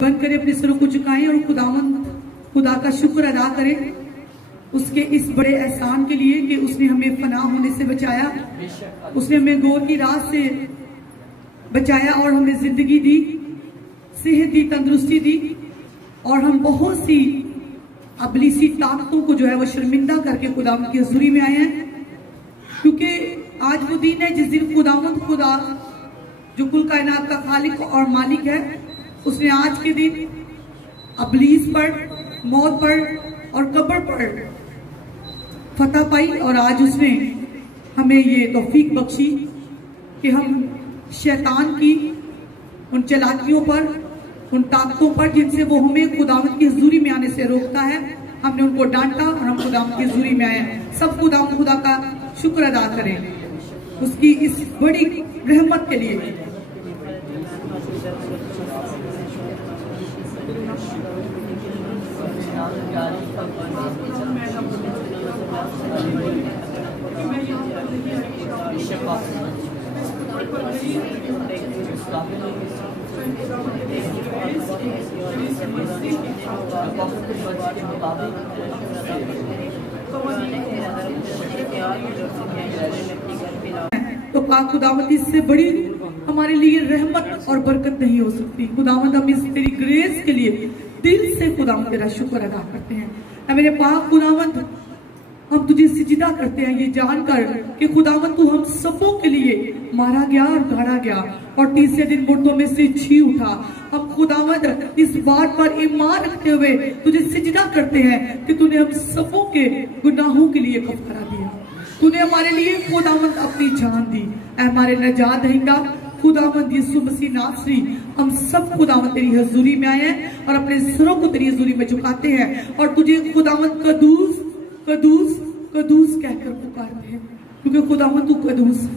बंद करें, अपने सिरों को झुकाएं और खुदा का शुक्र अदा करें उसके इस बड़े एहसान के लिए कि उसने हमें फना होने से बचाया, उसने हमें गौर की रात से बचाया और हमें जिंदगी दी, सेहत दी, तंदुरुस्ती दी और हम बहुत सी अबलीसी ताकतों को जो है वो शर्मिंदा करके खुदावंद की हुजूरी में आए हैं। क्योंकि आज वो दिन है जिस दिन खुदा जो कुल कायनात का खालिक और मालिक है, उसने आज के दिन अबलीस पर, मौत पर और कब्र पर फतह पाई और आज उसने हमें ये तौफीक बख्शी कि हम शैतान की उन चलाकियों पर, उन ताकतों पर जिनसे वो हमें खुदावंद की हुजूरी में आने से रोकता है, हमने उनको डांटा और हम खुदावंद की हुजूरी में आए हैं। सब खुदा का शुक्र अदा करें उसकी इस बड़ी रहमत के लिए। तो पाक खुदावंद इससे बड़ी हमारे लिए रहमत और बरकत नहीं हो सकती। खुदावंद हम इस तेरी ग्रेस के लिए दिल से खुदावंद तेरा शुक्र अदा करते हैं। मेरे पाक खुदावंद हम तुझे सिजदा करते हैं ये जानकर कि खुदावंद तू हम सबों के लिए मारा गया और गाड़ा गया और तीसरे दिन मुर्दों में से जी उठा। हम खुदावंद इस बात पर ईमान रखते हुए तुझे सिजदा करते हैं कि तूने हम सबों के गुनाहों के लिए कफारा दिया, तूने हमारे लिए खुदावंद अपनी जान दी। हमारे नजात दहिंदा खुदावंद यीशु मसीह नासरी, हम सब खुदावंद तेरी हजूरी में आए हैं और अपने सिरों को तेरी हजूरी में झुकाते हैं और तुझे खुदावंद कदूस कदूस कदूस कहकर पुकारते हैं। क्योंकि खुदावंद तू कदूस है,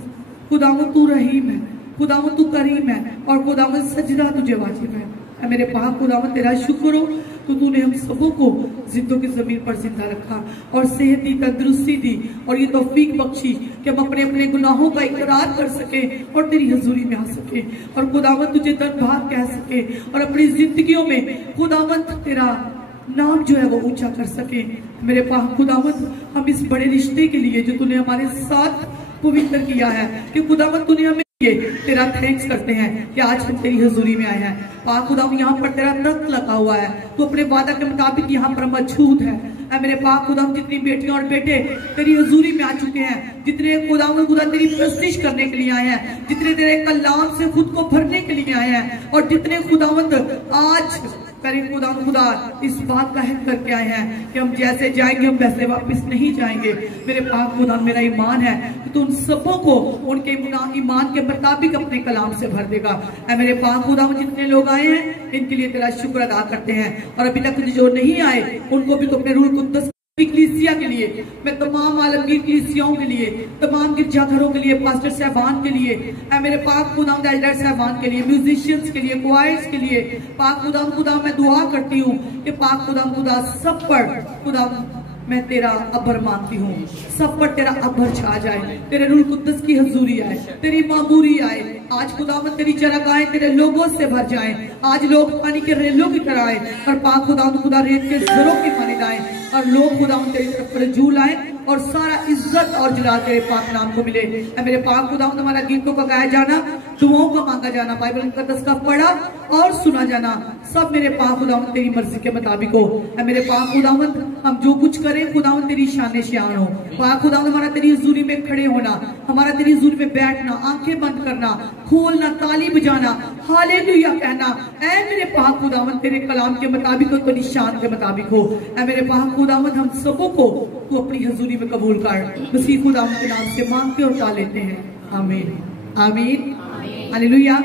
खुदावंद तू रहीम है, खुदावंद तू करीम है और खुदावंद सजदा तुझे वाजिब है। मेरे पाक खुदावंद तेरा शुक्र हो तो तूने हम सबों को जिंदों की जमीन पर जिंदा रखा और सेहत दी, तंदुरुस्ती दी और ये तौफीक बख्शी कि हम अपने अपने गुनाहों का इकरार कर सके और तेरी हजूरी में आ सके और खुदावंद तुझे धन्यवाद कह सके और अपनी जिंदगियों में खुदावंद तेरा नाम जो है वो ऊंचा कर सके। मेरे पाक खुदावंद हम इस बड़े रिश्ते के लिए जो तूने हमारे साथ पवित्र किया है कि खुदावंद तूने हमें तेरा थैंक्स करते हैं कि आज हम तेरी हजूरी में आए हैं। पाक खुदावंद यहाँ पर तेरा तख्त लगा हुआ है, तो अपने वादा के मुताबिक यहाँ पर मौजूद है। मेरे पाक खुदावंद जितनी बेटियां और बेटे तेरी हजूरी में आ चुके हैं, जितने खुदावंद खुदा तेरी प्रस्तिश करने के लिए आए हैं, जितने तेरे कलाम से खुद को भरने के लिए आए हैं और जितने खुदावंद आज खुदा इस बात का हक करके आए हैं कि हम जैसे जाएंगे हम वैसे वापस नहीं जाएंगे। मेरे पाक खुदा मेरा ईमान है कि तू उन सबों को उनके ईमान के मुताबिक अपने कलाम से भर देगा। मेरे पाक खुदा जितने लोग आए हैं इनके लिए तेरा शुक्र अदा करते हैं और अभी तक जो नहीं आए उनको भी तो अपने रूह कुद्दस कलीसिया के लिए, मैं तमाम आलमगीर कलीसियाओं के लिए, तमाम गिरजाघरों के लिए, पास्टर साहबान के लिए, मेरे पाक खुदा एल्डर साहबान के लिए, म्यूजिशियंस के लिए, क्वायर्स के लिए, पाक खुदा मैं दुआ करती हूँ कि पाक खुदा सब पर खुदा मैं तेरा अबर मांगती हूँ, सब पर तेरा अबर छा जाए, तेरे रूह कुद्दस की हजूरी आए, तेरी मामूरी आए। आज खुदावंद तेरी चरगाहें तेरे लोगों से भर जाएं, आज लोग पानी के रेलों की तरह आए और पाक खुदा रेत के जरों की माने जाए और लोग खुदावंद तेरी तरफ रजूल आए और सारा इज्जत और जलाल तेरे पाक नाम को मिले। मेरे पाक खुदावंद हमारा गीतों का गाया जाना, दुआओं का मांगा जाना, बाइबल मुकद्दस का पढ़ा और सुना जाना, सब मेरे पाक खुदावंद तेरी मर्जी के मुताबिक हो। मेरे पाक खुदावंद हम जो कुछ करें खुदावंद तेरी शान शान हो। पाक खुदावंद हमारा तेरी हुजूरी में खड़े होना, हमारा तेरी हुजूरी में बैठना, आंखें बंद करना, खोलना, ताली बजाना, हालेलुया कहना, ऐ मेरे पाक खुदावंद तेरे कलाम के मुताबिक हो, तेरी शान के मुताबिक हो। ऐ मेरे पाक खुदावंद हम सबों को तू अपनी हजूरी में कबूल कर, मसीह खुदावंद के नाम से मांगते और पा लेते हैं। आमीन आमीन हालेलुया।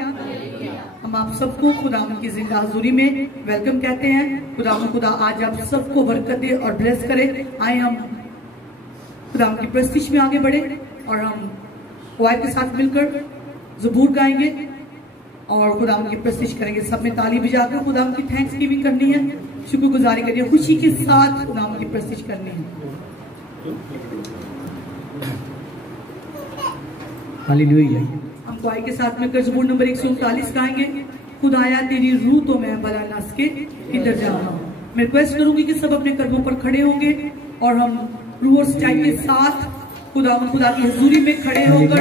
हम आप सबको खुदावंद की जिंदा हजूरी में वेलकम कहते हैं। खुदा आज आप सबको बरकत दे और ब्लेस करे। आए हम खुदावंद की प्रस्तिश में आगे बढ़े और हम क्वायर के साथ मिलकर ज़बूर गाएंगे और खुदावंद की प्रस्तिश करेंगे। सब में ताली बजाकर खुदावंद की थैंक्स गिविंग करनी है, शुक्रगुजारी करनी है, खुशी के साथ खुदावंद की प्रस्तिश करनी है। हालेलुया। हम क्वायर के साथ मिलकर ज़बूर नंबर 139 गाएंगे खुदाया तेरी रूह तो मैं भला नस के किधर जाऊँ। मैं रिक्वेस्ट करूंगी कि सब अपने कदमों पर खड़े होंगे और हम रूह और सच्चाई के साथ खुदा की हजूरी में खड़े होकर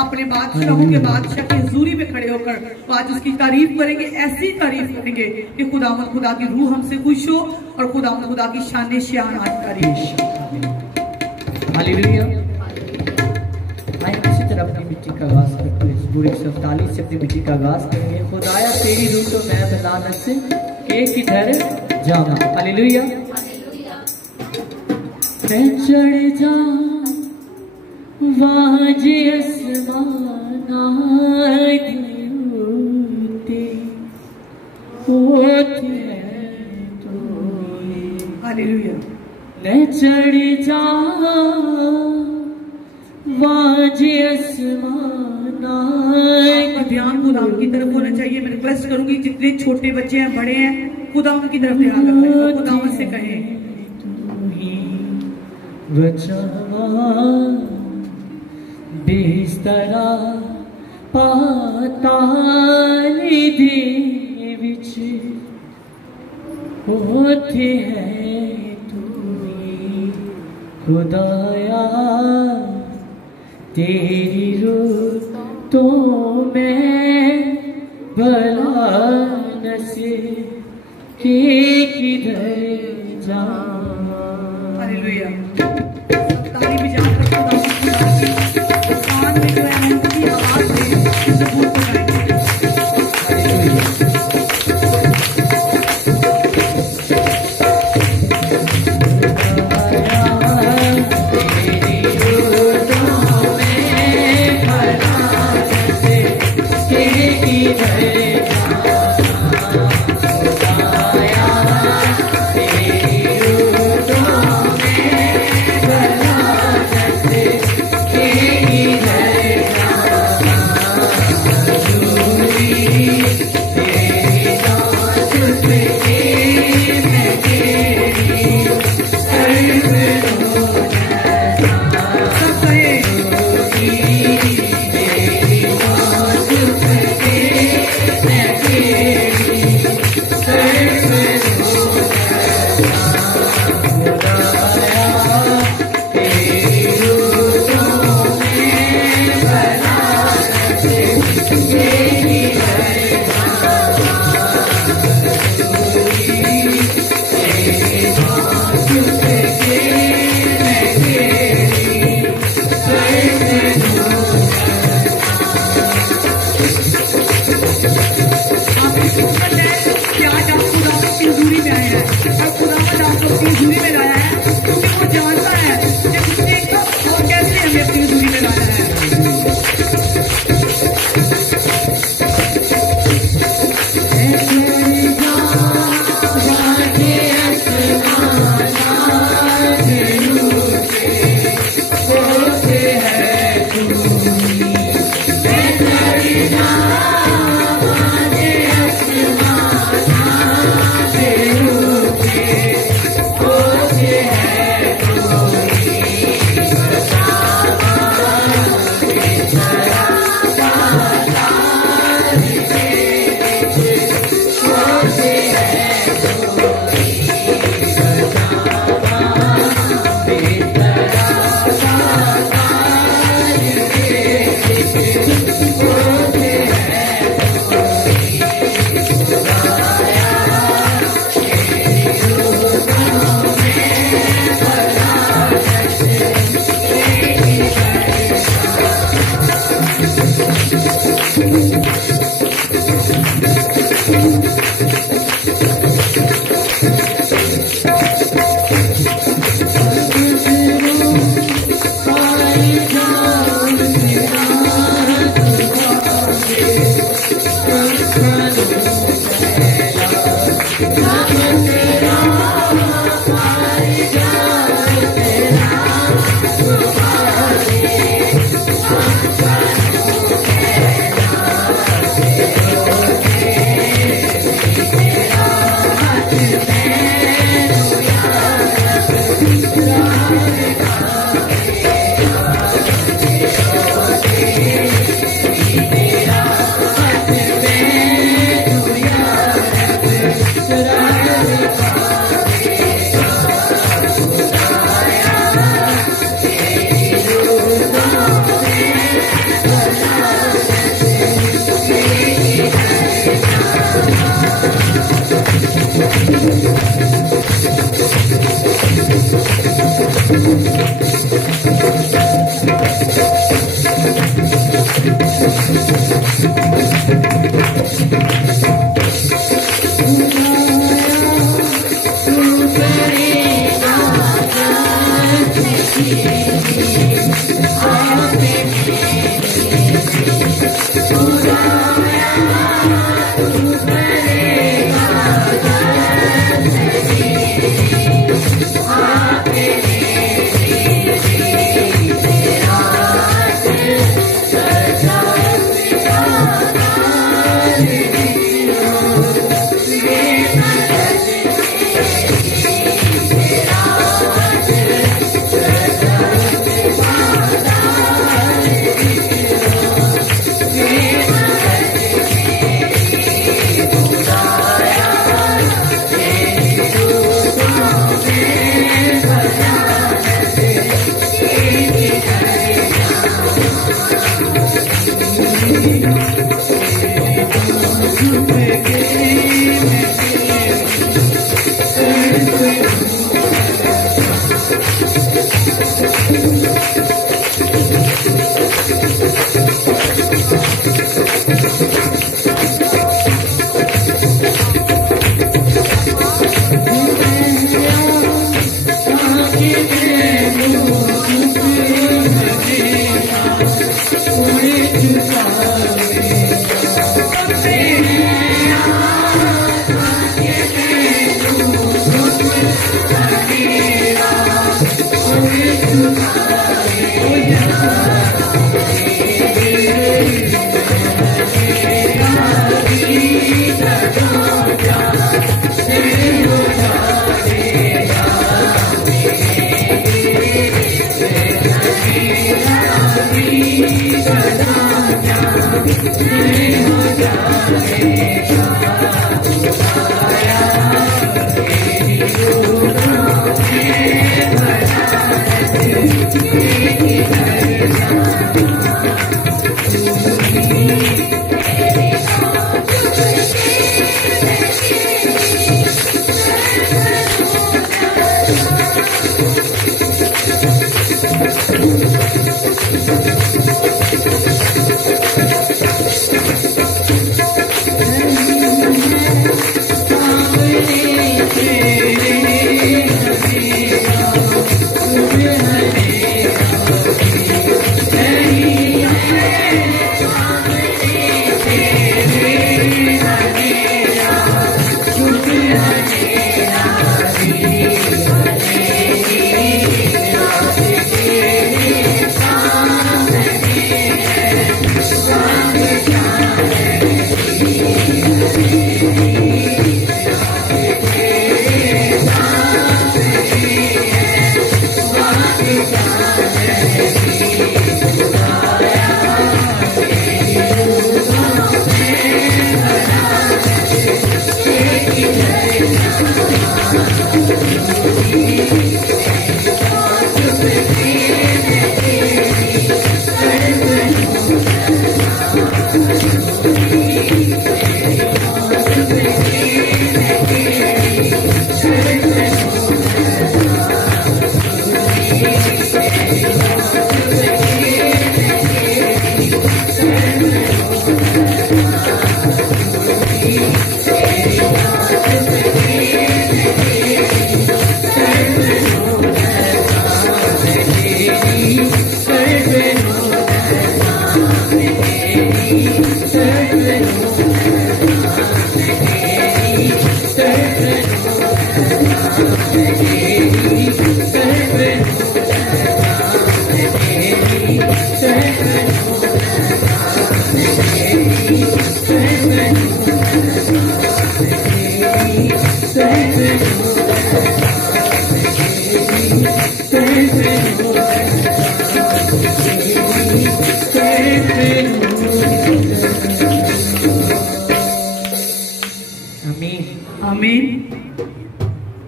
अपने बादशाहों के बादशाह की हजूरी में खड़े होकर आज उसकी तारीफ करेंगे। ऐसी तारीफ करेंगे कि खुदा की रूह हमसे खुश हो और खुदा की शान शान आज तारीफ। हालेलुया। आइए किसी तरह अपनी मिट्टी का आगाज करते हैं, पूरी ताली से अपनी मिट्टी का आगाज करेंगे। खुदाया तेरी रूह तो मैं भला से के किधर जाऊं। हालेलुया। मैं चढ़ जाऊं वाजे आसमाना होते हालेलुया। मैं चढ़ जाऊं वाजे आसमाना। आपका ध्यान खुदा की तरफ होना चाहिए। मैं रिक्वेस्ट करूंगी जितने छोटे बच्चे हैं बड़े हैं खुदा की तरफ ध्यान रखें, खुदा से कहें बिस्तरा पाताल दे विच होते हैं तू खुदाया तेरी रूह तो मैं भला नसे के किधर जाऊं। हालेलुया। ताली बजाकर कान में जो है उनकी आवाज से सबूत बनाएंगे।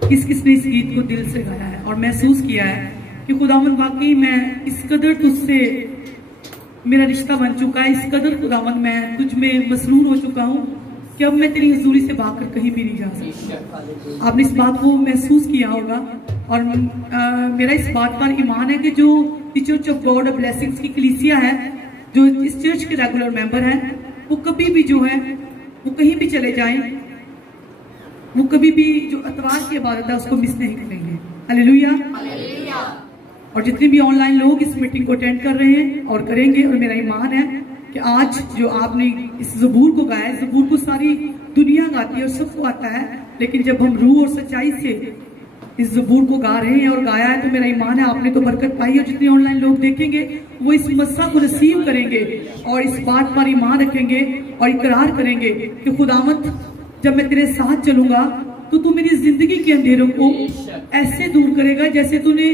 किस किसने इस गीत को दिल से गाया है और महसूस किया है कि खुदावन वाकई मैं इस कदर तुझसे मेरा रिश्ता बन चुका है, इस कदर खुदावन मैं तुझ में मसरूर हो चुका हूँ कि अब मैं तेरी हुजूरी से भागकर कहीं भी नहीं जा सकता। आपने इस बात को महसूस किया होगा और मेरा इस बात पर ईमान है कि जो church of God of blessings की कलीसिया है, जो इस चर्च के रेगुलर मेंबर हैं, वो कभी भी जो है वो कहीं भी चले जाएं, वो कभी भी जो अतवार की इबादत है उसको मिस नहीं करेंगे। हालेलुया। और जितने भी ऑनलाइन लोग इस मीटिंग को अटेंड कर रहे हैं और करेंगे, और मेरा ईमान है कि आज जो आपने इस ज़बूर को गाया है, ज़बूर को सारी दुनिया गाती है और सबको आता है, लेकिन जब हम रूह और सच्चाई से इस ज़बूर को गा रहे हैं और गाया है तो मेरा ईमान है आपने तो बरकत पाई। और जितने ऑनलाइन लोग देखेंगे वो इस मस्सा को रिसीव करेंगे और इस बात पर ईमान रखेंगे और इकरार करेंगे कि खुदावंद जब मैं तेरे साथ चलूंगा तो तू मेरी जिंदगी के अंधेरों को ऐसे दूर करेगा जैसे तूने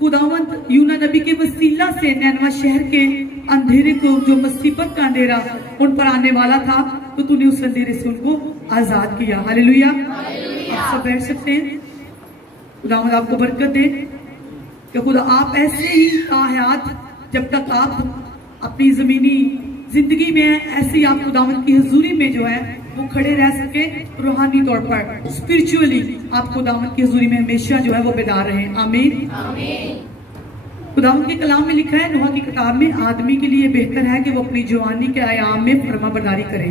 खुदावंद यूना नबी के वसीला से नैनवा शहर के अंधेरे को, जो मुसीबत का अंधेरा उन पर आने वाला था, तो तूने उस अंधेरे से उनको आजाद किया। हालेलुया। आप सब बैठ सकते हैं। खुदावंद आपको बरकत दे कि खुदा आप ऐसे ही हयात जब तक आप अपनी जमीनी जिंदगी में है, ऐसे ही आप खुदावंद की हुजूरी में जो है वो खड़े रह सके, रूहानी तौर पर स्पिरिचुअली आप खुदावंद की हुजूरी में हमेशा जो है वो बेदार रहे। आमीन। खुदावंद के कलाम में लिखा है, नूह की किताब में, आदमी के लिए बेहतर है कि वो अपनी जवानी के आयाम में फरमाबरदारी करे।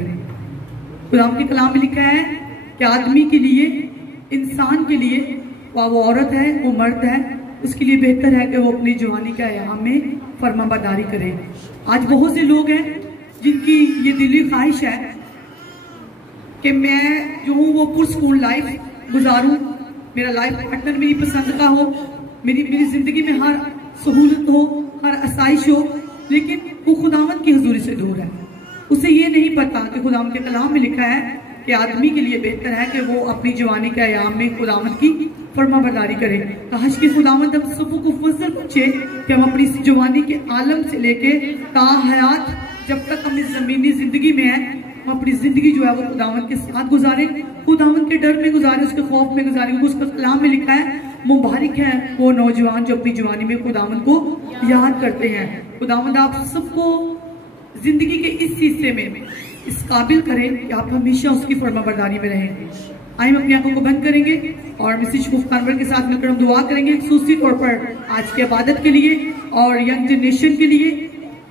खुदावंद के कलाम में लिखा है कि आदमी के लिए, इंसान के लिए, वो औरत है वो मर्द है, उसके लिए बेहतर है कि वो अपनी जवानी के आयाम में फरमाबरदारी करे। आज बहुत से लोग हैं जिनकी ये दिली ख्वाहिश है कि मैं जो हूँ वो पुरस्कून लाइफ गुजारूं, मेरा लाइफ पार्टनर मेरी पसंद का हो, मेरी जिंदगी में हर सहूलत हो, हर आसाइश हो, लेकिन वो खुदावंद की हुजूरी से दूर है। उसे ये नहीं पता कि खुदावंद के कलाम में लिखा है कि आदमी के लिए बेहतर है कि वो अपनी जवानी के आयाम में खुदावंद की फरमाबरदारी करे। काश कि खुदावंद हम सबको को फजल पूछे कि हम अपनी जवानी के आलम से लेके ता हयात जब तक हम इस जमीनी जिंदगी में हैं, हम अपनी जिंदगी जो है वो खुदावंद के साथ गुजारें, खुदावंद के डर में गुजारें, उसके खौफ में गुजारें। क्योंकि उसका कलाम में लिखा है, मुबारक है वो नौजवान जो अपनी जवानी में खुदावंद को याद करते हैं। खुदावंद आप सबको जिंदगी के इस हिस्से में इस काबिल करें कि आप हमेशा उसकी फरमाबरदारी में रहें। आइए हम अपनी आंखों को बंद करेंगे और मिसेज शगुफ्ता अनवर के साथ मिलकर हम दुआ करेंगे खसूसी तौर पर आज की इबादत के लिए और यंग जनरेशन के लिए,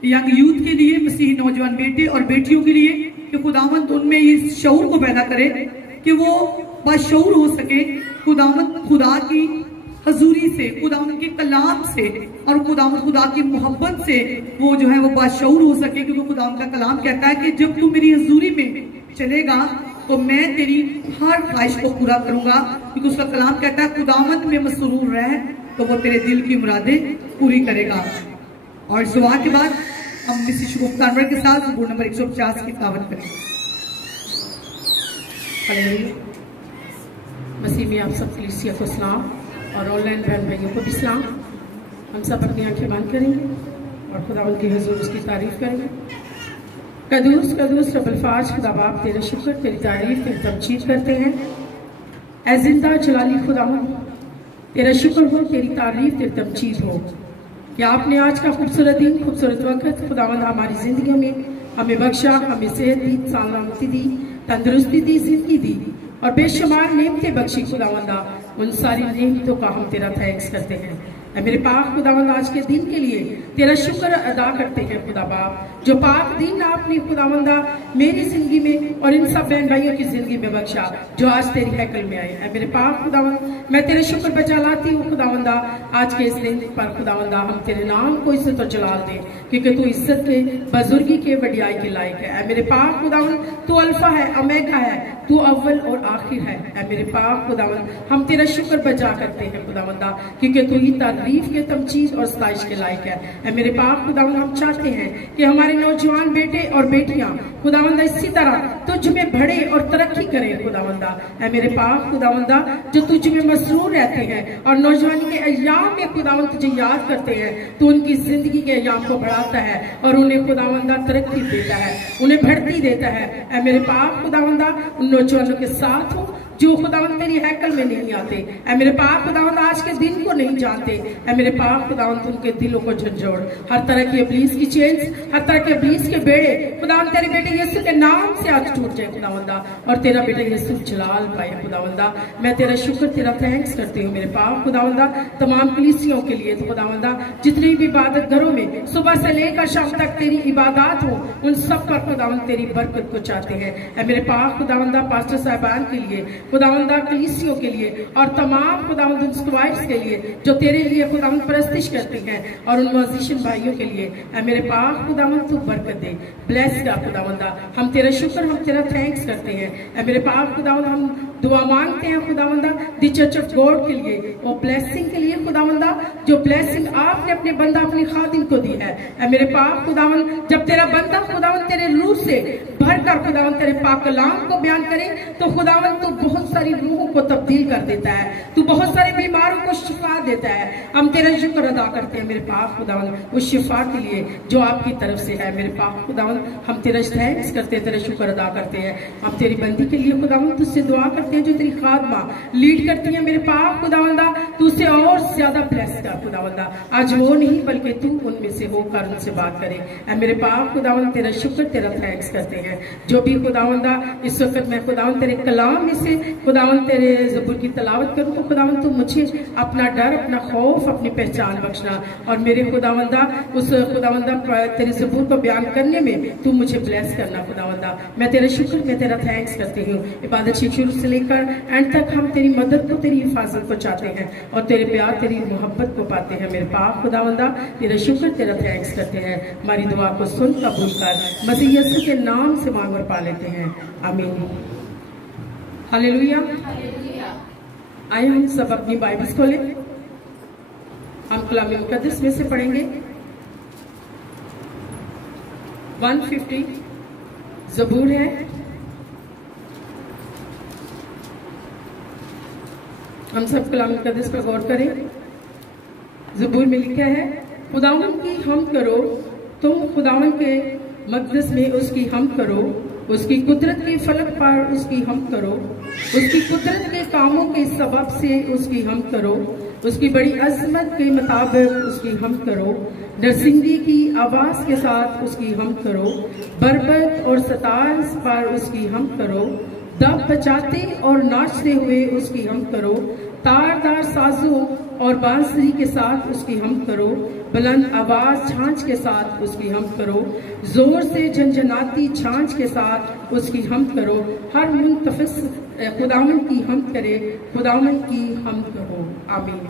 यंग यूथ के लिए, मसीही नौजवान बेटे और बेटियों के लिए, कि खुदावंद उनमें इस शऊर को पैदा करे कि वो बाशऊर हो सके खुदावंद खुदा की हजूरी से, खुदावंद के कलाम से और खुदावंद खुदा की मोहब्बत से वो जो है वो बाशऊर हो सके। क्योंकि खुदावंद का कलाम कहता है कि जब तू मेरी हजूरी में चलेगा तो मैं तेरी हर ख्वाहिश को पूरा करूंगा। क्योंकि उसका कलाम कहता है खुदावंद में मसरूर रह तो वो तेरे दिल की मुरादें पूरी करेगा। और इस दुआ के बाद हम मिसेज शगुफ्ता अनवर के साथ ज़बूर नंबर 150 की तिलावत करेंगे। मसीह में आप सब कलीसिया को सलाम और ऑनलाइन बहन भाइयों को भी सलाम। हम सब अपनी आंखें बंद करेंगे और खुदावंद की हुजूर उसकी तारीफ करेंगे। कदूस कदूस रब्बुल फाज खुदा बाप तेरा शुक्र, तेरी तारीफ, तेरी तमजीद करते हैं। ऐ जिंदा जलाली खुदावंद तेरा शुक्र हो, तेरी तारीफ, तेरी तमजीद हो कि आपने आज का खूबसूरत दिन, खूबसूरत वक्त खुदावंद हमारी जिंदगी में हमें बख्शा, हमें सेहत दी, सलामती दी, तंदुरुस्ती दी, जिंदगी दी और बेशुमार नेमतें बख्शी। खुदावंदा उन सारी नेमतों का हम तेरा थैंक्स करते हैं। मेरे पाक खुदावंद आज के दिन के लिए तेरा शुक्र अदा करते हैं खुदा बाप, जो पाक दिन आपने खुदावंदा मेरी जिंदगी में और इन सब बहन भाइयों की जिंदगी में बख्शा जो आज तेरी हैकल में आए। मेरे पाक खुदावंद मैं तेरे शुक्र बचा लाती हूँ खुदावंदा आज के इस दिन पर। खुदावंदा हम तेरे नाम को इज्जत और जलाल दे क्योंकि तू इज्जत के, बुजुर्गी के, वडियाई के लायक है। मेरे पाक खुदावंद तू अल्फा है, ओमेगा है, तू अव्वल और आखिर है। मेरे पाक खुदावंद हम तेरा शुक्र बजा करते हैं खुदावंदा क्योंकि तू ही तारीफ के, तमजीद और सताइश के लायक है। मेरे पाक खुदावंद हम चाहते हैं कि हमारे नौजवान बेटे और बेटियां खुदावंदा इसी तरह तुझ में बढ़े और तरक्की करें खुदावंदा। मेरे पाक खुदावंदा जो तुझ में मसरूर रहते हैं और नौजवानी के अय्याम में खुदावंद तुझे याद करते हैं, तो उनकी जिंदगी के अय्याम को बढ़ाता है और उन्हें खुदावंदा तरक्की देता है, उन्हें बढ़ती देता है। मेरे पाक खुदावंदा उन नौजवानों के साथ हो जो खुदावंद तेरी हैकल में नहीं आते। मेरे पाक खुदावंद आज के दिन को नहीं जानते। मेरे पाक खुदावंद उनके दिलों को झंझोड़, हर तरह की इब्लीस की चेन्स, हर तरह के इब्लीस के बेड़े खुदावंद तेरे बेटे यीशु के नाम से आज टूट जाए खुदावंदा और तेरा बेटा यीशु जलाल पाए खुदावंदा। मैं तेरा शुक्र, तेरा थैंक्स करती हूँ मेरे पाक खुदावंदा तमाम कलीसियों के लिए। तो खुदावंदा जितनी भी इबादत घरों में सुबह से लेकर शाम तक तेरी इबादत हो उन सब पर खुदावंद तेरी बरकत को चाहते हैं। मेरे पाक खुदावंदा पास्टर साहिबान के लिए, खुदावंदा कलीसियों के लिए और तमाम खुदावंद स्क्वायर्स के लिए जो तेरे लिए खुदावंद परस्तिश करते हैं और उन म्यूजिशियन भाइयों के लिए मेरे पाक खुदावंद तू बरकत दे, ब्लेस कर खुदावंदा। हम तेरा शुक्र, हम तेरा थैंक्स करते हैं। मेरे पाक खुदावंद हम दुआ मांगते हैं खुदावंदा दी चर्च ऑफ गॉड के लिए, वो ब्लेसिंग के लिए खुदावंदा जो ब्लेसिंग आपने अपने बंदा, अपने खादिम को दी है। मेरे पाक खुदावंद जब तेरा बंदा खुदावंद तेरे रूह से भरकर खुदावंद तेरे पाक कलाम को बयान करे तो खुदावंद तू बहुत सारी रूहों को तब्दील कर देता है, तू बहुत सारे बीमारों को शिफा देता है। हम तेरा शुक्र अदा करते हैं मेरे पाक खुदावंद उस शिफा के लिए जो आपकी तरफ से है। मेरे पाक खुदावंद हम तेरा थैंक्स करते हैं, तेरा शुक्र अदा करते हैं। हम तेरी बंदी के लिए खुदावंद तुझसे दुआ करते हैं जो तेरी खादमा लीड करती है। मेरे पाक खुदावंदा तू उसे और ज्यादा ब्लेस कर खुदावंदा, आज वो नहीं बल्कि तू उनमें से होकर उनसे बात करे। मेरे पाक खुदावंद तेरा शुक्र, तेरा थैंक्स करते हैं। जो भी खुदावंदा इस वक्त मैं खुदावंद तेरे कलाम में से खुदावंद तेरे ज़बूर की तलावत करूं तो खुदावंद तू मुझे अपना डर, अपना खौफ, अपनी पहचान बख्शना और मेरे खुदावंदा उस खुदावंदा तेरे ज़बूर को बयान करने में तू मुझे ब्लेस करना खुदावंदा। मैं तेरा शुक्र, मैं तेरा थैंक्स करती हूँ। इबादत शुरू से लेकर एंड तक हम तेरी मदद को, तेरी हिफाजत को चाहते हैं और तेरे प्यार, तेरी मोहब्बत को पाते हैं। मेरे पाक खुदावंदा तेरा शुक्र, तेरा थैंक्स करते हैं। हमारी दुआ को सुन, कबूल कर, मसीह यीशु के नाम से मांग और पा लेते हैं, आमीन। हालेलुया। आइए हम सब अपनी बाइबल्स खोलें, हम कलाम मुकद्दस में से पढ़ेंगे 150 ज़बूर है। हम सब कलाम मुकद्दस पर गौर करें। ज़बूर में लिखा है, खुदावंद की हम करो, तुम खुदावंद के मक़दस में उसकी हम करो, उसकी कुदरत के फलक पर उसकी हम करो, उसकी कुदरत के कामों के सबब से उसकी हम करो, उसकी बड़ी अजमत के मुताबिक उसकी हम करो, नरसिंगी की आवाज के साथ उसकी हम करो, बरबत और सतार पर उसकी हम करो, दब बजाते और नाचते हुए उसकी हम करो, तारदार साजों और बांसुरी के साथ उसकी हम करो, बुलंद आवाज छांच के साथ उसकी हम करो, जोर से झंझनाती छांच के साथ उसकी हम करो, हर मुंतफिस खुदावन की हम करे, खुदावन की हम करो। आमीन।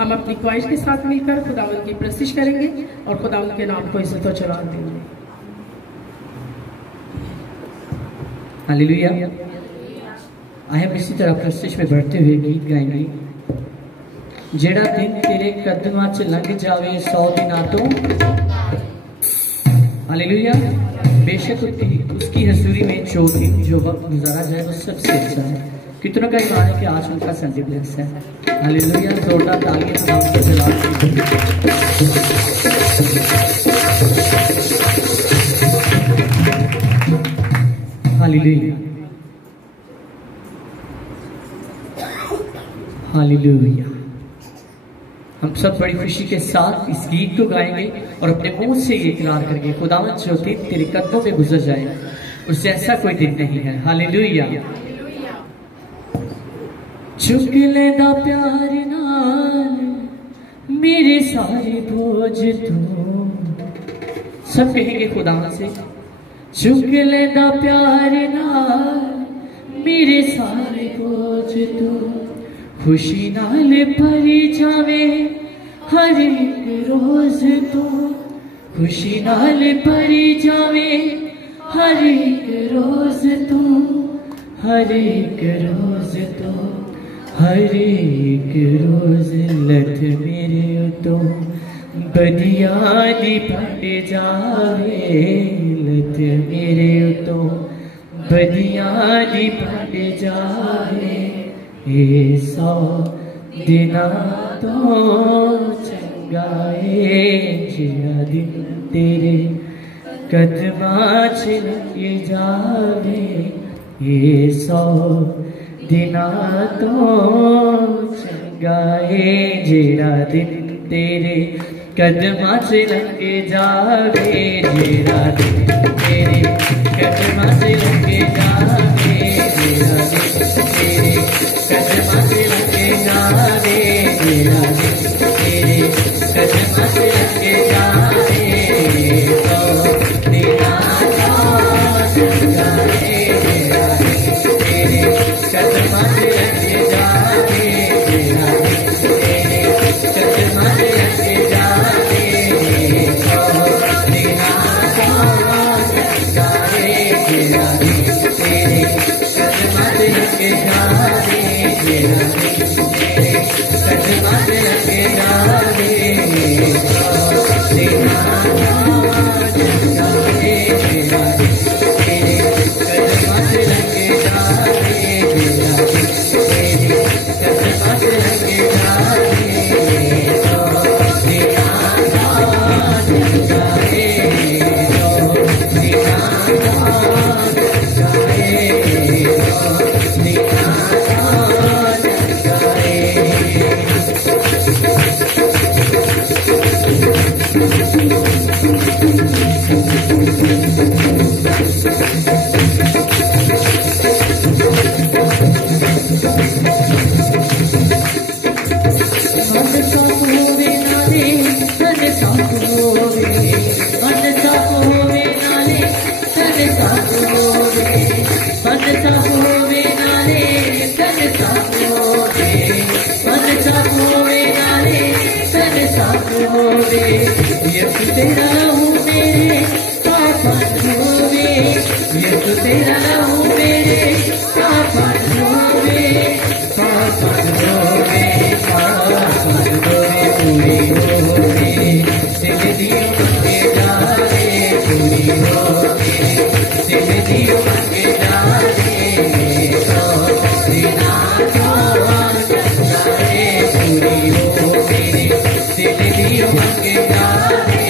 हम अपनी ख्वाहिश के साथ मिलकर खुदावन की प्रस्तिश करेंगे और खुदावन के नाम को इज्जत और जलाल देंगे। हालेलुया। हम इसी तरह प्रस्तिश में बढ़ते हुए गीत गाएंगे। जेड़ा दिन तेरे कदमां च लंघ जावे 100 दिनां तो। हालेलुया। बेशक उसकी हजूरी में जो वक्त गुजारा जाए वो सबसे अच्छा है। कितनों का ईमान है कि आज उनका संडे ब्लेस है। हालेलुया। जोरदार तालियां खुदा को जलाल। हालेलुया। हालेलुया। हम सब बड़ी खुशी के साथ इस गीत को गाएंगे और अपने मुंह से ये इकरार करेंगे, खुदावंद जो दिन तेरे कदमों में गुजर जाए उससे ऐसा कोई दिन नहीं है। हालेलुया। चुक लेदा प्यार नाल मेरे सारे बोझ तू। सब कहेंगे खुदावंद से, चुक लेदा प्यार नाल मेरे सारे बोझ तू। खुशी नाल भरी जावे हर एक रोज तो, खुशी नाल भरी जावे हर एक रोज तो, हर एक रोज तो, हर एक रोज लथ मेरे तो बदिया दी फट जावे, लथ मेरे तो बदिया दी फट जावे। 100 दिना तो चंगा है जिया दिन तेरे कदमां च लंघ जावे। 100 दिना तो चंगा है जिया दिन तेरे कदमां च लंघ जावे, जिया दिन तेरे कदमां च लंघ जावे, जिया दिन तेरे कदमां च लंघ जावे, जिया दिन तेरे कदमां च लंघ जावे। 100 दिना तो चंगा है जिया दिन तेरे कदमां च लंघ जावे, जिया दिन तेरे कदमां च लंघ जावे। 100 दिना तो चंगा है जिया दिन तेरे कदमां च लंघ जावे, जिया दिन तेरे कदमां च लंघ जावे। 100 दिना तो चंगा है जिया दिन तेरे कदमां च लंघ जावे, जिया दिन तेरे कदमां च लंघ जावे। 100 दिना तो चंगा है, 100 दिना तो चंगा है, 100 दिना तो चंगा यीशु तेरा हूँ मेरे पापन होवे, यीशु तेरा हूँ मेरे पापन होवे, पापन होवे, पापन होवे पूरी होवे, जिंदगी मंगे जावे पूरी होवे, जिंदगी मंगे जावे। 100 दिना तो चंगा है पूरी होवे, जिंदगी मंगे जावे।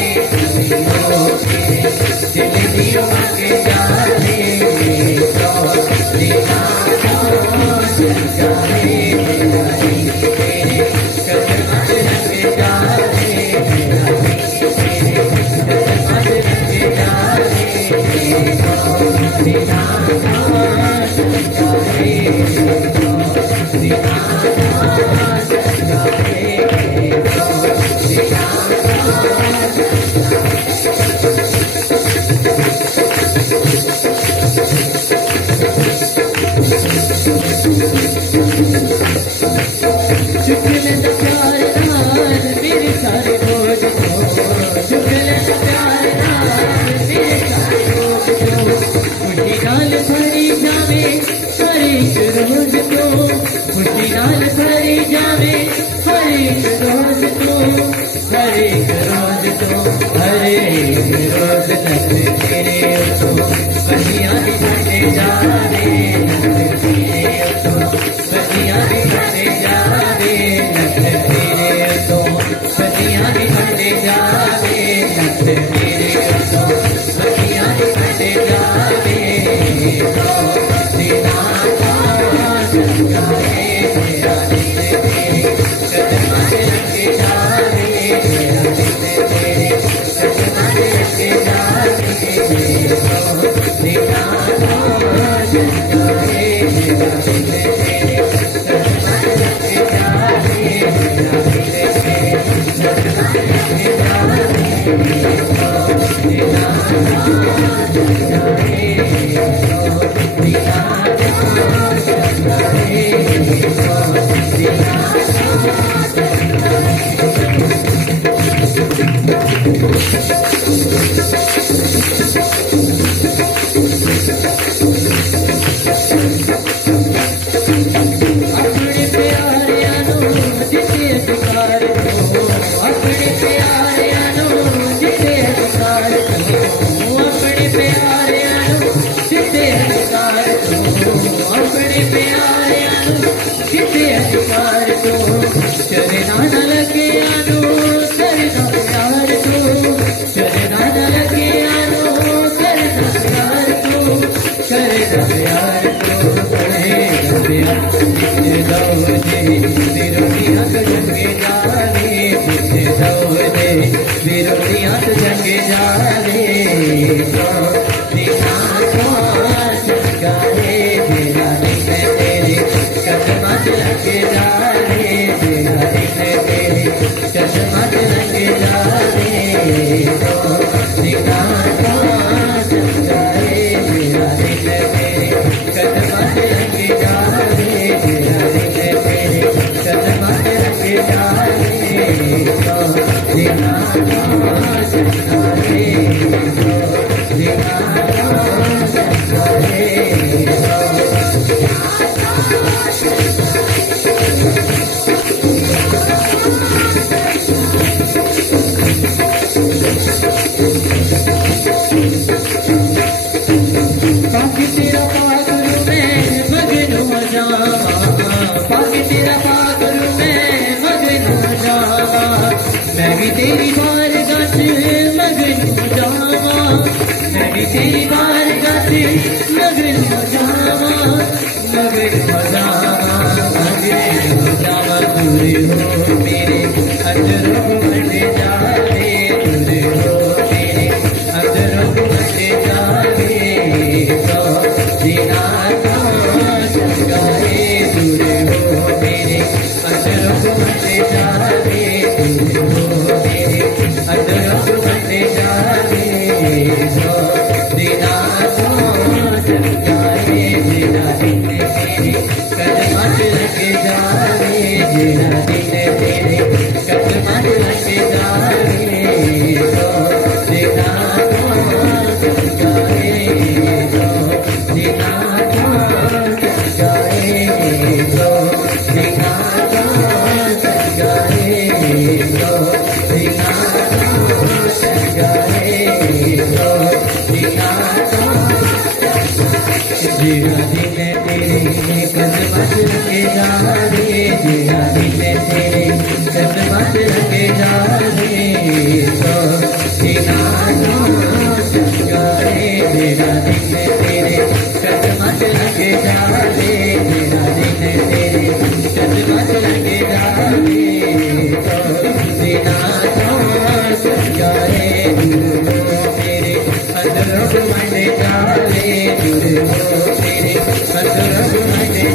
Adoro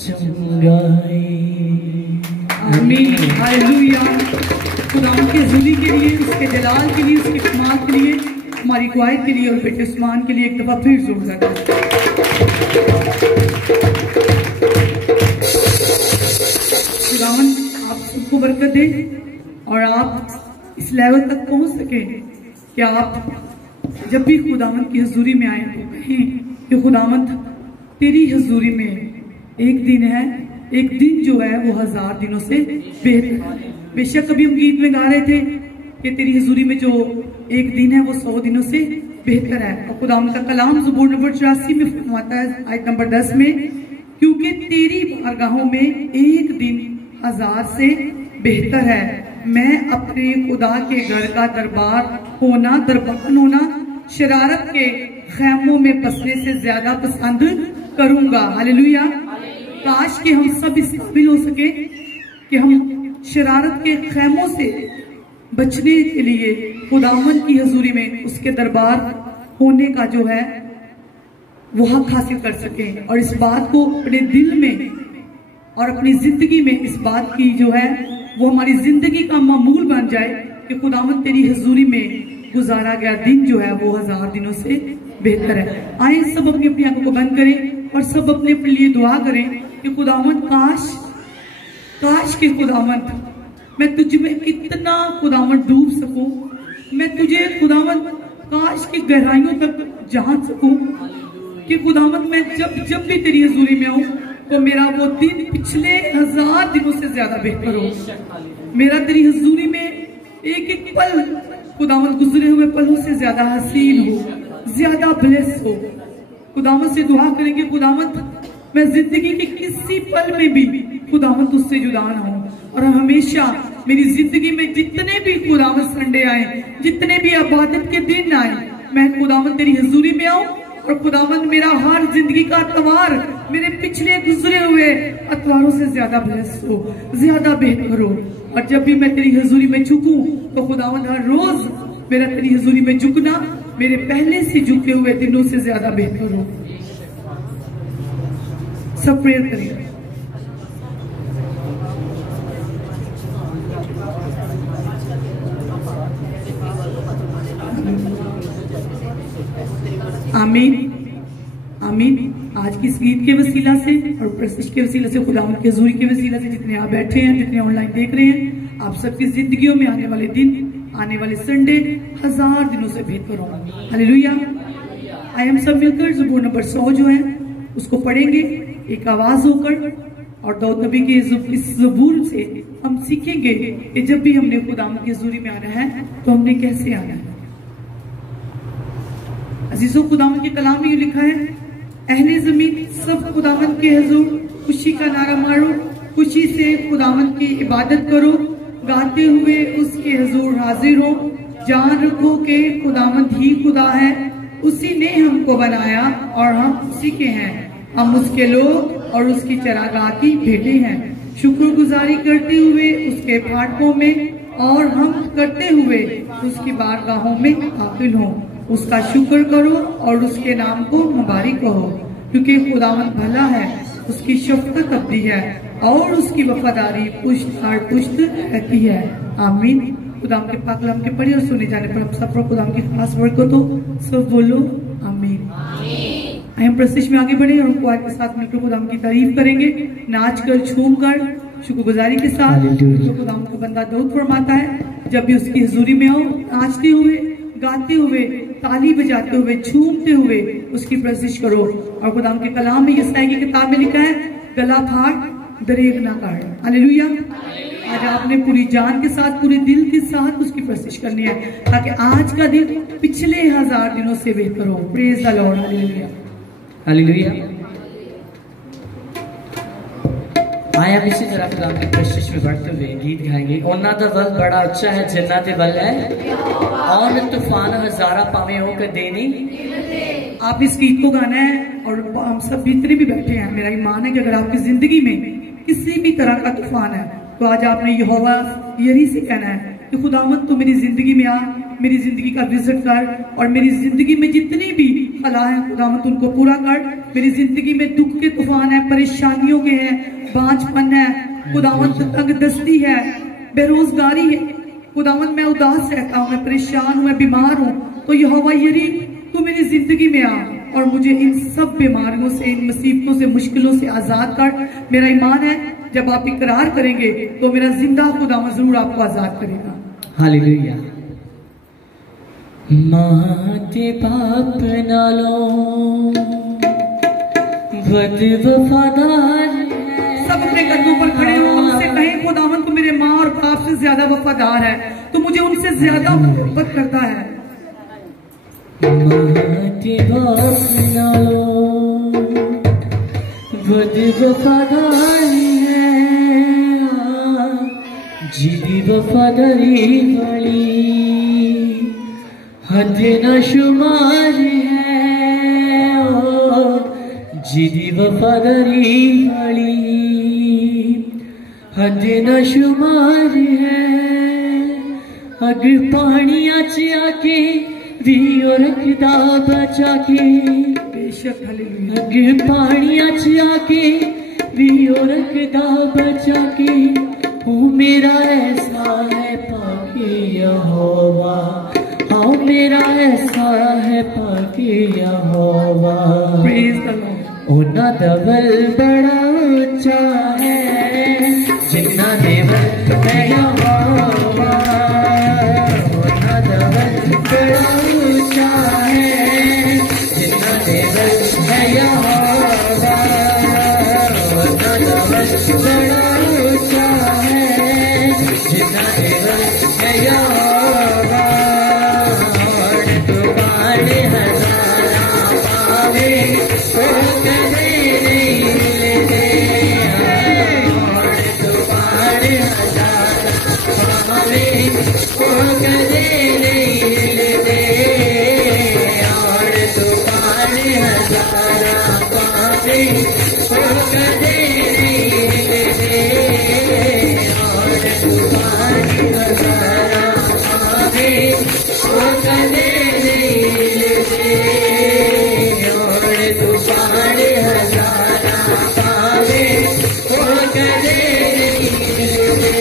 चंगाई। आमीन, हालेलुया। खुदावंद की हजूरी के लिए, उसके जलाल के लिए, उसके कमाल के लिए, हमारी क्वायत के लिए और बेटे उस्मान के लिए एक दफा फिर जोर लगा। खुदावंद आप सबको बरकत दे और आप इस लेवल तक पहुंच सके कि आप जब भी खुदावंद की हजूरी में आए तो कहें कि खुदावंद तेरी हजूरी में एक दिन है, एक दिन जो है वो 1000 दिनों से बेहतर है। बेशक कभी हम गीत में गा रहे थे कि तेरी हजूरी में जो एक दिन है वो 100 दिनों से बेहतर है। और खुदावंद का कलाम ज़बूर नंबर 84 में फरमाता है आयत नंबर 10 में, क्योंकि तेरी बारगाहों में एक दिन 1000 से बेहतर है। मैं अपने खुदा के घर का दरबार होना, दरबान होना, शरारत के खैमों में बसने से ज्यादा पसंद करूंगा। हालेलुया। काश कि हम सब इस काबिल हो सके कि हम शरारत के खैमों से बचने के लिए खुदावंद की हजूरी में, उसके दरबार होने का जो है वो हक हासिल कर सके और इस बात को अपने दिल में और अपनी जिंदगी में इस बात की जो है वो हमारी जिंदगी का मामूल बन जाए कि खुदावंद तेरी हजूरी में गुजारा गया दिन जो है वो 1000 दिनों से बेहतर है। आए सब अपनी अपनी आंखों को बंद करें और सब अपने अपने लिए दुआ करें कि खुदावंद काश के खुदावंद मैं तुझ में इतना खुदावंद डूब सकूं, मैं तुझे खुदावंद काश की गहराइयों तक जान सकूं कि खुदावंद मैं जब भी तेरी हजूरी में आऊं तो मेरा वो दिन पिछले 1000 दिनों से ज्यादा बेहतर हो। मेरा तेरी हजूरी में एक एक पल खुदावंद गुजरे हुए पलों से ज्यादा हसीन हो, ज्यादा ब्लेस हो। खुदावंद से दुआ करेंगे खुदावंद मैं जिंदगी के किसी पल में भी खुदावंद तुझसे जुदा ना हो और हमेशा मेरी जिंदगी में जितने भी खुदावंद संडे आए, जितने भी इबादत के दिन आए, मैं खुदावंद तेरी हजूरी में आऊं और खुदावंद मेरा हर जिंदगी का अतवार मेरे पिछले गुजरे हुए अतवारों से ज्यादा ब्लेस हो, ज्यादा बेहतर हो। और जब भी मैं तेरी हजूरी में झुकूं तो खुदावंद हर रोज मेरा तेरी हजूरी में झुकना मेरे पहले से झुके हुए दिनों से ज्यादा बेहतर हो। सब प्रेयर करिए। आमीन, आमीन। आज की इस गीत के वसीला से और प्रशिश के वसीला से, खुदावंद की हजूरी के वसीला से जितने आप बैठे हैं, जितने ऑनलाइन देख रहे हैं, आप सबकी जिंदगियों में आने वाले दिन, आने वाले संडे 1000 दिनों से बेहतर होगा। हालेलुया। आइए हम सब मिलकर ज़बूर नंबर 100 जो है उसको पढ़ेंगे एक आवाज होकर और दाऊद नबी के इस ज़बूर से हम सीखेंगे कि जब भी हमने खुदावंद की हजूरी में आना है तो हमने कैसे आना है। अजीजों, खुदावंद के कलाम में ये लिखा है, अहले जमीन सब खुदावंद के हुजूर खुशी का नारा मारो, खुशी से खुदावंद की इबादत करो, गाते हुए उसके हुजूर हाजिर हो, जान रखो कि खुदावंद ही खुदा है, उसी ने हमको बनाया और हम उसी के हैं, हम उसके लोग और उसकी चरागाह की भेंटें हैं। शुक्रगुजारी करते हुए उसके फाटकों में और हम करते हुए उसकी बारगाहों में दाखिल हो, उसका शुक्र करो और उसके नाम को मुबारक कहो, क्योंकि खुदावंद भला है, उसकी शफकत अबदी है और उसकी वफादारी पुश्त हर पुश्त रहती है। आमीन। खुदावंद के पाक कलाम के पढ़े और सुने जाने पर हम सब पर खुदावंद की खास बरकत हो। सब बोलो आमीन। हम प्रशिश में आगे बढ़े और उनको आज के साथ मिलकर खुदावंद की तारीफ करेंगे, नाच कर, झूम कर, शुक्रगुजारी के साथ। तो खुदावंद का बंदा दाऊद फरमाता है, जब भी उसकी हजूरी में आओ, नाचते हुए, गाते हुए, ताली बजाते हुए, झूमते हुए उसकी प्रशिश करो। और खुदावंद के कलाम में यशायाह की किताब में लिखा है, गला फाड़ दरेग ना काट। हालेलुया। आज आपने पूरी जान के साथ, पूरे दिल के साथ उसकी प्रशिश करनी है ताकि आज का दिन पिछले 1000 दिनों से बेहतर हो। Praise the lord. Hallelujah, hallelujah. आए हम इसी तरह खुदा की प्रशिश में बढ़ते हुए गीत गाएंगे। ओना दा वल बड़ा अच्छा है, जन्नत दे वल है, और तूफान हजारा पावे होकर देनी। आप इस गीत को गाना है और हम सब जितने भी बैठे हैं, मेरा ईमान है कि अगर आपकी जिंदगी में किसी भी तरह का तूफान है तो आज आपने यहोवा यही से कहना है कि खुदावंद तू मेरी जिंदगी में आ, मेरी जिंदगी का विजिट कर और मेरी जिंदगी में जितनी भी खला है खुदावंद उनको पूरा कर। मेरी जिंदगी में दुख के तूफान है, परेशानियों के हैं, बांझपन है खुदावन, तंगदस्ती है, बेरोजगारी है खुदावन, मैं उदास रहता हूँ, मैं परेशान हूँ, मैं बीमार हूँ, तो यहोवा यरी तू मेरी जिंदगी में आ और मुझे इन सब बीमारियों से, इन मुसीबतों से, मुश्किलों से आजाद कर। मेरा ईमान है जब आप इकरार करेंगे तो मेरा जिंदा खुदावन जरूर आपको आजाद करेगा। हालेलुया। माते बाप नालो वद वफादार है। सब अपने कदमों पर खड़े हो, उनसे कहें खुदावन तो मेरे माँ और बाप से ज्यादा वफादार है, तो मुझे उनसे ज्यादा मोहब्बत करता है। माते बाप नालो वद वफादार है, जिदी वफादारी वाली हद न शुमार है, ओ जिदी वफादारी वाली हद न शुमार है। अगर पानिया च आके भी रखदा बचा के, बेशक हालेलुया। अगर पानिया च आके भी रखदा बचा के, वो मेरा ऐसा है पाके यहोवा, हाँ मेरा ऐसा है पाके यहोवा। Praise the lord. ओना दबल बड़ा ऊंचा है, जिन्ना देवल है यहोवा। ओना दबल बड़ा ऊंचा है, जिन्ना देवल है यहोवा। ओना दबल बड़ा ऊंचा है, जिन्ना देवल है यहोवा। तुम्हारे हजारा पावे तो कदे नहीं लेते, और तुम्हारे हजारा पावे तो कदे नहीं लेते, और तुम्हारे हजारा पावे तो कदे नहीं लेते, और तुम्हारे हजारा पावे तो कदे नहीं लेते, और तुम्हारे हजारा पावे तो कदे नहीं लेते।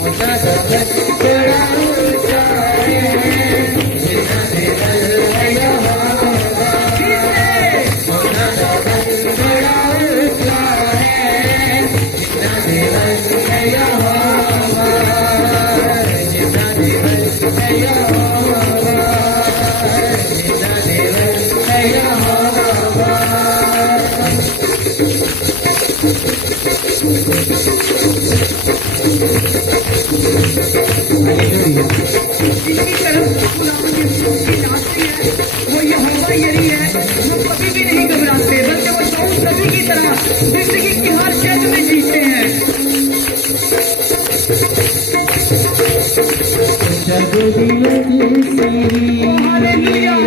ओना दबल बड़ा ऊंचा है, जिन्ना देवल है यहोवा। ओना दबल बड़ा ऊंचा है, जिन्ना देवल है यहोवा। जिन्ना देवल है यहोवा, जिन्ना देवल है यहोवा। हालेलुया। जिनकी तरफ खुदावन यीशु की नाते है वो यहोवा यरी है, वो कभी भी नहीं घबराते, बल्कि वो शाऊल नबी की तरह जिंदगी की हर क्षेत्र में जीते हैं। हालेलुया।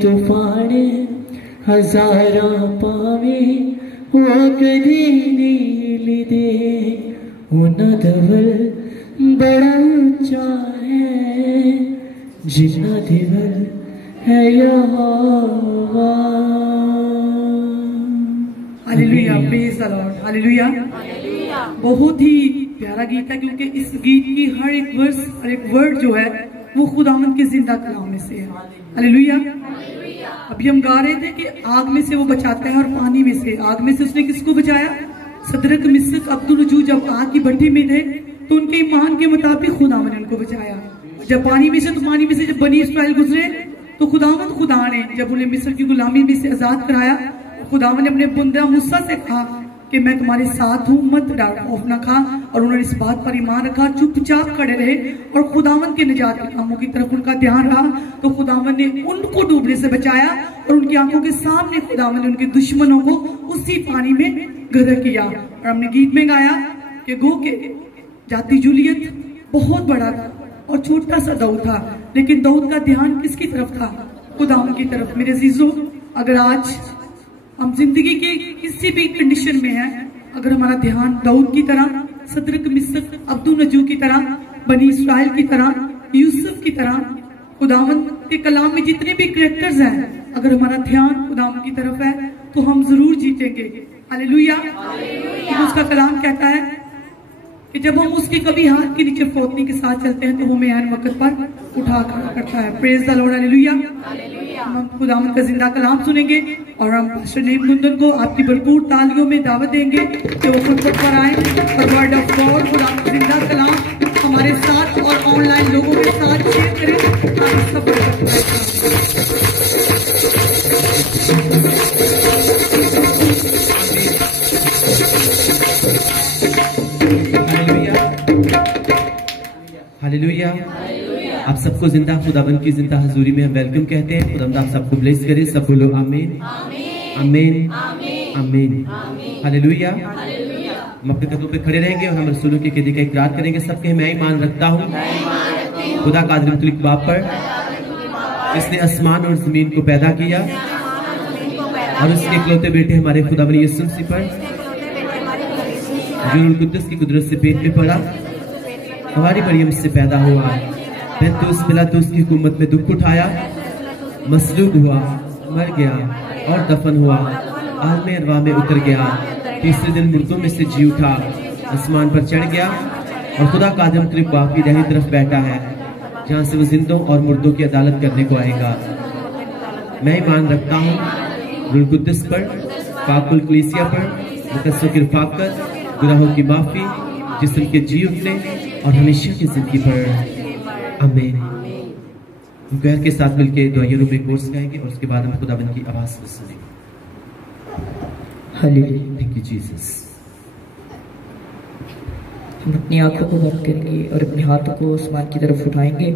तूफान हजारा पावे वो कदी नील दे उन्ना दवल बड़ा ऊंचा है जिन्ना दिवल है यहोवा। Hallelujah, praise the lord, hallelujah. बहुत ही प्यारा गीत है क्योंकि इस गीत की हर एक वर्स और एक वर्ड जो है वो खुदावंद के जिंदा कलाम में से है। हालेलुया। अभी हम गा रहे थे कि आग में से वो बचाता है और पानी में से। आग में से उसने किसको बचाया? सदरक मिस्क अब्दुल जब आग की भट्टी में थे तो उनके ईमान के मुताबिक खुदावंद ने उनको बचाया। जब पानी में से, तो पानी में से जब बनी इस्राएल गुजरे तो खुदा ने जब उन्हें मिस्र की गुलामी में से आजाद कराया, खुदावंद ने अपने बंदा मूसा से कहा कि मैं तुम्हारे साथ हूँ, मत डर खौफ ना खा। और उन्होंने इस बात पर ईमान रखा, चुपचाप खड़े रहे और खुदावंद के निजात के कामों की तरफ उनका ध्यान रहा। तो खुदावंद ने उनको डूबने से बचाया और उनकी आंखों के सामने खुदावंद ने उनके दुश्मनों को उसी पानी में गर्क किया। और हमने गीत में गाया कि गो के जाति जूलियत बहुत बड़ा था और छोटा सा दाऊद था, लेकिन दाऊद का ध्यान किसकी तरफ था? खुदावंद की तरफ। मेरे अजीजों, अगर आज हम जिंदगी के किसी भी कंडीशन में हैं, अगर हमारा ध्यान दाऊद की तरह, सदरक मिस्क अब्दुल की तरह, बनी इस्राएल की तरह, यूसुफ की तरह, खुदावंद के कलाम में जितने भी कैरेक्टर्स हैं, अगर हमारा ध्यान खुदावंद की तरफ है तो हम जरूर जीतेंगे। हालेलुया। तो उसका कलाम कहता है कि जब हम उसके कभी हाथ के नीचे फौतनी के साथ चलते हैं तो वो हमें ऐन वक्त पर उठा खड़ा करता है। Praise the lord, hallelujah. हम खुदावंद का जिंदा कलाम सुनेंगे और हम पास्टर नीम कुंदन को आपकी भरपूर तालियों में दावत देंगे कि वो खुद पर आए और वर्ड ऑफ गॉड, खुदावंद का जिंदा कलाम हमारे साथ और ऑनलाइन लोगों के साथ शेयर करें। आप सब हालेलुया। आप सबको जिंदा खुदाबंद की जिंदा हजूरी में हम वेलकम कहते हैं। खुदाबंद आप सबको ब्लेस करे। सब बोलो आमीन, आमीन, आमीन। हालेलुया। हम अपने कदमों पे खड़े रहेंगे और हम रसूलों के क़िदे का इकरार करेंगे। सबके मैं ईमान रखता हूँ खुदा कादिर मुतलक बाप पर, इसने आसमान और जमीन को पैदा किया, और उसके इकलौते बेटे हमारे खुदावंद यीशु मसीह पर, जो रूह कुद्दुस की कुदरत से पेट में पड़ा, हमारी मरियम से पैदा हुआ, पिलातुस की हुकूमत में दुख उठाया, मसलूब हुआ, मर गया और दफन हुआ, आलमे अरवा में उतर गया, तीसरे दिन मुर्दों में से जी उठा, आसमान पर चढ़ गया और खुदा कादिर मुतलक बाप की दाहिनी तरफ बैठा है, जहाँ से वो जिंदों और मुर्दों की अदालत करने को आएगा। मैं ईमान रखता हूँ रूह कुद्दुस पर, पाकुल कलीसिया पर, मुकद्दसों की रफ़ाक़त, गुनाहों की माफ़ी, जिस्म के जी उठने और हमेशा की जिंदगी पर। आमीन। हम गैर के साथ मिलकर दुआओं में कोर्स गाएंगे और उसके बाद हम खुदाबंद की आवाज सुनेंगे। हालेलुया। Thank you Jesus. हम अपनी आंखों को बंद करेंगे और अपने हाथों को आसमान की तरफ उठाएंगे।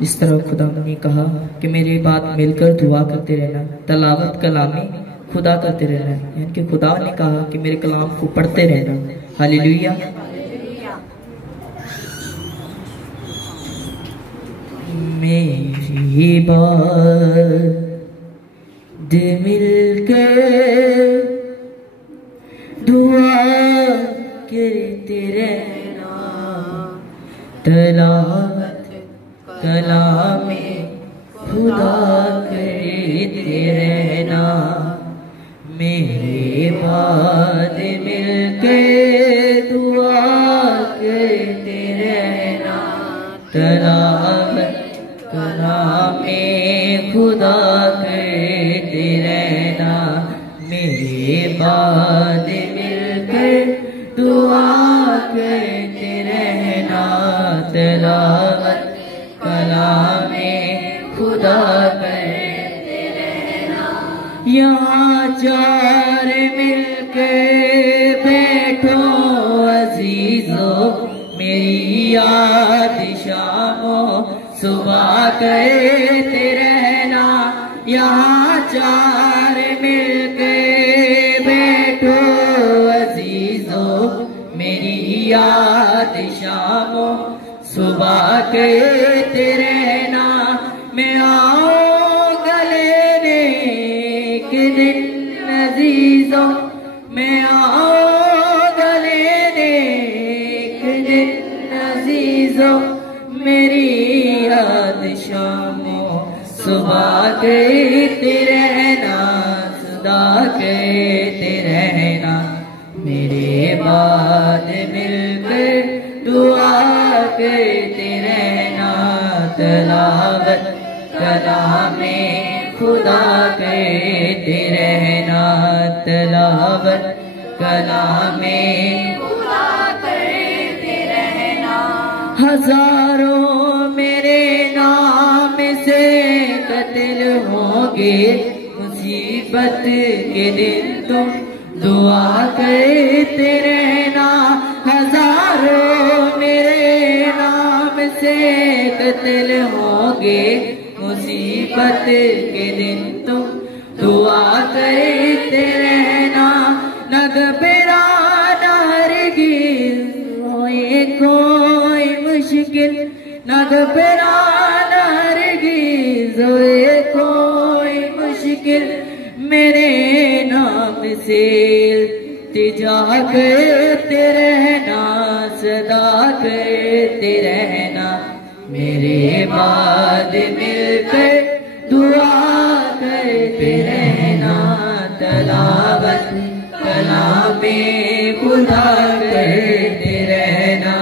जिस तरह खुदा ने कहा कि मेरे बाद मिलकर दुआ करते रहना, तलावत कलामी खुदा करते रहना, यानी कि खुदा ने कहा कि मेरे कलाम को पढ़ते रहना। हालेलुया। मेरी बात मिलकर दुआ करते रहना, तलावत कलामे खुदा करते रहना, मेरे बाद मिलकर दुआ करते रहना, तलावत कलामे खुदा करते रहना, मेरे बाद मिलकर दुआ करते रहना, तलावत कलामे खुदा करते रहना। यहाँ चार मिलकर बैठो अजीजों, मेरी याद शामो सुबह करते रहना। यहाँ चार मिलकर बैठो अजीजों, मेरी याद शामो सुबह करते रहना। मैं आऊं सुबह कहते रहना, सदा कहते रहना, मेरे बाद मिलकर दुआ करते रहना। तलावत कलामे खुदा करते रहना, तलावत कलामे खुदा करते रहना। हजारों मेरे नाम से कत्ल होंगे, मुसीबत के दिन तुम दुआ करते रहना। हजारों मेरे नाम से कत्ल होंगे, मुसीबत के दिन तुम दुआ करते रहना। न घबराना हरगिज़ होए कोई मुश्किल, न घबराना हरगिज़ होए कोई मुश्किल, मेरे नाम से इल्तिजा करते रहना, सदा करते रहना, मेरे बाद मिलकर दुआ करते रहना। तलावत कलामे खुदा करते रहना,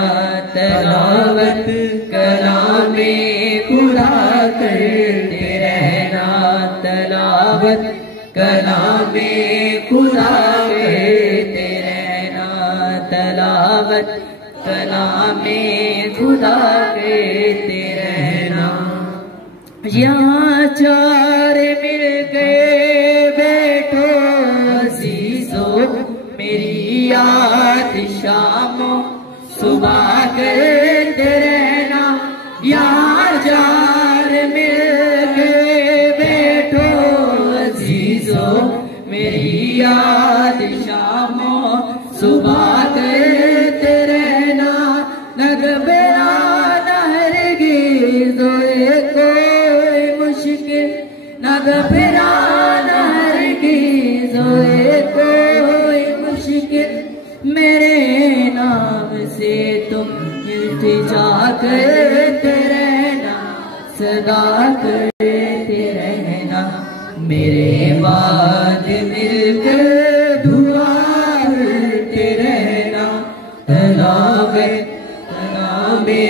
तलावत कलामे खुदा करते रहना, तलावत कलामे खुदा करते रहना, तलावत कलामे खुदा करते रहना। यहाँ चार मिल गए बैठो अजीजो, मेरी याद शामो सुबह करते रहना। यहाँ चार मिल गए बैठो अजीजो, मेरी याद शामो सुबह करते रहना। न घबराना हरगिज़ होए कोई मुश्किल, न घबराना हरगिज़ होए कोई मुश्किल, मेरे नाम से तुम इल्तिजा करते रहना, सदा करते रहना, मेरे बाद मिलकर दुआ करते रहना। तलावत कलामे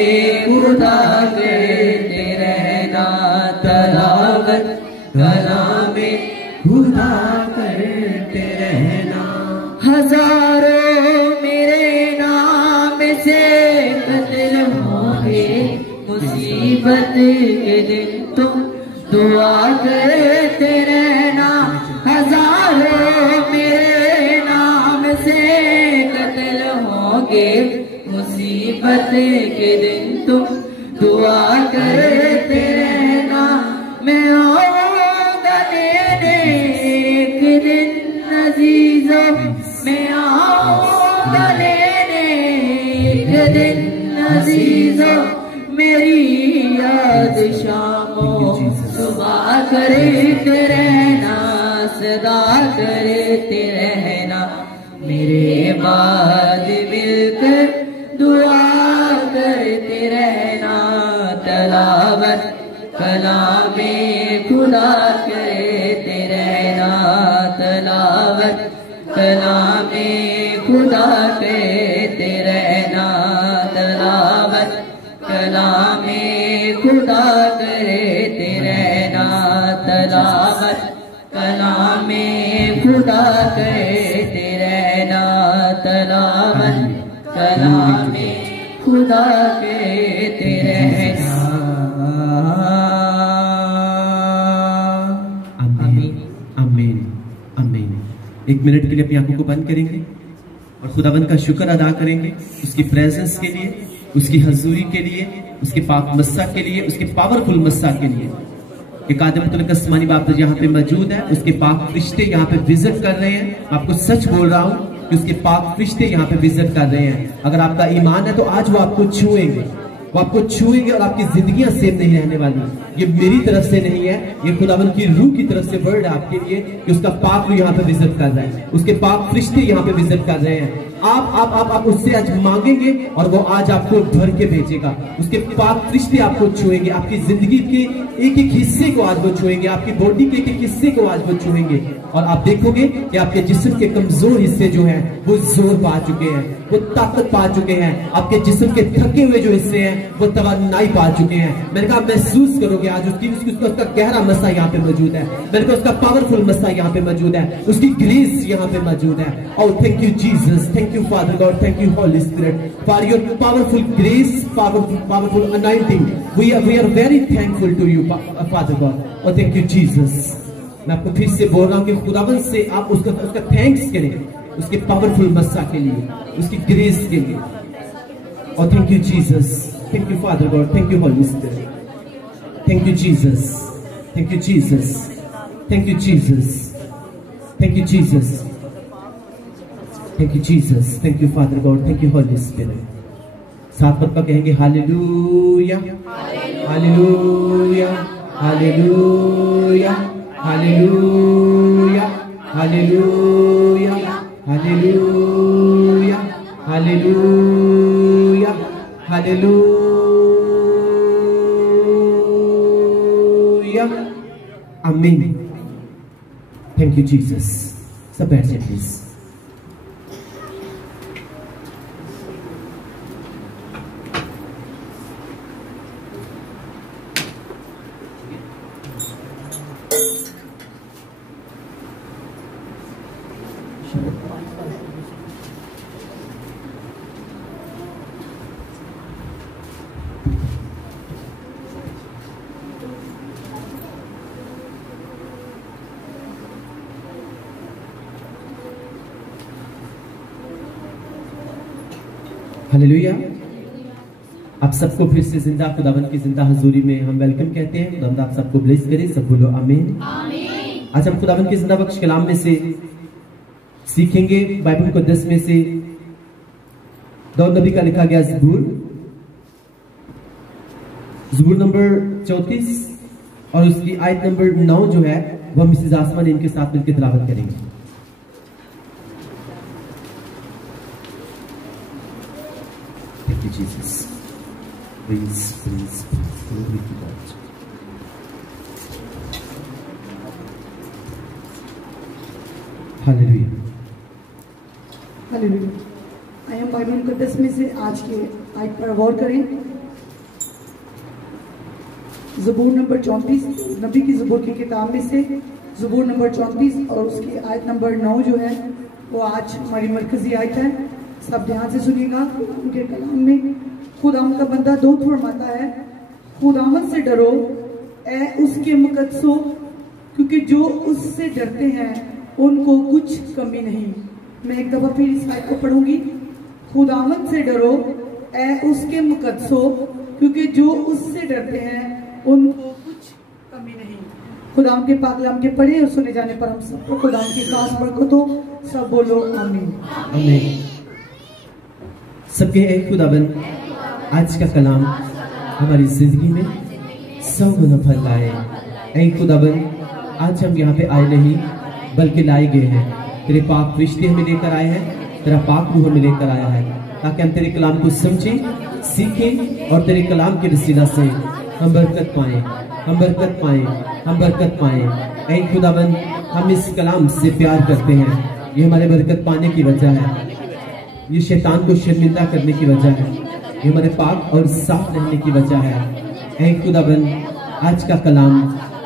खुदा करते रहना, तलावत कलामे खुदा करते रहना। हजारों मेरे नाम से कत्ल होंगे, मुसीबत के दिन तुम दुआ करते रहना। हजारों मेरे नाम से कत्ल होंगे, मुसीबत के दिन तुम दुआ करते रहना। मैं आऊंगा लेने एक दिन अजीजों, मैं आऊंगा लेने एक दिन अजीजों, मेरी याद शामो सुबह करते रहना, सदा करते रहना, मेरे बाद मिलकर दुआ करते रहना। तलावत कलामे खुदा करते रहना, तलावत कलामे खुदा करते रहना, तलावत कलामे खुदा करते रहना, तलावत कलामे खुदा करते रहना, तलावत कलामे खुदा करते रहना। आमीन आमीन आमीन। एक मिनट के लिए अपनी आंखों को बंद करेंगे और खुदावंद का शुक्र अदा करेंगे उसकी प्रेजेंस के लिए, उसकी हजूरी के लिए, उसके पाक मस्सा के लिए, उसके पावरफुल मस्सा के लिए। एक आदम आसमानी बाप यहाँ पे मौजूद है, उसके पाक रिश्ते यहाँ पे विजिट कर रहे हैं। आपको सच बोल रहा हूँ कि उसके पाक रिश्ते यहाँ पे विजिट कर रहे हैं। अगर आपका ईमान है तो आज वो आपको छुएंगे, वो आपको छुएंगे और आपकी जिंदगियां सेम नहीं रहने वाली। ये मेरी तरफ से नहीं है, ये खुदावंद की रूह की तरफ से वर्ड है आपके लिए कि उसका पाक रूह यहाँ पे विजिट कर रहा है, उसके पाक रिश्ते यहाँ पे विजिट कर रहे हैं। आप उससे आज मांगेंगे और वो आज आपको भर के भेजेगा। उसके पाक रिश्ते आपको छुएंगे, आपकी जिंदगी के एक एक हिस्से को आज वो छुएंगे, आपकी बॉडी के एक एक हिस्से को आज वो छुएंगे और आप देखोगे कि आपके जिस्म के कमजोर हिस्से जो हैं वो जोर पा चुके हैं, वो ताकत पा चुके हैं। आपके जिस्म के थके हुए जो हिस्से हैं वो तवानाई पा चुके हैं। मैंने कहा महसूस करोगे आज उसका गहरा मसा यहाँ पे मौजूद है। मैंने कहा उसका पावरफुल मसा यहाँ पे मौजूद है, उसकी ग्रेस यहाँ पे मौजूद है। Oh, thank you Jesus, thank you Father God, thank you Holy Spirit for your powerful grace, powerful anointing. We are very thankful to you Father God. Oh, thank you Jesus. मैं आपको फिर से बोल रहा हूँ कि खुदावन से आप उसका थैंक्स करें, उसके पावरफुल मस्सा के लिए, उसकी ग्रेस के लिए। Oh, thank you Jesus, thank you Father God, thank you Holy Spirit, thank you Jesus, thank you Jesus, thank you Jesus, thank you Jesus. Thank you Jesus, thank you Father God, thank you Holy Spirit। साथ पद पर कहेंगे hallelujah, hallelujah, hallelujah, hallelujah, hallelujah, hallelujah, hallelujah, hallelujah, आमीन। Thank you Jesus. सब बैठ जाइए please. Hallelujah. आप सबको फिर से जिंदा खुदावंद की जिंदा हजूरी में हम वेलकम कहते हैं। खुदावंद आप सबको ब्लेस करे, सब बोलो आमीन। आज हम खुदावंद की जिंदा बख्श कलाम में से सीखेंगे बाइबल को 10 में से दाऊद नबी का लिखा गया ज़बूर नंबर 34 और उसकी आयत नंबर 9 जो है वो हम मिसेस आसमान इनके साथ मिलकर तिलावत करेंगे। Jesus, please, please, please, glory to God. Hallelujah. Hallelujah. आइए हम बाइबल मुकद्दस में से आज के आयत पर गौर करें। ज़बूर नंबर 34, नबी की ज़बूर की किताब में से ज़बूर नंबर 34 और उसकी आयत नंबर 9 जो है वो आज हमारी मरकजी आयत है। सब ध्यान से सुनिएगा। उनके कलाम में खुदावंद का बंदा दाऊद फरमाता है, खुदावंद से डरो ए उसके मुकद्दसों, क्योंकि जो उससे डरते हैं उनको कुछ कमी नहीं। मैं एक दफा फिर इस आयत को पढ़ूंगी। खुदावंद से डरो ए उसके मुकद्दसों, क्योंकि जो उससे डरते हैं उनको कुछ कमी नहीं। खुदावंद के पाक कलाम के पढ़े और सुने जाने पर हम सबको खुदावंद की खास बरकत हो। सब बोलो आमीन। आमीन। सबके एक खुदावंद आज का कलाम हमारी जिंदगी में 100 गुना फल लाए। ऐ खुदावंद आज हम यहाँ पे आए नहीं बल्कि लाए गए हैं। तेरे पाक रिश्ते हमें लेकर आए हैं, तेरा पाक रूह हमें लेकर आया है ताकि हम तेरे कलाम को समझें, सीखें और तेरे कलाम के वसीला से हम बरकत पाएं, हम बरकत पाएं, हम बरकत पाएं। ऐ खुदावंद हम इस कलाम से प्यार करते हैं, ये हमारे बरकत पाने की वजह है, ये शैतान को शर्मिंदा करने की वजह है, ये हमारे पाक और साफ रहने की वजह है। ऐ खुदावंद आज का कलाम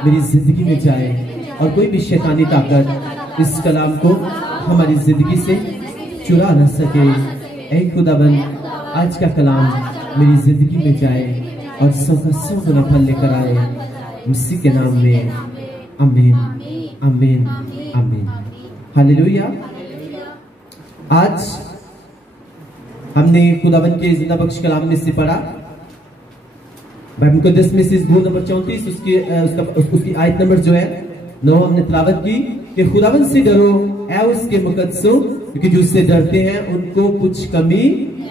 मेरी जिंदगी में जाए और कोई भी शैतानी ताकत इस कलाम को हमारी जिंदगी से चुरा न सके। ऐ खुदावंद आज का कलाम मेरी जिंदगी में जाए और 100 गुना फल लेकर आए। उसी के नाम में आमीन, आमीन, आमीन। हालेलुया। आज हमने खुदावंद के जिंदा बख्श कलाम में से पढ़ा बाइबल मुकद्दस में से ज़बूर नंबर 34 उसकी आयत नंबर जो है 9 हमने तिलावत की कि खुदावंद से डरो ऐ उसके मुकद्दसों, क्योंकि जो उससे डरते हैं उनको कुछ कमी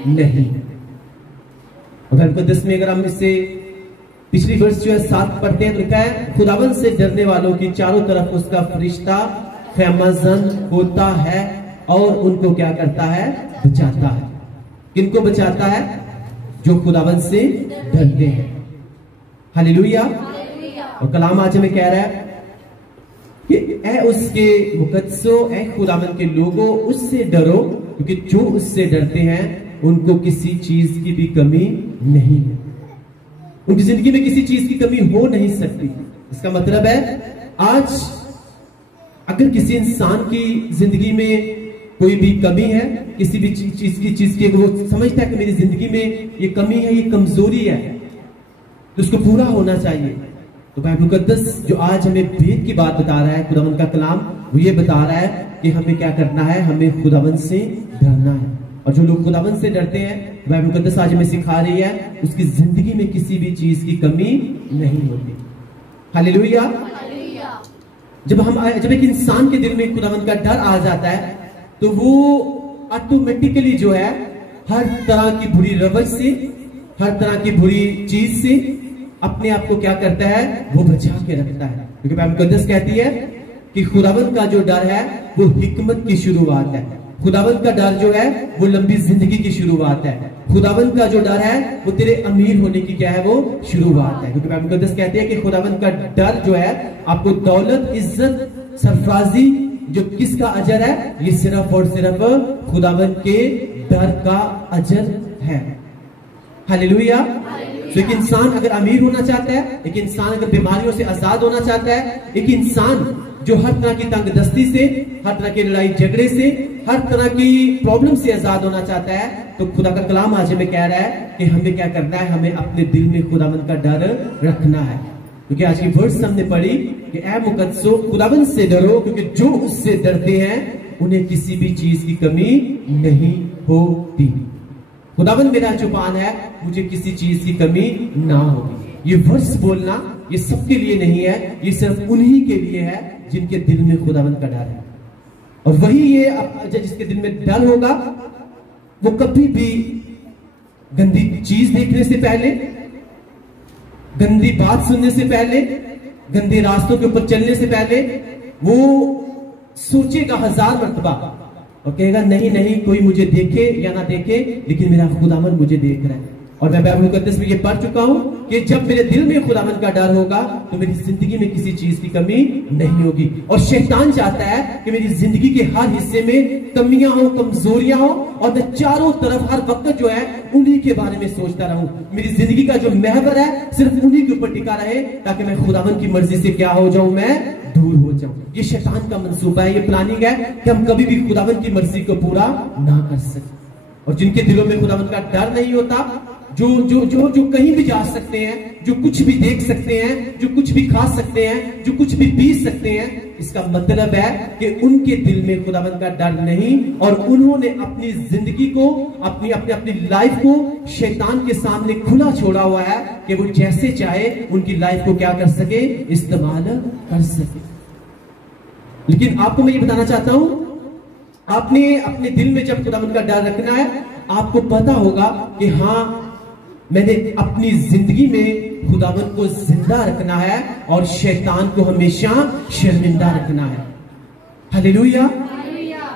नहीं। और बाइबल मुकद्दस में अगर हम इससे पिछली वर्ष जो है 7 पढ़ते हैं तो लिखा है खुदावंद से डरने वालों की चारों तरफ उसका फरिश्ता ख़ैमाज़न होता है और उनको क्या करता है? बचाता है। किनको बचाता है? जो खुदावन से डरते हैं। हालेलुया। और कलाम आज हमें कह रहा है कि ऐ उसके मुकद्दसों, ऐ खुदावन के लोगों, उससे डरो, क्योंकि जो उससे डरते हैं उनको किसी चीज की भी कमी नहीं है। उनकी जिंदगी में किसी चीज की कमी हो नहीं सकती। इसका मतलब है आज अगर किसी इंसान की जिंदगी में कोई भी कमी है, किसी भी चीज की वो समझता है कि मेरी जिंदगी में ये कमी है, ये कमजोरी है, तो उसको पूरा होना चाहिए। तो बाइबल मुकद्दस जो आज हमें भेद की बात बता रहा है, खुदावन का कलाम, वो ये बता रहा है कि हमें क्या करना है? हमें खुदावन से डरना है। और जो लोग खुदावन से डरते हैं, बाइबल मुकद्दस आज हमें सिखा रही है, उसकी जिंदगी में किसी भी चीज की कमी नहीं होती। हालेलुया। जब एक इंसान के दिल में खुदावन का डर आ जाता है तो वो ऑटोमेटिकली जो है हर तरह की बुरी रवैया से, हर तरह की बुरी चीज से अपने आप को क्या करता है? वो बचा के रखता है। क्योंकि बाइबल मुकद्दस कहती है कि खुदावन का जो डर है वो हिकमत की शुरुआत है। खुदावन का डर जो है वो लंबी जिंदगी की शुरुआत है। खुदावन का जो डर है वो तेरे अमीर होने की क्या है? वो शुरुआत है। क्योंकि बाइबल मुकद्दस कहती है कि खुदावन का डर जो है आपको दौलत, इज्जत, सरफराजी, जो किसका अजर है? ये सिर्फ और सिर्फ खुदावन के डर का अजर है। हालेलुया। तो एक इंसान अगर अमीर होना चाहता है, एक इंसान अगर बीमारियों से आजाद होना चाहता है, एक इंसान जो हर तरह की तंगदस्ती से, हर तरह की लड़ाई झगड़े से, हर तरह की प्रॉब्लम से आजाद होना चाहता है, तो खुदा का कलाम आज हमें कह रहा है कि हमें क्या करना है? हमें अपने दिल में खुदावन का डर रखना है। क्योंकि आज की वर्ड्स हमने पढ़ी कि ऐ मुकद्दसों, खुदावन से डरो, क्योंकि जो उससे डरते हैं उन्हें किसी भी चीज की कमी नहीं होती। खुदावन मेरा चौपान है, मुझे किसी चीज की कमी ना होगी। ये वर्ड्स बोलना ये सबके लिए नहीं है, ये सिर्फ उन्हीं के लिए है जिनके दिल में खुदावन का डर है। और वही ये जिसके दिल में डर होगा वो कभी भी गंदी चीज देखने से पहले, गंदी बात सुनने से पहले, गंदे रास्तों के ऊपर चलने से पहले वो सोचेगा 1000 मर्तबा और कहेगा नहीं नहीं, कोई मुझे देखे या ना देखे, लेकिन मेरा खुदावन मुझे देख रहा है। और मैं बाइबल मुकद्दस में ये पढ़ चुका हूं कि जब मेरे दिल में खुदावन का डर होगा तो मेरी जिंदगी में किसी चीज की कमी नहीं होगी। और शैतान चाहता है कि मेरी जिंदगी के हर हिस्से में कमियां हो, कमजोरियां हो, और मैं चारों तरफ हर वक्त जो है उन्हीं के बारे में सोचता रहूं। मेरी जिंदगी का जो महवर है सिर्फ उन्हीं के ऊपर टिका रहे, ताकि मैं खुदावन की मर्जी से क्या हो जाऊं? मैं दूर हो जाऊं। ये शैतान का मंसूबा है, ये प्लानिंग है कि हम कभी भी खुदावन की मर्जी को पूरा ना कर सकें। और जिनके दिलों में खुदावन का डर नहीं होता, जो जो जो जो कहीं भी जा सकते हैं, जो कुछ भी देख सकते हैं, जो कुछ भी खा सकते हैं, जो कुछ भी पी सकते हैं, इसका मतलब है कि उनके दिल में खुदावन का डर नहीं, और उन्होंने अपनी जिंदगी को, अपनी अपनी अपनी लाइफ को शैतान के सामने खुला छोड़ा हुआ है कि वो जैसे चाहे उनकी लाइफ को क्या कर सके? इस्तेमाल कर सके। लेकिन आपको मैं ये बताना चाहता हूं, आपने अपने दिल में जब खुदावन का डर रखना है, आपको पता होगा कि हाँ, मैंने अपनी जिंदगी में खुदावन को जिंदा रखना है और शैतान को हमेशा शर्मिंदा रखना है। हालेलुया।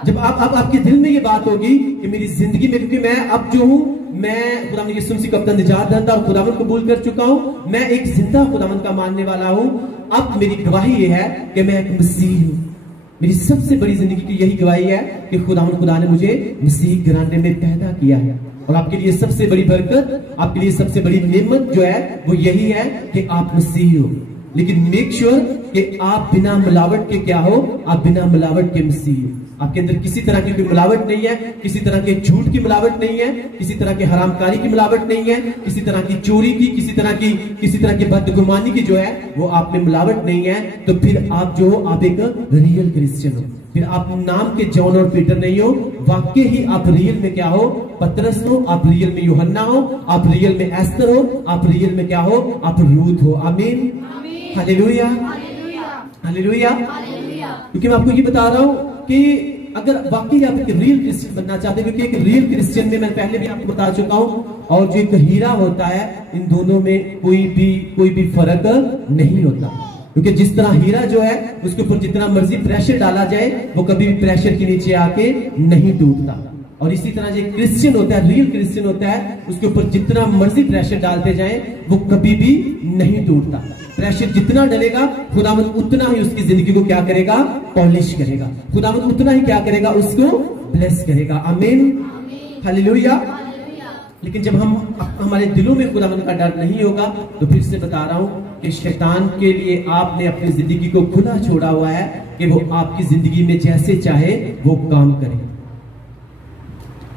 जब आपके दिल में ये बात होगी कि मेरी जिंदगी में, क्योंकि मैं अब जो हूं, मैं खुदावन यीशु मसीह को अपना निजात दंदा और खुदावन कबूल कर चुका हूं, मैं एक जिंदा खुदावन का मानने वाला हूं। अब मेरी गवाही ये है कि मैं एक मसीह हूं। मेरी सबसे बड़ी जिंदगी की यही गवाही है कि खुदा ने मुझे मसीह घराने में पैदा किया है। और आपके लिए सबसे बड़ी बरकत, आपके लिए सबसे बड़ी नेमत जो है वो यही है कि आप मसीह हो। लेकिन मेक श्योर कि आप बिना मिलावट के क्या हो? आप बिना मिलावट के मसीह हो। आपके अंदर किसी तरह की कोई मिलावट नहीं है, किसी तरह के झूठ की मिलावट नहीं है, किसी तरह के हरामकारी की मिलावट नहीं है, किसी तरह की चोरी की, किसी तरह की बदगुमानी की जो है वो आप में मिलावट नहीं है। तो फिर आप जो हो, आप एक रियल क्रिश्चियन हो। फिर आप नाम के जॉन और पीटर नहीं हो, वाकई ही आप रियल में क्या हो? पतरस हो। आप रियल में यूहन्ना हो, आप रियल में एस्तर हो, आप रियल में क्या हो? आप रूथ हो। आमीन, हालेलुया, हालेलुया। क्योंकि मैं आपको ये बता रहा हूं कि अगर वाकई आप एक रियल क्रिश्चियन बनना चाहते हैं, क्योंकि एक रियल क्रिश्चियन में मैं पहले भी आपको बता चुका हूं, और जो एक हीरा होता है, इन दोनों में कोई भी फर्क नहीं होता। क्योंकि जिस तरह हीरा जो है उसके ऊपर जितना मर्जी प्रेशर डाला जाए वो कभी भी प्रेशर के नीचे आके नहीं टूटता। और इसी तरह जो क्रिश्चियन होता है, रियल क्रिश्चियन होता है, उसके ऊपर जितना मर्जी प्रेशर डालते जाएं वो कभी भी नहीं टूटता। प्रेशर जितना डलेगा खुदावंद उतना ही उसकी जिंदगी को क्या करेगा, पॉलिश करेगा। खुदावंद उतना ही क्या करेगा, उसको ब्लेस करेगा। आमीन, हालेलुया। लेकिन जब हम हमारे दिलों में खुदावंद का डर नहीं होगा तो फिर से बता रहा हूं कि शैतान के लिए आपने अपनी जिंदगी को खुला छोड़ा हुआ है कि वो आपकी जिंदगी में जैसे चाहे वो काम करे।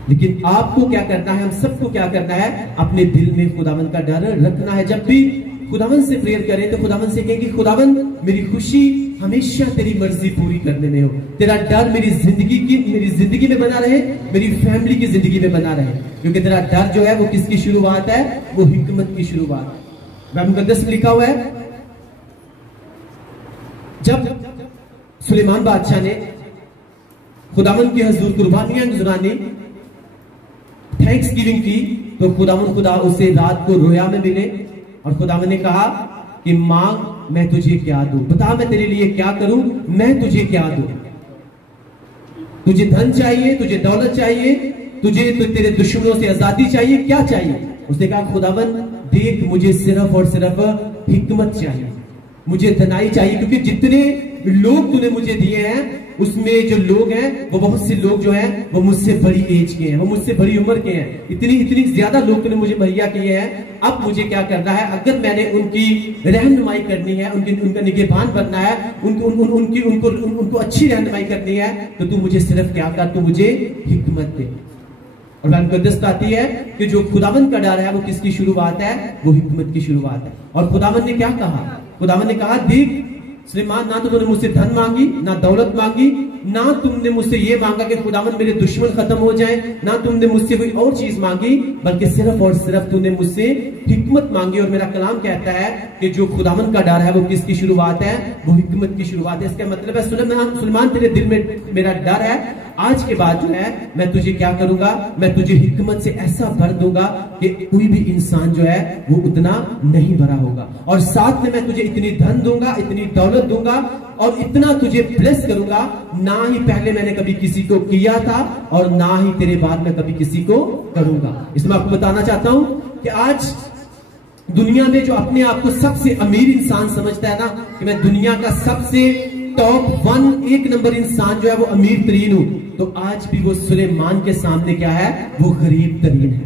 लेकिन आपको क्या करना है, हम सबको क्या करना है, अपने दिल में खुदावंद का डर रखना है। जब भी खुदावंद से प्रेयर करें तो खुदावंद से कहें कि खुदावंद मेरी खुशी हमेशा तेरी मर्जी पूरी करने में हो, तेरा डर मेरी जिंदगी में बना रहे, मेरी फैमिली की जिंदगी में बना रहे। क्योंकि तेरा डर जो है वो किसकी शुरुआत है, वो हिकमत की शुरुआत है। बाइबल मुकद्दस में लिखा हुआ है जब सुलेमान बादशाह ने खुदावंद के हुजूर कुर्बानियां गुजरानी, थैंक्स गिविंग की, तो खुदा उसे रात को रोया में मिले और खुदावंद ने कहा कि मांग मैं तुझे क्या दूं, बता मैं तेरे लिए क्या करूं, मैं तुझे क्या दूं। तुझे धन चाहिए, तुझे दौलत चाहिए, तुझे तेरे दुश्मनों से आजादी चाहिए, क्या चाहिए? उसने कहा खुदावंद देख मुझे सिर्फ और सिर्फ हिकमत चाहिए, मुझे धनाई चाहिए। क्योंकि जितने लोग तूने मुझे दिए हैं उसमें जो लोग हैं वो बहुत से लोग जो हैं वो मुझसे बड़ी एज के हैं, वो मुझसे बड़ी उम्र के हैं, इतनी ज्यादा लोग तूने मुझे मुहैया किए हैं। अब मुझे क्या करना है, अगर मैंने उनकी रहनुमाई करनी है, उनका निगहबान बनना है, उनको अच्छी रहनुमाई करनी है, तो तू मुझे सिर्फ क्या कर, तू मुझे हिकमत दे। और बाइबल मुकद्दस आती है कि जो खुदावंद का डर है वो किसकी शुरुआत है, वो हिकमत की शुरुआत है। और खुदावंद ने क्या कहा, खुदावंद ने कहा देख सुलेमान, ना तो तुमने मुझसे धन मांगी, ना दौलत मांगी, ना तुमने मुझसे ये मांगा कि खुदावंद मेरे दुश्मन खत्म हो जाएं, ना तुमने मुझसे कोई और चीज मांगी, बल्कि सिर्फ और सिर्फ तूने मुझसे हिकमत मांगी। और मेरा कलाम कहता है कि जो खुदावंद का डर है वो किसकी शुरुआत है, वो हिकमत की शुरुआत है। इसका मतलब है सुलेमान तेरे दिल में मेरा डर है, आज के बाद जो है मैं तुझे क्या करूंगा, मैं तुझे हिकमत से ऐसा भर दूंगा कि कोई भी इंसान जो है वो उतना नहीं भरा होगा। और साथ में मैं तुझे इतनी धन दूंगा, इतनी दौलत दूंगा और इतना तुझे ब्लेस करूंगा, ना ही पहले मैंने कभी किसी को किया था और ना ही तेरे बाद में कभी किसी को करूंगा। इसमें आपको बताना चाहता हूं कि आज दुनिया में जो अपने आप को सबसे अमीर इंसान समझता है ना, कि मैं दुनिया का सबसे टॉप 1 एक नंबर इंसान जो है वो अमीर तरीन हूं, तो आज भी वो सुलेमान के सामने क्या है, वो गरीब तरीन है।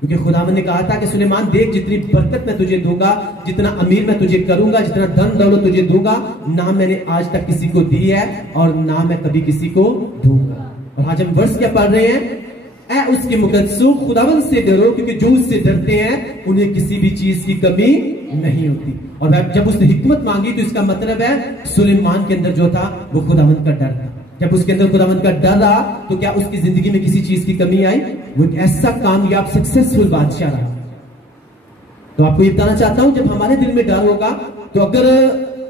क्योंकि खुदावंद ने कहा था कि सुलेमान देख जितनी बरकत मैं तुझे दूंगा, जितना अमीर मैं तुझे करूंगा, जितना धन दौलत तुझे दूंगा, ना मैंने आज तक किसी को दी है और ना मैं कभी किसी को दूंगा। और आज हम वर्ष क्या पढ़ रहे हैं, ऐ उसके मुकद्दसों खुदावंद से डरो, क्योंकि जो उससे डरते हैं उन्हें किसी भी चीज की कमी नहीं होती। और जब उसने हिकमत मांगी तो इसका मतलब है सुलेमान के अंदर जो था वो खुदावंद का डर था। जब उसके अंदर खुदावंद का डर रहा तो क्या उसकी जिंदगी में किसी चीज की कमी आई, वो एक ऐसा कामयाब सक्सेसफुल बादशाह रहा। तो आपको ये बताना चाहता हूं, जब हमारे दिल में डर होगा तो अगर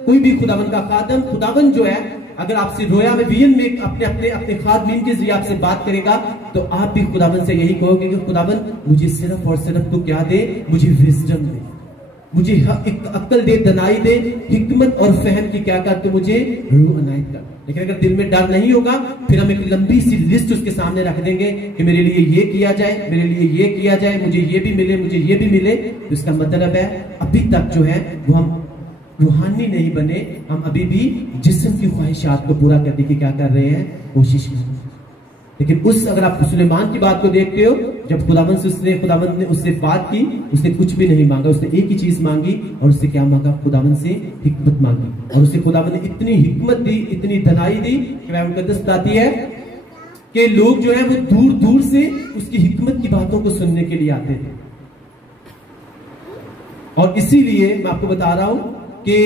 कोई भी खुदावंद का खादम, खुदावंद जो है अगर आपसे रोया में वियन में अपने खादमीन के जरिए आपसे बात करेगा तो आप भी खुदावंद से यही कहोगे कि खुदावंद मुझे सिर्फ और सिर्फ तू क्या दे, मुझे विजडम दे, मुझे अक्ल दे, दनाई दे, हिकमत और फहम की क्या कर, तो मुझे रूह अनायत कर। लेकिन अगर दिल में डर नहीं होगा फिर हम एक लंबी सी लिस्ट उसके सामने रख देंगे कि मेरे लिए ये किया जाए, मेरे लिए ये किया जाए, मुझे ये भी मिले, मुझे ये भी मिले। तो इसका मतलब है अभी तक जो है वो हम रूहानी नहीं बने, हम अभी भी जिस्म की ख्वाहिशात को पूरा करने की क्या कर रहे हैं, कोशिश कर रहे हैं। लेकिन अगर आप सुलेमान की बात को देखते हो, जब खुदावंद ने उससे बात की, उसने कुछ भी नहीं मांगा, उसने एक ही चीज मांगी और उससे क्या मांगा, खुदावंद से हिकमत मांगी। और उससे खुदावंद ने इतनी हिकमत दी, इतनी धनाई दी कि बाइबल मुकद्दस बताती है कि लोग जो है वो दूर दूर से उसकी हिकमत की बातों को सुनने के लिए आते थे। और इसीलिए मैं आपको बता रहा हूं कि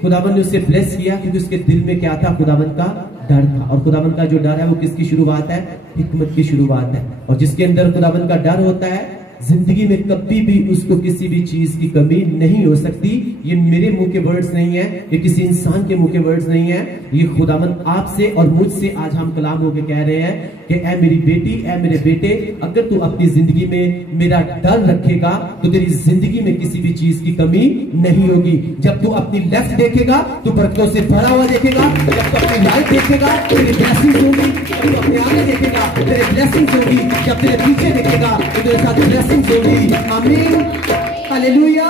खुदावंद ने उससे ब्लेस किया, क्योंकि उसके दिल में क्या था, खुदावंद का डर था। और खुदावंद का जो डर है वो किसकी शुरुआत है, हिकमत की शुरुआत है। और जिसके अंदर खुदावंद का डर होता है जिंदगी में कभी भी उसको किसी भी चीज की कमी नहीं हो सकती, ये मेरे मुंह के वर्ड्स नहीं है, ये किसी इंसान के मुंह के वर्ड्स नहीं है, ये खुदावंद आपसे और मुझसे आज हम कलाम होके कह रहे हैं कि ऐ मेरी बेटी, ऐ मेरे बेटे, अगर तू अपनी जिंदगी में मेरा डर रखेगा तो तेरी जिंदगी में किसी भी चीज की कमी नहीं होगी। जब तू अपनी लेफ्ट देखेगा तो बरकतों से भरा हुआ देखेगा, जब तू अपनी राइट देखेगा तेरी ब्लेसिंग्स होगी, जब तू अपने आगे देखेगा तेरे ब्लेसिंग्स होगी, जब तेरे पीछे देखेगा तो तेरे साथ ब्लेसिंग्स होगी। आमीन, हालेलुया।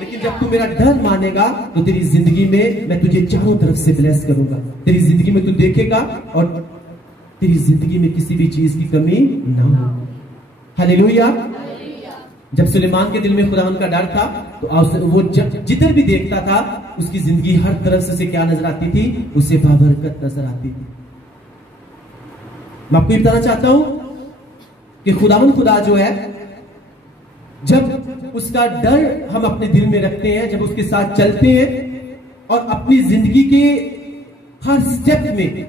लेकिन जब तू मेरा डर मानेगा तो तेरी जिंदगी में मैं तुझे चारों तरफ से ब्लेस करूंगा। तेरी जिंदगी में तू देखेगा और तेरी जिंदगी में किसी भी चीज की कमी ना हो। हालेलुया। जब सुलेमान के दिल में खुदावंद का डर था तो वो जिधर भी देखता था उसकी जिंदगी हर तरफ से उसे क्या नजर आती थी? उसे बाबरकत नजर आती थी। मैं आपको ये बताना चाहता हूं कि खुदावंद खुदा जो है, जब उसका डर हम अपने दिल में रखते हैं, जब उसके साथ चलते हैं और अपनी जिंदगी के हर स्टेप में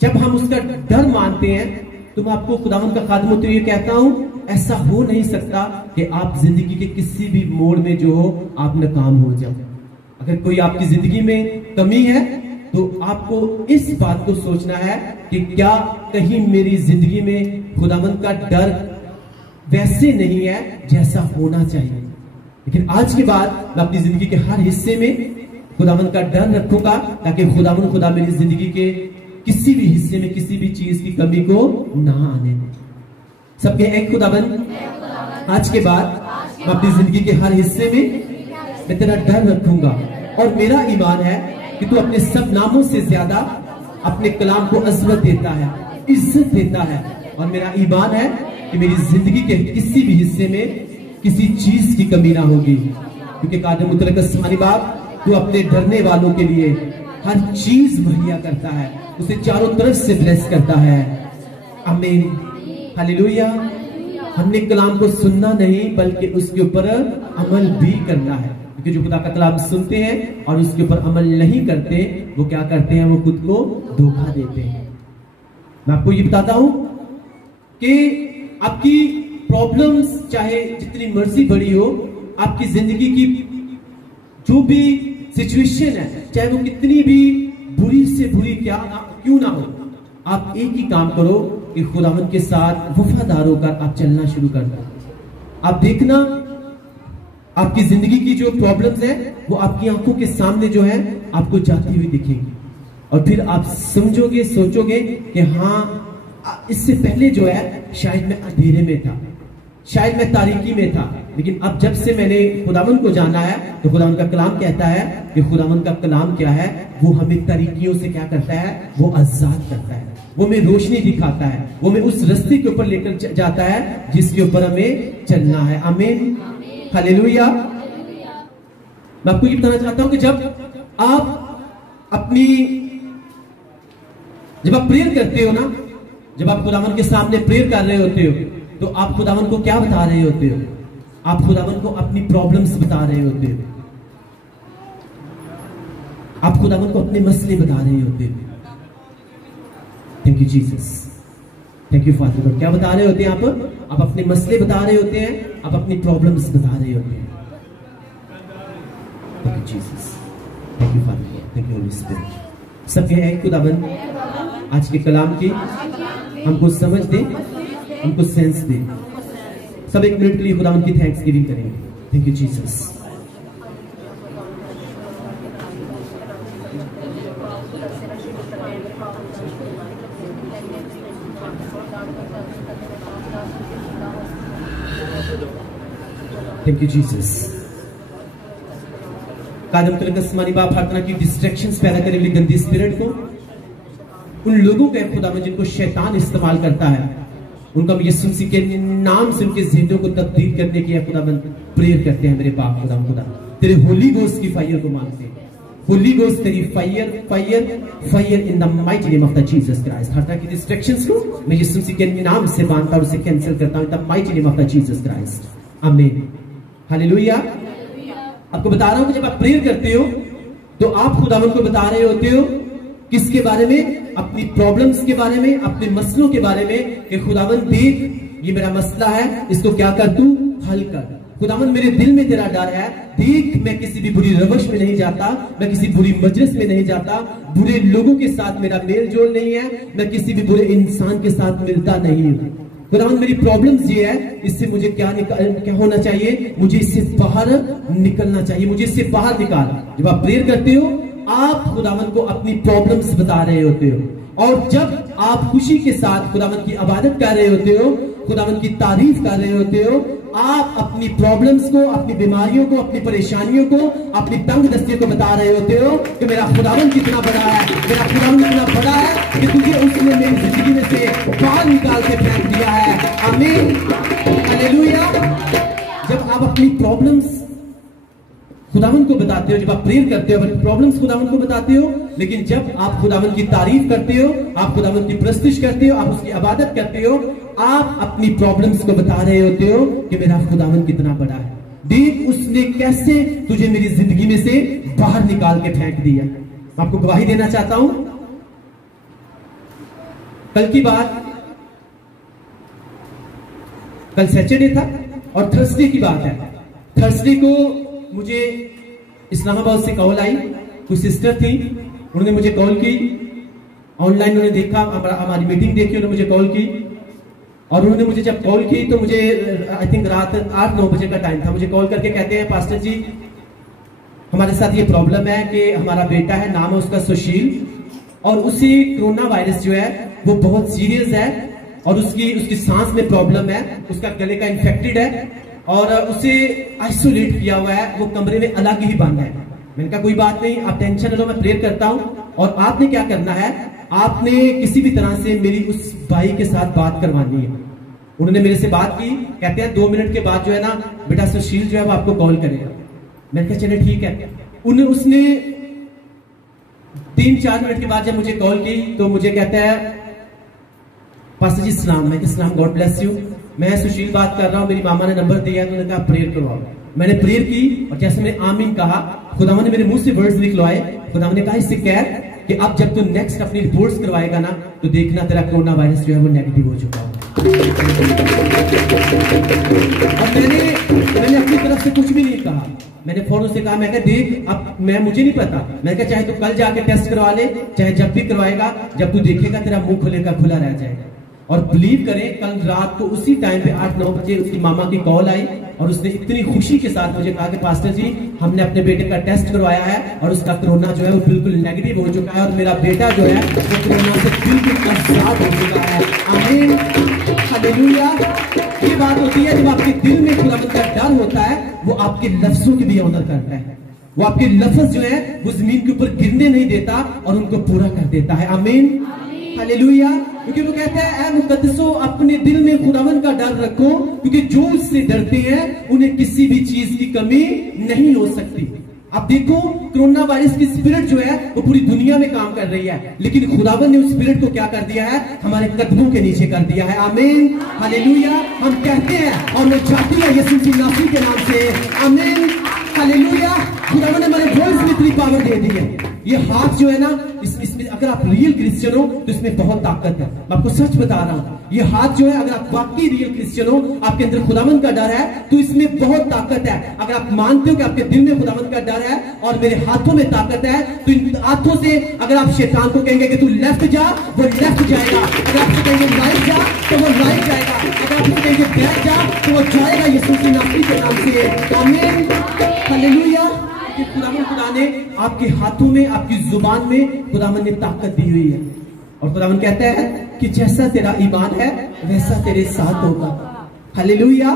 जब हम उसका डर मानते हैं, तो मैं आपको खुदावंद का खादिम होते हुए कहता हूं, ऐसा हो नहीं सकता कि आप जिंदगी के किसी भी मोड़ में जो हो आप नाकाम हो जाओ। अगर कोई आपकी जिंदगी में कमी है तो आपको इस बात को सोचना है कि क्या कहीं मेरी जिंदगी में खुदावंद का डर वैसे नहीं है जैसा होना चाहिए। लेकिन आज के बाद मैं अपनी जिंदगी के हर हिस्से में खुदावंद का डर रखूंगा ताकि खुदावंद खुदा मेरी जिंदगी के किसी भी हिस्से में किसी भी चीज की कमी को ना आने दे। सबके एक खुदावंद, आज के बाद मैं अपनी जिंदगी के हर हिस्से में मैं तेरा डर रखूंगा और मेरा ईमान है कि तू अपने सब नामों से ज्यादा अपने कलाम को अजमत देता है, इज्जत देता है। और मेरा ईमान है कि मेरी जिंदगी के किसी भी हिस्से में किसी चीज की कमी ना होगी, क्योंकि कादिर मुतलक आसमानी बाप, तू अपने डरने वालों के लिए हर चीज मुहैया करता है, उसे चारों तरफ से ब्लेस करता है। आमीन, हालेलुया। हमने कलाम को सुनना नहीं बल्कि उसके ऊपर अमल भी करना है, क्योंकि जो खुदा का कलाम सुनते हैं और उसके ऊपर अमल नहीं करते, वो क्या करते हैं? वो खुद को धोखा देते हैं। मैं आपको ये बताता हूं कि आपकी प्रॉब्लम्स चाहे जितनी मर्जी बड़ी हो, आपकी जिंदगी की जो भी सिचुएशन है, चाहे वो कितनी भी बुरी से बुरी क्यों ना हो, आप एक ही काम करो कि खुदावंद के साथ वफादार होकर आप चलना शुरू कर दो। आप देखना आपकी जिंदगी की जो प्रॉब्लम्स हैं वो आपकी आंखों के सामने जो है आपको जाती हुई दिखेगी, और फिर आप समझोगे, सोचोगे कि हाँ, इससे पहले जो है शायद मैं अंधेरे में था, शायद मैं तारीकी में था, लेकिन अब जब से मैंने खुदावंद को जाना है तो खुदावंद का कलाम कहता है कि खुदावंद का कलाम क्या है? वो हमें तारीकियों से क्या करता है? वो आजाद करता है, वो हमें रोशनी दिखाता है, वो हमें उस रास्ते के ऊपर लेकर जाता है जिसके ऊपर हमें चलना है। आमीन, हालेलुया। मैं आपको ये बताना चाहता हूं कि जब आप प्रेयर करते हो ना, जब आप खुदावंद के सामने प्रेयर कर रहे होते हो, तो आप खुदावंद को क्या बता रहे होते हो? आप खुदावंद को अपनी प्रॉब्लम्स बता रहे होते हो, आप खुदावंद को अपने मसले बता रहे होते हो। Thank you Jesus, thank you father God. क्या बता रहे होते हैं आप अपने मसले बता रहे होते हैं, आप अपनी प्रॉब्लम्स बता रहे होते हैं। Thank you Jesus, thank you father God, thank you Holi spirit. सब है खुदावंद आज के कलाम की हमको समझ दे, हमको सेंस दे। सब एक मिनट के लिए खुदावंद की थैंक्स गिविंग करेंगे। Thank you Jesus. Thank you Jesus. कादिर मुतलक आसमानी बाप, हर तरह की डिस्ट्रैक्शंस पैदा करने वाली गंदी स्पिरिट को, उन लोगों के खुदावंद जिनको शैतान इस्तेमाल करता है, उनका यीशु मसीह के नाम से उनके ज़हनों को तब्दील करने की खुदावंद प्रेयर करते हैं। मेरे बाप खुदावंद, खुदा तेरे होली गोस्ट की फायर को मांगते हैं। होली गोस्ट तेरी fire fire fire in the mighty name of the Jesus Christ. हर तरह की डिस्ट्रैक्शंस को मैं यीशु मसीह के नाम से बांधता हूं, उसे कैंसिल करता हूं इन the mighty name of the Jesus Christ. आमीन, हालेलुया। आपको बता रहा हूं कि जब आप प्रेयर करते हो तो आप खुदावंद को बता रहे होते हो किसके बारे में? अपनी प्रॉब्लम्स के बारे में, अपने मसलों के बारे में कि खुदावंद देख, ये मेरा मसला है, इसको क्या कर, तू हल कर। खुदावन मेरे दिल में तेरा डर है। देख मैं किसी भी बुरी रवश में नहीं जाता, मैं किसी बुरी मजलिस में नहीं जाता, बुरे लोगों के साथ मेरा मेल जोल नहीं है, मैं किसी भी बुरे इंसान के साथ मिलता नहीं हूँ। खुदावन मेरी प्रॉब्लम्स ये है, इससे मुझे क्या होना चाहिए, मुझे इससे बाहर निकलना चाहिए, मुझे इससे बाहर निकाल। जब आप प्रेयर करते हो आप खुदावन को अपनी प्रॉब्लम्स बता रहे होते हो, और जब आप खुशी के साथ खुदावन की इबादत कर रहे होते हो, खुदावन की तारीफ कर रहे होते हो, आप अपनी प्रॉब्लम्स को, अपनी बीमारियों को, अपनी परेशानियों को, अपनी तंग दस्तियों को बता रहे होते हो कि मेरा खुदावन कितना बड़ा है, मेरा खुदावन कितना बड़ा है कि तुझे उसने मेरी जिंदगी में से बाहर निकाल के फेंक दिया है। आमीन, हालेलुया। जब आप अपनी प्रॉब्लम्स खुदावन को बताते हो, जब आप प्रेयर करते हो, अपनी प्रॉब्लम्स खुदावन को बताते हो, लेकिन जब आप खुदावन की तारीफ करते हो, आप खुदावन की प्रस्तुति करते हो, आप उसकी इबादत करते हो, आप अपनी प्रॉब्लम्स को बता रहे होते हो कि मेरा खुदावन कितना बड़ा है। देख उसने कैसे तुझे मेरी जिंदगी में से बाहर निकाल के फेंक दिया। आपको गवाही देना चाहता हूं। कल की बात, कल सैटरडे था और थर्सडे की बात है। थर्सडे को मुझे इस्लामाबाद से कॉल आई, कुछ सिस्टर थी, उन्होंने मुझे कॉल की, ऑनलाइन उन्होंने देखा, हमारी मीटिंग देखी, उन्होंने मुझे कॉल की, और उन्होंने मुझे जब कॉल की तो मुझे आई थिंक रात 8-9 बजे का टाइम था। मुझे कॉल करके कहते हैं, पास्टर जी हमारे साथ ये प्रॉब्लम है कि हमारा बेटा है, नाम है उसका सुशील, और उसी कोरोना वायरस जो है वो बहुत सीरियस है, और उसकी सांस में प्रॉब्लम है, उसका गले का इन्फेक्टेड है, और उसे आइसोलेट किया हुआ है, वो कमरे में अलग ही बंद है। मैंने कहा कोई बात नहीं, आप टेंशन न लो, मैं प्रेयर करता हूं। और आपने क्या करना है, आपने किसी भी तरह से मेरी उस भाई के साथ बात करवानी है। उन्होंने मेरे से बात की, कहते हैं 2 मिनट के बाद जो है ना बेटा सुशील जो है वो आपको कॉल करेगा। मैंने कहा चले ठीक है। उसने 3-4 मिनट के बाद जब मुझे कॉल की तो मुझे कहता है, पास्टर जी सलाम। मैं सलाम, गॉड ब्लेस यू, मैं सुशील बात कर रहा हूं, मेरी मामा ने नंबर दिया है, उन्होंने कहा प्रेयर करवाओ। मैंने प्रेयर की, और जैसे मैंने आमीन कहा, खुदावन ने मेरे मुंह से वर्ड्स निकलवाए। खुदावन ने कहा इससे कह कि अब जब तू नेक्स्ट अपनी रिपोर्ट्स करवाएगा ना तो देखना तेरा कोरोना वायरस जो है वो नेगेटिव हो चुका है। और मैंने अपनी तरफ से कुछ भी नहीं कहा, मैंने फौरन से कहा, मैं कहा देख अब मुझे नहीं पता, मैं कहा चाहे तू कल जाके टेस्ट करवा ले, चाहे जब भी करवाएगा, जब तू देखेगा तेरा मुंह खुलेगा, खुला रह जाएगा। और बिलीव करें कल रात को उसी टाइम पे 8-9 बजे उसकी मामा की कॉल आई, और उसने इतनी खुशी के साथ मुझे कहा कि पास्टर जी हमने अपने बेटे का टेस्ट करवाया है और उसका कोरोना जो है वो बिल्कुल नेगेटिव हो चुका है, और मेरा बेटा जो है वो कोरोना से बिल्कुल आजाद हो चुका है। आमीन, हालेलुया। ये बात होती है जब आपके दिल में खुदावंद का डर होता है, वो आपके लफ्जों की भी ऑनर करता है, वो आपके लफ्ज जो है वो जमीन के ऊपर गिरने नहीं देता और उनको पूरा कर देता है। आमीन, हालेलुया। क्योंकि वो कहता है, ऐ मुकद्दसों अपने दिल में खुदावन का डर रखो, क्योंकि जो उससे डरते हैं उन्हें किसी भी चीज की कमी नहीं हो सकती। अब देखो कोरोना वायरस की स्पिरिट जो है वो पूरी दुनिया में काम कर रही है, लेकिन खुदावन ने उस स्पिरिट को क्या कर दिया है, हमारे कदमों के नीचे कर दिया है। आमीन, हालेलुया। हम कहते हैं और मैं चाहती है यीशु मसीह के नाम से, आमीन, हालेलुया। खुदावन ने हमारे वॉइस में इतनी पावर दे दी है। ये हाथ जो है ना, इसमें अगर आप रियल क्रिश्चियन हो तो इसमें बहुत ताकत है। मैं आपको सच बता रहा हूं, ये हाथ जो है, अगर आप वाकई रियल क्रिश्चियन हो, आपके अंदर खुदावंद का डर है, तो इसमें बहुत ताकत है। अगर आप मानते हो कि आपके दिल में खुदावंद का डर है और मेरे हाथों में ताकत है, तो इन हाथों से अगर आप शैतान को कहेंगे कि तू लेफ्ट जा, वो लेफ्ट जाएगा। अगर आपसे कहेंगे राइट जा, तो वो राइट जाएगा। अगर आपसे कहेंगे बैक जा, तो वो जाएगा यीशु मसीह के नाम से। आमीन, हालेलुया। खुदा ने आपके हाथों में, आपकी जुबान में खुदावन ने ताकत दी हुई है, और खुदावन कहता है कि जैसा तेरा ईमान है वैसा तेरे साथ होगा। हालेलुया।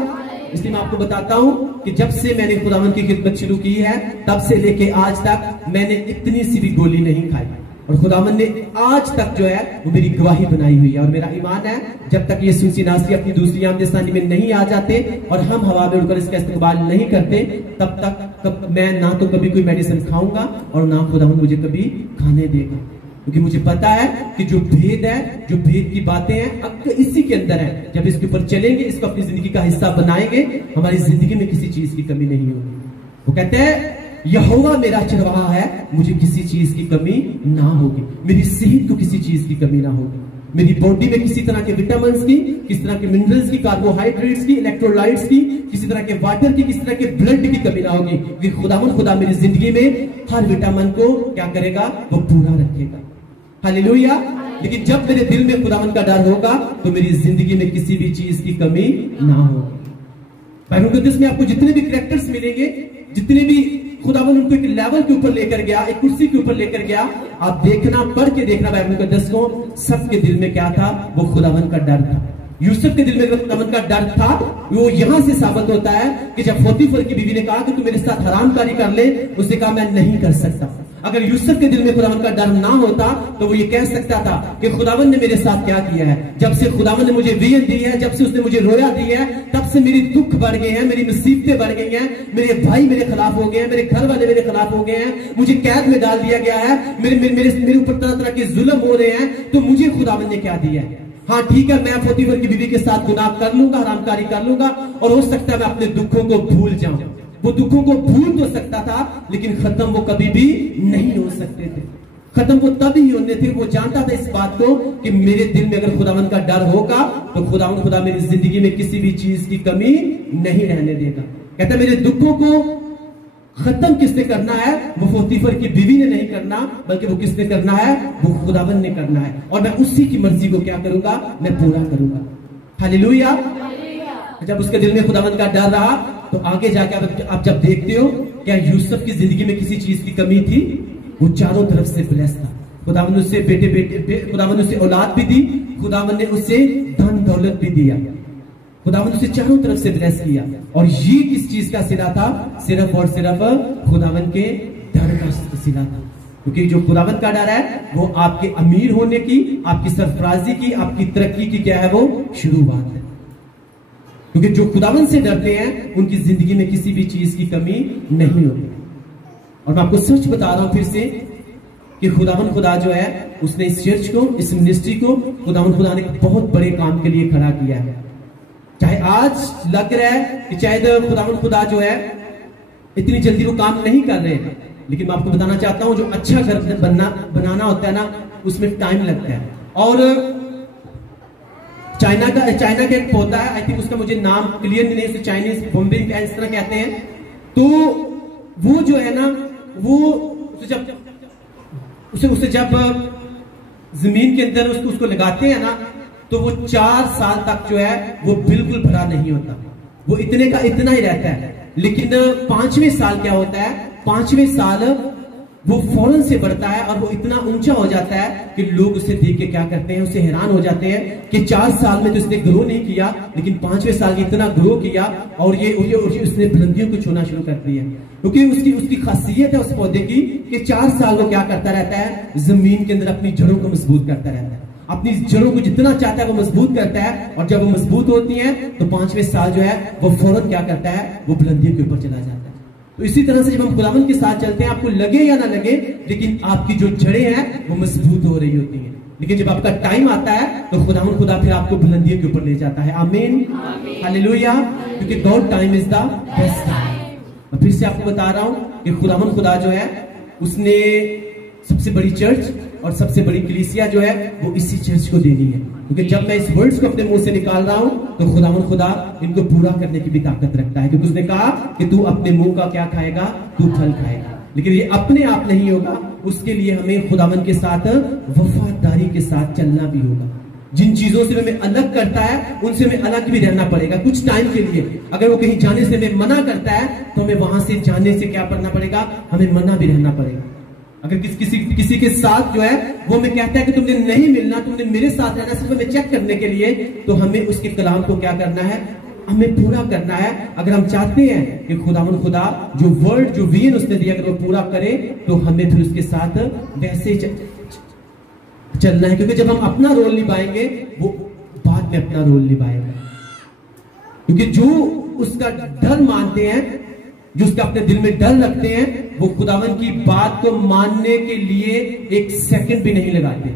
इसलिए मैं आपको बताता हूं कि जब से मैंने खुदावन की खिदमत शुरू की है, तब से लेके आज तक मैंने इतनी सी भी गोली नहीं खाई, और खुदावन ने आज तक जो है वो मेरी गवाही बनाई हुई है। और मेरा ईमान है जब तक ये सूसी नासी अपनी दूसरी आमदस्तानी में नहीं आ जाते और हम हवा में उड़कर इसका इस्तेमाल नहीं करते, तब तक मैं ना तो कभी कोई मेडिसिन खाऊंगा और ना खुदावन मुझे कभी खाने देगा, क्योंकि मुझे पता है कि जो भेद है, जो भेद की बातें हैं इसी के अंदर है। जब इसके ऊपर चलेंगे, इसको अपनी जिंदगी का हिस्सा बनाएंगे, हमारी जिंदगी में किसी चीज की कमी नहीं होगी। वो कहते हैं यहोवा मेरा चरवाहा है, मुझे किसी चीज की कमी ना होगी, मेरी सेहत को किसी चीज की कमी ना होगी। मेरी बॉडी में किसी तरह के विटामिन्स की, किसी तरह के मिनरल्स की, कार्बोहाइड्रेट्स की, इलेक्ट्रोलाइट्स की, किसी तरह के वाटर की, किसी तरह के ब्लड की कमी ना होगी, क्योंकि खुदा मेरी जिंदगी में हर विटामिन को क्या करेगा, वो पूरा रखेगा। हालेलुया। लेकिन जब मेरे दिल में खुदावन का डर होगा तो मेरी जिंदगी में किसी भी चीज की कमी ना होगी। बाइबल मुकद्दस में आपको जितने भी कैरेक्टर्स मिलेंगे, जितने भी खुदावन उनको एक लेवल के ऊपर लेकर गया, एक कुर्सी के ऊपर लेकर गया, आप देखना, पढ़ के देखना बाइबल मुकद्दस को, सबके दिल में क्या था, वो खुदावन का डर था। यूसुफ के दिल में खुदावन का डर था। वो यहां से साबित होता है कि जब पोतीफर की बीवी ने कहा कि तू मेरे साथ हरामकारी कर ले, उसने कहा मैं नहीं कर सकता। अगर यूसुफ के दिल में खुदावन का डर ना होता तो वो ये कह सकता था कि खुदावन ने मेरे साथ क्या किया है, जब से खुदावन ने मुझे विजन दी है, जब से उसने मुझे रोया दी है, तब से मेरी दुख बढ़ गए हैं, मेरी मुसीबतें बढ़ गई हैं, मेरे भाई मेरे खिलाफ हो गए हैं, मेरे घर वाले मेरे खिलाफ हो गए हैं, मुझे कैद में डाल दिया गया है, मेरे ऊपर तरह तरह के जुल्म हो रहे हैं, तो मुझे खुदावन ने क्या दिया है। हाँ ठीक है, मैं पोतीफर की बीवी के साथ गुनाह कर लूंगा, हरामकारी कर लूंगा, और हो सकता है मैं अपने दुखों को भूल जाऊं। वो दुखों को भूल तो सकता था, लेकिन खत्म वो कभी भी नहीं हो सकते थे। खत्म वो तभी होने थे, वो जानता था इस बात को कि मेरे दिल में अगर खुदावन का डर होगा तो खुदा मेरी जिंदगी में किसी भी चीज की कमी नहीं रहने देगा। कहता मेरे दुखों को खत्म किसने करना है, वो पोतीफर की बीवी ने नहीं करना, बल्कि वो किसने करना है, वो खुदावन ने करना है, और मैं उसी की मर्जी को क्या करूंगा, मैं पूरा करूंगा। हालेलुया। जब उसके दिल में खुदावन का डर रहा तो आगे जाके आप जब देखते हो, क्या यूसुफ की जिंदगी में किसी चीज की कमी थी, वो चारों तरफ से ब्लेस्ड था। खुदावन ने उससे खुदावन ने उसे औलाद भी दी, खुदावन ने उसे धन दौलत भी दिया, खुदावन उसे चारों तरफ से ब्लेस किया। और ये किस चीज का सिला था, सिर्फ और सिर्फ खुदावन के डर का सिला था। क्योंकि जो खुदावन का डर है वो आपके अमीर होने की, आपकी सरफराजी की, आपकी तरक्की की क्या है, वो शुरुआत है। क्योंकि जो खुदावन से डरते हैं उनकी जिंदगी में किसी भी चीज की कमी नहीं होती। और मैं आपको सच बता रहा हूं फिर से कि खुदा जो है उसने इस चर्च को, इस मिनिस्ट्री को खुदा ने बहुत बड़े काम के लिए खड़ा किया है। चाहे आज लग रहा है कि चाहे खुदा जो है इतनी जल्दी वो काम नहीं कर रहे, लेकिन मैं आपको बताना चाहता हूं जो अच्छा घर बनाना होता है ना, उसमें टाइम लगता है। और चाइना का एक पौधा है, आई थिंक उसका मुझे नाम क्लियर नहीं है, चाइनीज बॉम्बिंग इस तरह कहते हैं। तो वो जो है ना, वो उसे जब जमीन के अंदर उसको लगाते हैं ना, तो वो 4 साल तक जो है वो बिल्कुल भरा नहीं होता, वो इतने का इतना ही रहता है। लेकिन 5वें साल क्या होता है, 5वें साल वो फौरन से बढ़ता है और वो इतना ऊंचा हो जाता है कि लोग उसे देख के क्या करते हैं, उसे हैरान हो जाते हैं कि 4 साल में तो इसने ग्रो नहीं किया, लेकिन 5वें साल में इतना ग्रो किया और ये उसने बुलंदियों को छूना शुरू कर दिया। क्योंकि उसकी खासियत है उस पौधे की कि 4 साल वो क्या करता रहता है, जमीन के अंदर अपनी जड़ों को मजबूत करता रहता है, अपनी जड़ों को जितना चाहता है वो मजबूत करता है। और जब वो मजबूत होती है तो 5वें साल जो है वो फौरन क्या करता है, वो बुलंदियों के ऊपर चला जाता है। तो इसी तरह से जब हम खुदावन के साथ चलते हैं, आपको लगे या ना लगे, लेकिन आपकी जो जड़ें हैं वो मजबूत हो रही होती हैं। लेकिन जब आपका टाइम आता है तो खुदा फिर आपको बुलंदियों के ऊपर ले जाता है। आमीन, हालेलुया। क्योंकि God time is the best time. मैं फिर से आपको बता रहा हूं कि खुदा जो है उसने सबसे बड़ी चर्च और सबसे बड़ी कलीसिया जो है वो इसी चर्च को देनी है। क्योंकि जब मैं इस वर्ड्स को अपने मुंह से निकाल रहा हूं तो खुदा इनको पूरा करने की भी ताकत रखता है। क्योंकि उसने कहा कि तू अपने मुंह का क्या खाएगा, तू फल खाएगा। लेकिन ये अपने आप नहीं होगा, उसके लिए हमें खुदावन के साथ वफादारी के साथ चलना भी होगा। जिन चीजों से हमें अलग करता है उनसे हमें अलग भी रहना पड़ेगा कुछ टाइम के लिए। अगर वो कहीं जाने से हमें मना करता है तो हमें वहां से जाने से क्या करना पड़ेगा, हमें मना भी रहना पड़ेगा। अगर किसी के साथ जो है वो हमें कहता है कि तुमने नहीं मिलना, तुमने मेरे साथ रहना सिर्फ हमें चेक करने के लिए, तो हमें उसके कलाम को क्या करना है, हमें पूरा करना है। अगर हम चाहते हैं कि खुदा जो वर्ड जो विजन उसने दिया अगर वो पूरा करे तो हमें फिर उसके साथ वैसे चलना है। क्योंकि जब हम अपना रोल निभाएंगे वो बाद में अपना रोल निभाएगा। क्योंकि जो उसका डर मानते हैं, जो उसका अपने दिल में डर रखते हैं, वो खुदावन की बात को मानने के लिए 1 सेकंड भी नहीं लगाते।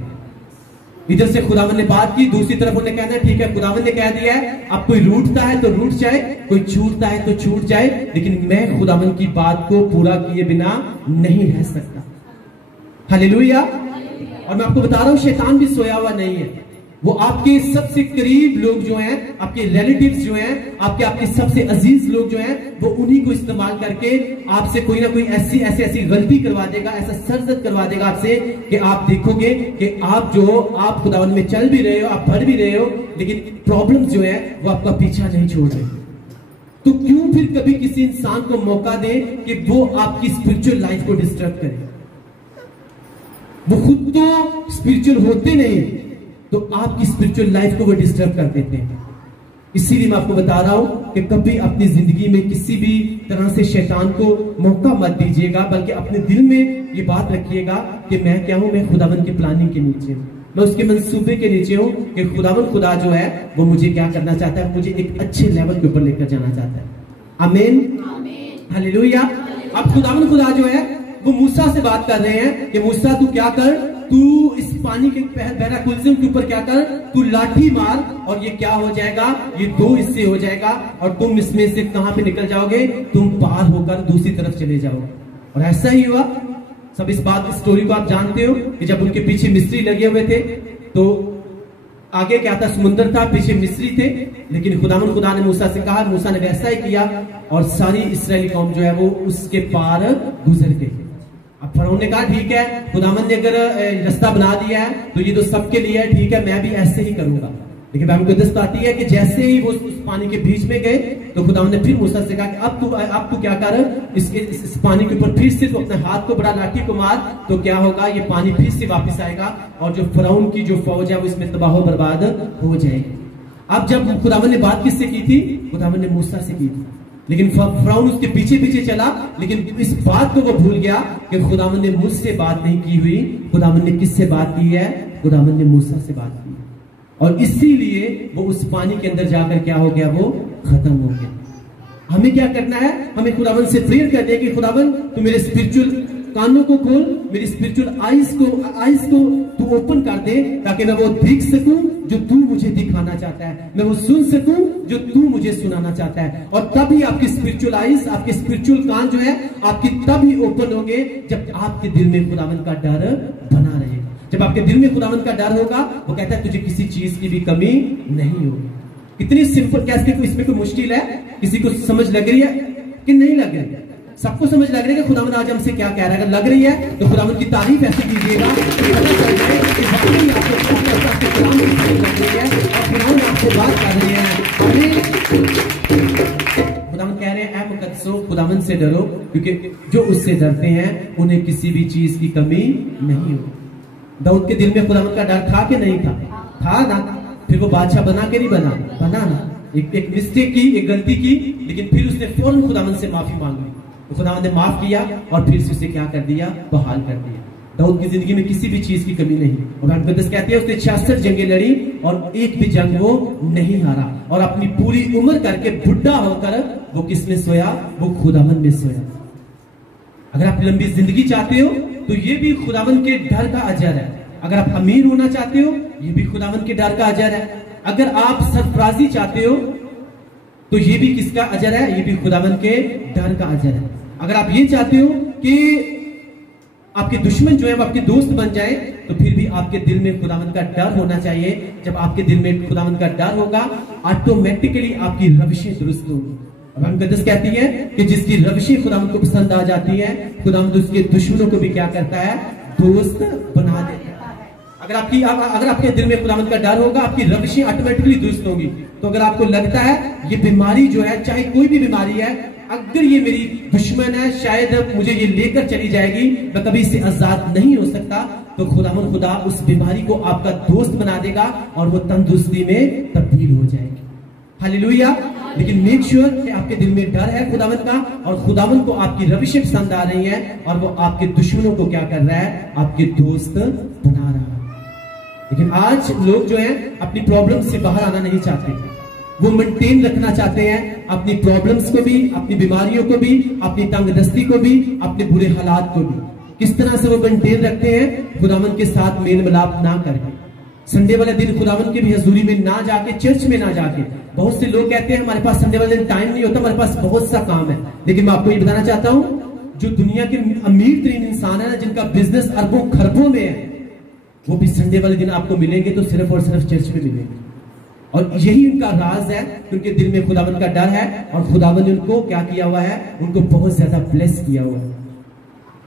इधर से खुदावन ने बात की, दूसरी तरफ उन्हें कहना है ठीक है खुदावन ने कह दिया है, अब कोई रूठता है तो रूठ जाए, कोई छूटता है तो छूट जाए, लेकिन मैं खुदावन की बात को पूरा किए बिना नहीं रह सकता। हालेलुया। और मैं आपको बता रहा हूं शैतान भी सोया हुआ नहीं है। वो आपके सबसे करीब लोग जो हैं, आपके रिलेटिव्स जो हैं, आपके सबसे अजीज लोग जो हैं, वो उन्हीं को इस्तेमाल करके आपसे कोई ना कोई ऐसी गलती करवा देगा, ऐसा सरजद करवा देगा आपसे कि आप देखोगे कि आप खुदावंद में चल भी रहे हो, आप बढ़ भी रहे हो, लेकिन प्रॉब्लम्स जो है वो आपका पीछा नहीं छोड़ रहे। तो क्यों फिर कभी किसी इंसान को मौका दे कि वो आपकी स्पिरिचुअल लाइफ को डिस्टर्ब करे? वो खुद तो स्पिरिचुअल होते नहीं, तो आपकी स्पिरिचुअल लाइफ को वो डिस्टर्ब कर देते हैं। इसीलिए मैं आपको बता रहा हूं कि कभी अपनी जिंदगी में किसी भी तरह से शैतान को मौका मत दीजिएगा, बल्कि अपने दिल में ये बात रखिएगा कि मैं क्या हूं, मैं खुदावंद की प्लानिंग के नीचे हूं, मैं उसके मंसूबे के नीचे हूं कि खुदा जो है वो मुझे क्या करना चाहता है, मुझे एक अच्छे लेवल के ऊपर लेकर जाना चाहता है। आमीन, हालेलुया। अब खुदा जो है वो मूसा से बात कर रहे हैं कि मूसा तू क्या कर, तू इस पानी के बहरा कुलज़म के ऊपर क्या कर, तू लाठी मार और ये क्या हो जाएगा, ये 2 हिस्से हो जाएगा और तुम इसमें से कहां पे निकल जाओगे, तुम पार होकर दूसरी तरफ चले जाओगे। और ऐसा ही हुआ। सब इस स्टोरी को आप जानते हो कि जब उनके पीछे मिस्री लगे हुए थे तो आगे क्या था, समुद्र था, पीछे मिस्री थे, लेकिन खुदा ने मूसा से कहा, मूसा ने वैसा ही किया और सारी इस्राएली कौम जो है वो उसके पार गुजर गई। अब फरौन ने कहा ठीक है, खुदावंद ने अगर रास्ता बना दिया है तो ये तो सबके लिए है, ठीक है मैं भी ऐसे ही करूंगा। लेकिन बाइबल मुकद्दस बताती है कि जैसे ही वो उस पानी के बीच में गए तो खुदावंद ने फिर मूसा से कहा कि अब तू क्या कर, इस पानी के ऊपर फिर से तू अपने हाथ को बड़ा लाठी को मार, तो क्या होगा, ये पानी फिर से वापस आएगा और जो फरौन की जो फौज है वो इसमें तबाह बर्बाद हो जाएगी। अब जब खुदावंद ने बात किससे की थी, खुदावंद ने मूसा से की थी, लेकिन फरौन उसके पीछे पीछे चला, लेकिन इस बात को वो भूल गया कि खुदावंद ने मुझसे बात नहीं की हुई, खुदावंद ने किससे बात की है, खुदावंद ने मूसा से बात की, और इसीलिए वो उस पानी के अंदर जाकर क्या हो गया, वो खत्म हो गया। हमें क्या करना है, हमें खुदावंद से प्रेयर करनी है कि खुदावंद तू मेरे स्पिरिचुअल कानों को खोल, मेरी स्पिरिचुअल आईज को तू ओपन कर दे, ताकि मैं वो देख सकूं जो तू मुझे दिखाना चाहता है, मैं वो सुन सकूं जो तू मुझे सुनाना चाहता है। और तभी आपकी स्पिरिचुअल आईज, आपके स्पिरिचुअल कान जो है आपकी तभी ओपन होंगे जब आपके दिल में खुदावंद का डर बना रहेगा। जब आपके दिल में खुदावंद का डर होगा, वो कहता है तुझे किसी चीज की भी कमी नहीं होगी। कितनी सिंपल, क्या इसमें कोई मुश्किल है? किसी को समझ लग रही है कि नहीं लग रही है? सबको समझ लग रही है कि खुदावंद आज हमसे क्या कह रहा है। अगर लग रही है तो खुदावंद की तारीफ ऐसे कीजिएगा कि आपसे बात कर रही है। खुदावंद कह रहे हैं ऐ मुकद्दसो, खुदावंद से डरो, क्योंकि जो उससे डरते हैं उन्हें किसी भी चीज की कमी नहीं हो। दाऊद के दिल में खुदावंद का डर था कि नहीं था? था ना। फिर वो बादशाह बना के नहीं बना ना। एक मिस्टेक की, एक गलती की, लेकिन फिर उसने फौरन खुदावंद से माफी मांगी, तो खुदावंद ने माफ किया और फिर से उसे क्या कर दिया, बहाल कर दिया। दाऊद की जिंदगी में किसी भी चीज की कमी नहीं। और मुकद्दस कहते हैं उसने 66 जंगें लड़ी और एक भी जंग वो नहीं हारा, और अपनी पूरी उम्र करके बुढ़ा होकर वो किसमें सोया, वो खुदावंद में सोया। अगर आप लंबी जिंदगी चाहते हो तो ये भी खुदावंद के डर का अजर है। अगर आप अमीर होना चाहते हो, ये भी खुदावंद के डर का अजर है। अगर आप सरफराजी चाहते हो तो ये भी किसका अजर है, ये भी खुदावंद के डर का अजर है। अगर आप ये चाहते हो कि आपके दुश्मन जो है वो आपके दोस्त बन जाए, तो फिर भी आपके दिल में खुदावंद का डर होना चाहिए। जब आपके दिल में खुदावंद का डर होगा, ऑटोमेटिकली आपकी रविशें दुरुस्त होंगी। और मुकद्दस कहती है कि जिसकी रविशें खुदावंद को पसंद आ जाती है, खुदावंद उसके दुश्मनों को भी क्या करता है, दोस्त बना देता है। अगर आपके दिल में खुदावंद का डर होगा, आपकी रविशें ऑटोमेटिकली दुरुस्त होंगी। तो अगर आपको लगता है ये बीमारी जो है, चाहे कोई भी बीमारी है, अगर ये मेरी दुश्मन है, शायद मुझे ये लेकर चली जाएगी, मैं कभी इससे आजाद नहीं हो सकता, तो खुदा उस बीमारी को आपका दोस्त बना देगा और वो तंदुरुस्ती में तब्दील हो जाएगी। हालेलुया। लेकिन मेक श्योर कि आपके दिल में डर है खुदावंद का, और खुदावंद को आपकी रविशें पसंद आ रही हैं, और वो आपके दुश्मनों को क्या कर रहा है, आपके दोस्त बना रहा है। लेकिन आज लोग जो है अपनी प्रॉब्लम से बाहर आना नहीं चाहते, वो मेंटेन रखना चाहते हैं अपनी प्रॉब्लम्स को भी, अपनी बीमारियों को भी, अपनी तंगदस्ती को भी, अपने बुरे हालात को भी। किस तरह से वो मेंटेन रखते हैं, खुदावंद के साथ मेल मिलाप ना करके, संडे वाले दिन खुदावंद की भी हजूरी में ना जाके, चर्च में ना जाके। बहुत से लोग कहते हैं हमारे पास संडे वाले दिन टाइम नहीं होता, हमारे पास बहुत सा काम है। लेकिन मैं आपको ये बताना चाहता हूं, जो दुनिया के अमीर तरीन इंसान है ना, जिनका बिजनेस अरबों खरबों में है, वो भी संडे वाले दिन आपको मिलेंगे तो सिर्फ और सिर्फ चर्च में मिलेंगे। और यही उनका राज है कि उनके दिल में खुदावन का डर है और खुदावन ने उनको क्या किया हुआ है, उनको बहुत ज्यादा ब्लेस किया हुआ है।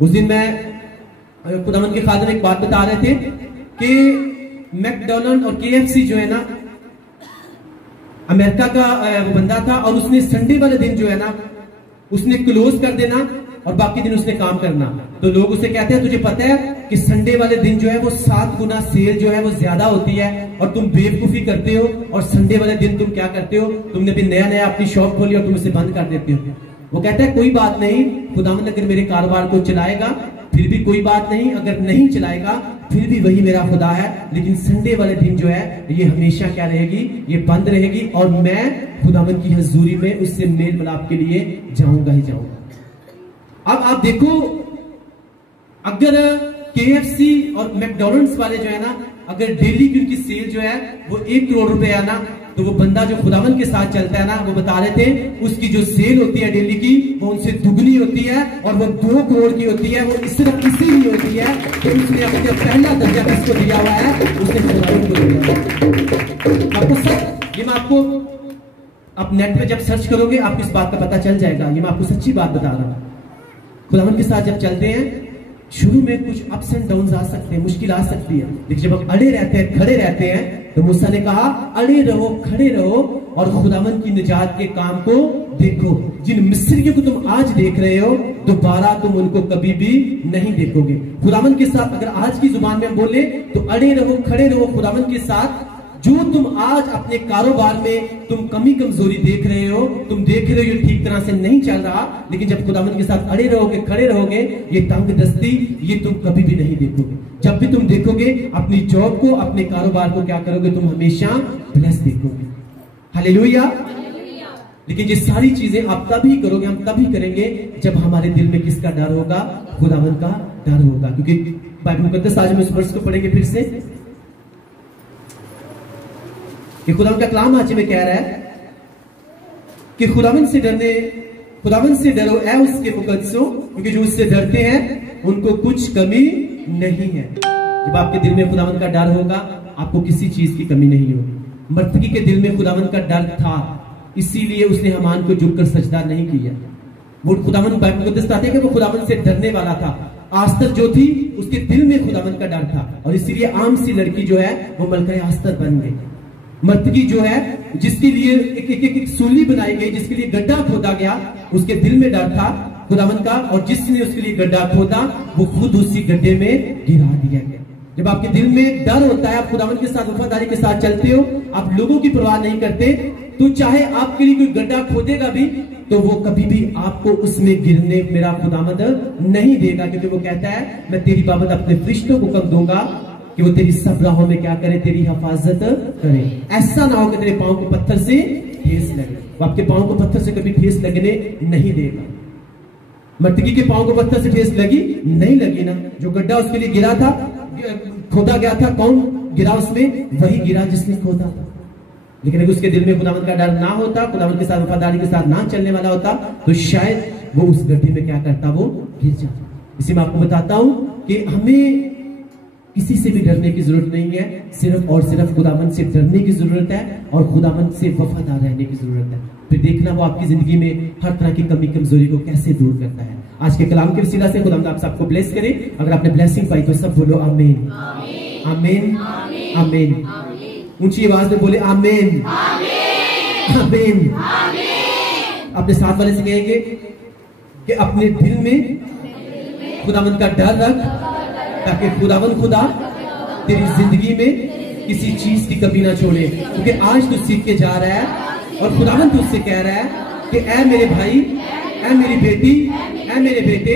उस दिन मैं खुदावन के फादर एक बात बता रहे थे कि मैकडोनल्ड और KFC जो है ना, अमेरिका का वो बंदा था और उसने संडे वाले दिन जो है ना उसने क्लोज कर देना और बाकी दिन उसने काम करना। तो लोग उसे कहते हैं तुझे पता है कि संडे वाले दिन जो है वो 7 गुना सेल जो है वो ज्यादा होती है और तुम बेवकूफी करते हो और संडे वाले दिन तुम क्या करते हो, तुमने भी नया नया अपनी शॉप खोली और तुम उसे बंद कर देते हो। वो कहता है कोई बात नहीं, खुदावंद अगर मेरे कारोबार को चलाएगा फिर भी कोई बात नहीं, अगर नहीं चलाएगा फिर भी वही मेरा खुदा है, लेकिन संडे वाले दिन जो है ये हमेशा क्या रहेगी, ये बंद रहेगी और मैं खुदावंद की हजूरी में उससे मेल मिलाप के लिए जाऊंगा ही जाऊंगा। अब आप देखो, अगर KFC और मैकडोनल्ड्स वाले जो है ना, अगर डेली की उनकी सेल जो है वो 1 करोड़ रुपए है ना, तो वो बंदा जो खुदावन के साथ चलता है ना, वो बता रहे थे उसकी जो सेल होती है डेली की वो उनसे दुगनी होती है और वो 2 करोड़ की होती है। वो सिर्फ इसीलिए होती है कि उसने अपना पहला दर्जा किसको दिया हुआ है, उसने खुदावन को दिया। आपको सच, ये मैं आपको आप नेट में जब सर्च करोगे आपको इस बात का पता चल जाएगा। ये मैं आपको सच्ची बात बता रहा हूं। खुदावन के साथ जब चलते हैं शुरू में कुछ अप्स एंड डाउन्स आ सकते हैं, मुश्किल आ सकती है, लेकिन जब हम अड़े रहते हैं, खड़े रहते हैं, तो मूसा ने कहा अड़े रहो, खड़े रहो और खुदावन की निजात के काम को देखो। जिन मिस्रियों को तुम आज देख रहे हो दोबारा तुम उनको कभी भी नहीं देखोगे। खुदावन के साथ अगर आज की जुबान में हम बोले तो अड़े रहो, खड़े रहो खुदावन के साथ। जो तुम आज अपने कारोबार में तुम कमी कमजोरी देख रहे हो, तुम देख रहे हो ये ठीक तरह से नहीं चल रहा, लेकिन जब खुदावन के साथ अड़े रहोगे, खड़े रहोगे, ये तंग दस्ती ये तुम कभी भी नहीं देखोगे। जब भी तुम देखोगे अपनी जॉब को, अपने कारोबार को क्या करोगे, तुम हमेशा ब्लेस देखोगे। हालेलुया। लेकिन ये सारी चीजें आप तभी करोगे, हम तभी करेंगे जब हमारे दिल में किसका डर होगा, खुदावन का डर होगा। क्योंकि बाइबल मुकद्दस आज हम इस वर्ष को पढ़ेंगे फिर से कि खुदावन का कलाम आज में कह रहा है कि खुदावन से डरो ऐ उसके मुकद्दसों, क्योंकि जो उससे डरते हैं उनको कुछ कमी नहीं है। जब आपके दिल में खुदावन का डर होगा आपको किसी चीज की कमी नहीं होगी। मर्तकी के दिल में खुदावन का डर था, इसीलिए उसने हमान को झुककर सजदा नहीं किया। वो खुदावन बाइबल मुकद्दस बताते हैं कि वो खुदावन से डरने वाला था। आस्तर जो थी उसके दिल में खुदावन का डर था और इसीलिए आम सी लड़की जो है वो मलका आस्तर बन गई। मर्तकी जो है जिसके लिए एक सूली बनाई गई, जिसके लिए गड्ढा खोदा गया, उसके दिल में डर था खुदावन का, और जिसने उसके लिए गड्ढा खोदा वो खुद उसी गड्ढे में गिरा दिया गया। जब आपके दिल में डर होता है, आप खुदावन के साथ वफादारी के साथ चलते हो, आप लोगों की परवाह नहीं करते, तो चाहे आपके लिए कोई गड्ढा खोदेगा भी तो वो कभी भी आपको उसमें गिरने मेरा खुदावंद नहीं देगा, क्योंकि वो कहता है मैं तेरी बाबत अपने फरिश्तों को कब दूंगा कि वो तेरी सब राहों में क्या करे, तेरी हिफाजत करे। ऐसा ना हो कि तेरे पांव को पत्थर से ठेस लगे। वो आपके पांव को पत्थर से कभी ठेस लगने नहीं देगा। मर्तकी के पांव को पत्थर से ठेस लगी नहीं लगी ना, जो गड्ढा उसके लिए गिरा था, खोदा गया था, कौन गिरा उसमें, वही गिरा जिसने खोदा था। लेकिन अगर उसके दिल में खुदावंद का डर ना होता, खुदावंद के साथ वफादारी के साथ ना चलने वाला होता, तो शायद वो उस गड्ढे में क्या करता, वो गिर जाता। इसी में आपको बताता हूं कि हमें किसी से भी डरने की जरूरत नहीं है, सिर्फ और सिर्फ खुदावंद से डरने की जरूरत है और खुदावंद से वफादार रहने की जरूरत है। फिर देखना वो आपकी जिंदगी में हर तरह की कमी कमजोरी को कैसे दूर करता है। आज के कलाम के वसीला से खुदावंद आप सबको ब्लेस करे। अगर आपने ब्लेसिंग पाई तो सब बोलो आमीन, आमीन, आमीन। ऊंची आवाज में बोले आमीन, आमीन। अपने साथ वाले से कहेंगे कि अपने दिल में खुदावंद का डर रख, ताकि खुदावंद खुदा तेरी जिंदगी में किसी चीज की कमी ना छोड़े। क्योंकि आज तू सीख के जा रहा है और खुदावंद तुझसे कह रहा है कि ऐ मेरे भाई, ऐ मेरी बेटी, ऐ मेरे बेटे,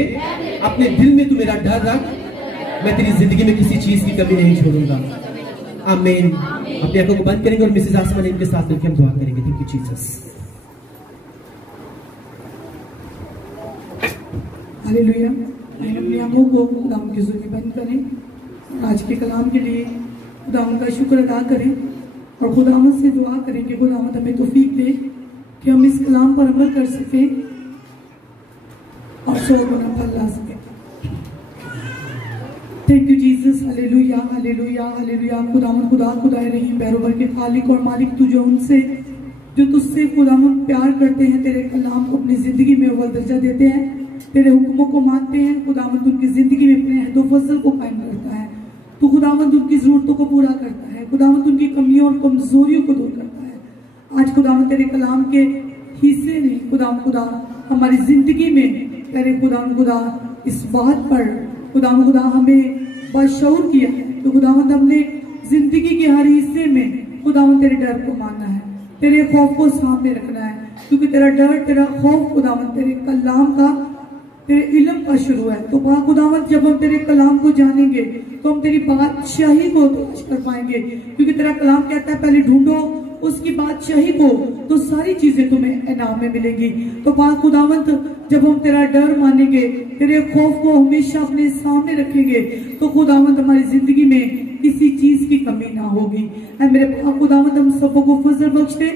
अपने दिल में तू मेरा डर रख, मैं तेरी जिंदगी में किसी चीज की कमी नहीं छोड़ूंगा। आमीन। अपनी आंखों को बंद करेंगे और मिसेस आसमान इनके साथ मिलकर हम दुआ करेंगे। Thank you Jesus. हालेलुया। अपनी आंखों को खुदाम के ज़रिए बंद करें। आज के कलाम के लिए खुदाम का शुक्र अदा करें और खुदाम से दुआ करें कि खुदाम हमें तौफीक दे कि हम इस कलाम पर अमल कर सकें और 100 गुना फल ला सकें। Thank you Jesus, hallelujah hallelujah hallelujah. खुदावन खुदा खुदाए रहीम बैरोबर के खालिक और मालिक तू जो उनसे जो तुझसे खुदावन प्यार करते हैं, तेरे कलाम को अपनी जिंदगी में अव्वल दर्जा देते हैं, तेरे हुक्मों को मानते हैं, खुदावन उनकी जिंदगी में अपने अहद व फजल को कायम करता है। तो खुदावन उनकी जरूरतों को पूरा करता है, खुदावन उनकी कमियों और कमजोरियों को दूर करता है। आज खुदावन तेरे कलाम के हिस्से ने खुदावन खुदा हमारी जिंदगी में तेरे खुदावन खुदा इस बात पर खुदावन खुदा हमें बाशऊर किया है। तो खुदावन हमने जिंदगी के हर हिस्से में खुदावन तेरे डर को मानना है, तेरे खौफ को सामने रखना है, क्योंकि तेरा डर तेरा खौफ खुदावन तेरे कलाम का तेरे इल्म का शुरू है। तो वहाँ खुदावन जब हम तेरे कलाम को जानेंगे तो हम तेरी बादशाही को तलाश कर पाएंगे, क्योंकि तेरा कलाम कहता है पहले ढूंढो उसकी बादशाही को तो सारी चीजें तुम्हें इनाम में मिलेंगी। तो वहाँ खुदावंत जब हम तेरा डर मानेंगे, तेरे खौफ को हमेशा अपने सामने रखेंगे, तो खुदावंत हमारी जिंदगी में किसी चीज की कमी ना होगी। ऐ मेरे पाक खुदावंत हम सबको को फजल बख्श दे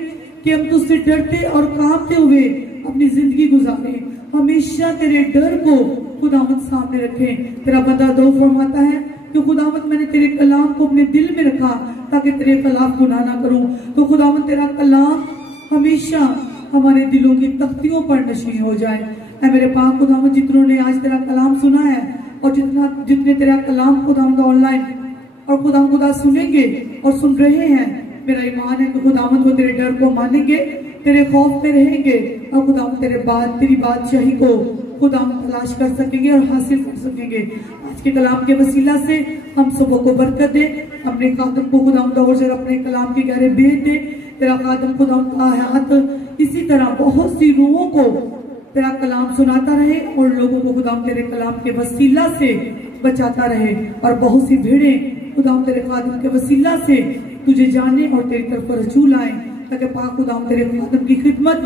कि हम तुझसे डरते और कांपते हुए अपनी जिंदगी गुजारें, हमेशा तेरे डर को खुदावंत सामने रखें। तेरा बंदा दो फरमाता है कि खुदावंत मैंने तेरे कलाम को अपने दिल में रखा ताकि तेरे खिलाफ गुनाह ना करूं। तो खुदावंत तेरा कलाम हमेशा हमारे दिलों की तख्तियों पर नशीन हो जाए। ऐ मेरे पाक खुदावंत जितनों ने आज तेरा कलाम सुना है और जितने तेरा कलाम खुदावंत ऑनलाइन और खुदा सुनेंगे और सुन रहे हैं, मेरा ईमान है कि खुदावंत वो तेरे डर को मानेंगे, तेरे खौफ में रहेंगे और खुदावंत तेरी बादशाही को खुदावंत तलाश कर सकेंगे और हासिल कर सकेंगे। आज के कलाम के वसीला से हम सबों को बरकत दे, अपने खादम को खुदावंत और जरा अपने कलाम के गहरे भेद दे। तेरा खादम खुदावंत का हयात इसी तरह बहुत सी रूहों को तेरा कलाम सुनाता रहे और लोगों को खुदावंत तेरे कलाम के वसीला से बचाता रहे, और बहुत सी भेड़ें खुदावंत तेरे खादम के वसीला से तुझे जाने और तेरी तरफ रजू लाए, ताकि पाक खुदावंत तेरे खादम की खिदमत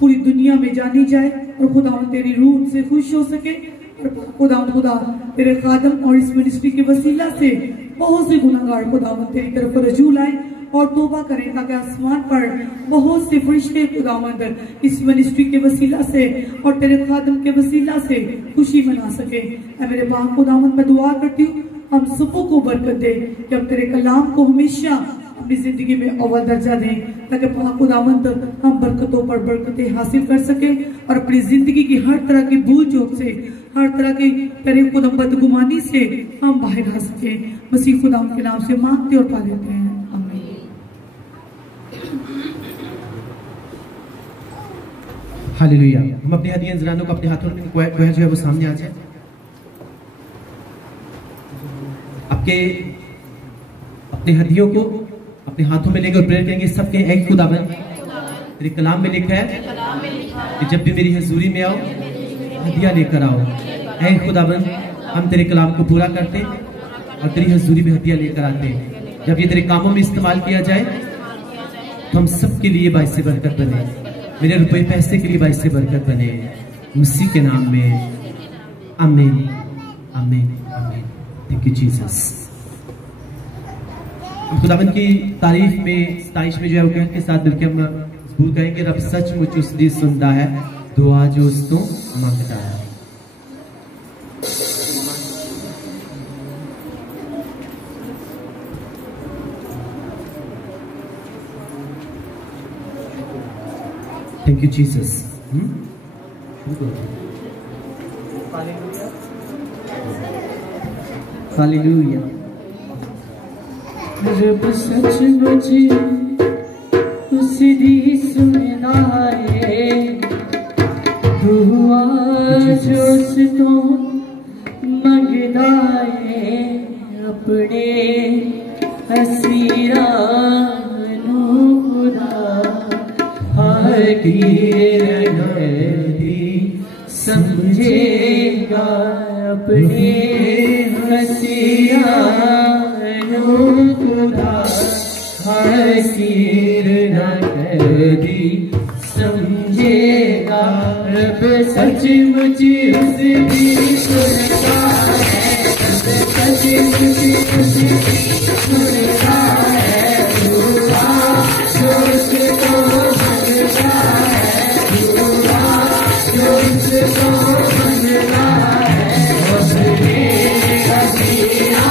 पूरी दुनिया में जानी जाए और खुदावंत तेरी रूह उनसे खुश हो सके। और खुदावंत खुदा तेरे खादम और इस मिनिस्ट्री के वसीला से बहुत से गुनाहगार खुदावंत तेरी तरफ रजू लाए और तौबा करें, ताकि आसमान पर बहुत से फरिश्ते खुदावंत इस मिनिस्ट्री के वसीला से और तेरे खादम के वसीला से खुशी मना सके। मेरे पाक खुदावंत मैं दुआ करती हूँ हम सबों को बरकत दे कि हम तेरे कलाम को हमेशा अपनी जिंदगी में अव्वल दर्जा दें, ताकि पाक खुदावंत हम बरकतों पर बरकतें हासिल कर सके और अपनी जिंदगी की हर तरह की भूल चूक से, हर तरह की तेरे खुदाम बदगुमानी से हम बाहर आ सके। मसीह खुदाम के नाम से मांगते और पा लेते हैं, आमीन। हालेलुया। हम अपने हदिया नजरानों को अपने हाथों में गोया जो है वो सामने आ जाए। आपके अपने हदियों को अपने हाथों में लेकर प्रेयर करेंगे सबके। एक खुदावन तेरे कलाम में लिखा है कि जब भी मेरी हजूरी में आओ हदिया लेकर आओ। ऐ खुदावन हम तेरे कलाम को पूरा करते और तेरी हजूरी में हदिया लेकर आते। जब ये तेरे कामों में इस्तेमाल किया जाए तो हम सबके लिए बाइस बरकत बने, मेरे रुपए पैसे के लिए बाइस बरकत बने, मसीह के नाम में आमीन आमीन आमीन। Thank you Jesus. खुदावन की तारीफ में 27 में जो है वो के साथ मिलकर हम मजबूर कहेंगे, रब सचमुच उसदी सुनता है दुआ जो उस तो मांगता है। Thank you Jesus. हालेलुया। रब सचमुच उसदी सुनदा है दुआ जो उस तो मंगदा है, अपने असीरा नू खुदा हकीर दी समझेगा, अपने असीरा खुदा हकीर दी समझेगा। रब सचमुच उसदी सुनता है, रब सचमुच उसदी सुनता है दुआ जो उसको मंगता है, दुआ जो उसको मंगता है, अपने हसीरा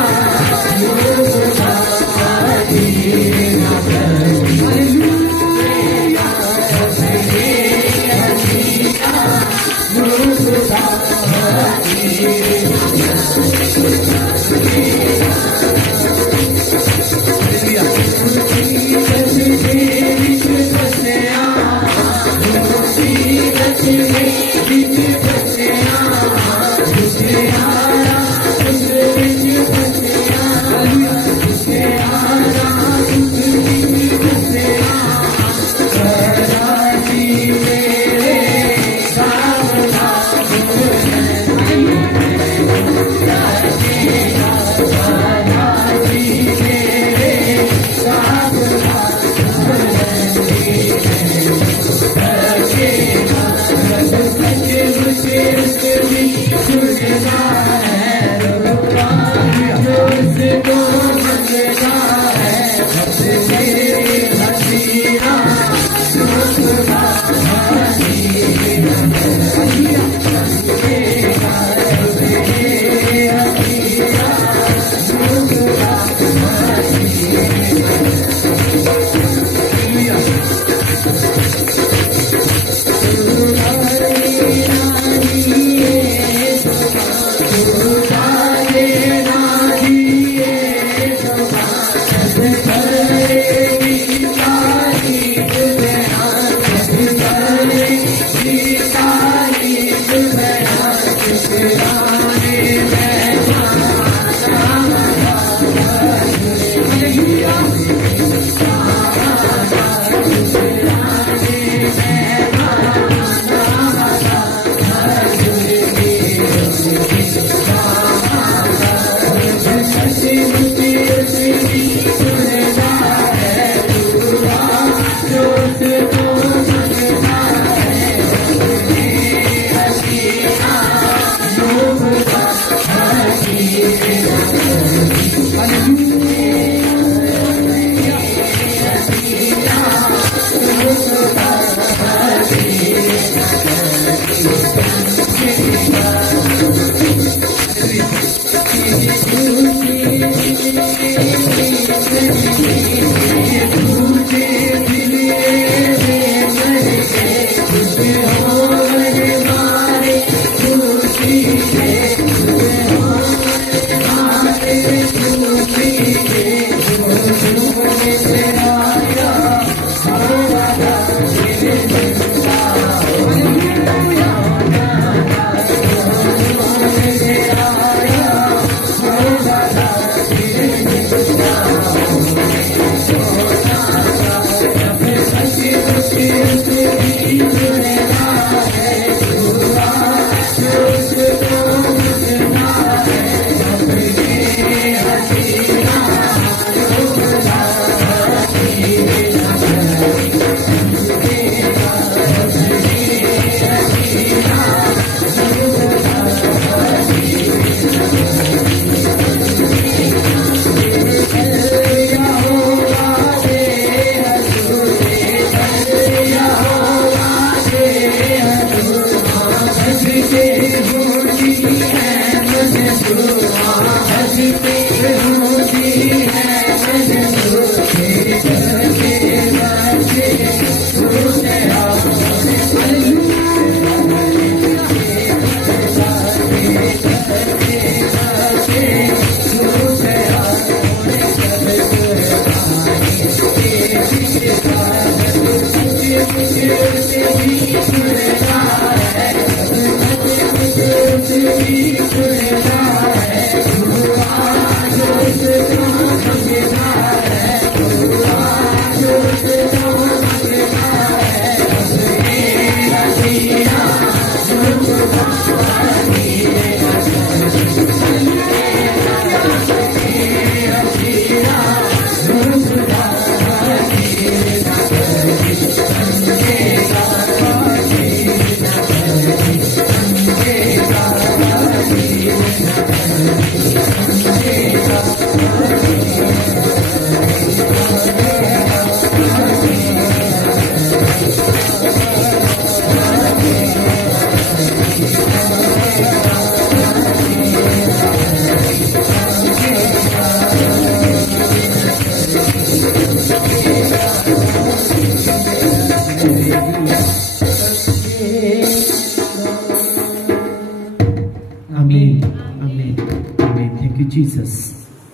Jesus.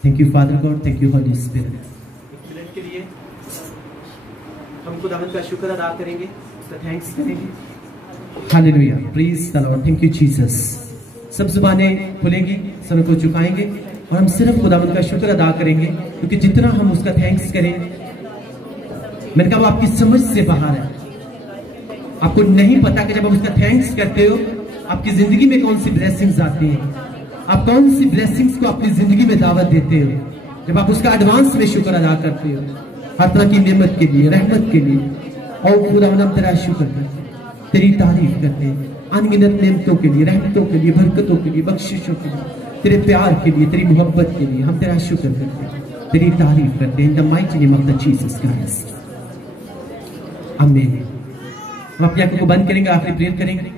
Thank you, Father God. Thank you, Holy Spirit. एक मिनट के लिए हम खुदावंद का शुक्र अदा करेंगे, उसका थैंक्स करेंगे। Hallelujah, praise the Lord. Thank you Jesus. सब जुबानें खुलेंगी, सर को झुकाएंगे और हम सिर्फ खुदावंद का शुक्र अदा करेंगे, क्योंकि जितना हम उसका थैंक्स करें, मैंने कहा वो आपकी समझ से बाहर है। आपको नहीं पता कि जब आप उसका थैंक्स करते हो आपकी जिंदगी में कौन सी ब्लेसिंग्स आती हैं, आप कौन सी ब्लेसिंग्स को अपनी जिंदगी में दावत देते हो जब आप उसका एडवांस में शुक्र अदा करते हो, हर तरह की नेमत के लिए, रहमत के लिए। और खुदा हम तेरा शुक्र करते हैं, तेरी तारीफ करते हैं, अनगिनत नेमतों के लिए, रहमतों के लिए, बरकतों के लिए, बख्शिशों के लिए, तेरे प्यार के लिए, तेरी मोहब्बत के लिए हम तेरा शुक्र करते हैं, तेरी तारीफ करते हैं। इन the mighty name of the Jesus Christ, आमीन। हम अपनी आंखों को बंद करेंगे, आखिरी प्रेयर करेंगे।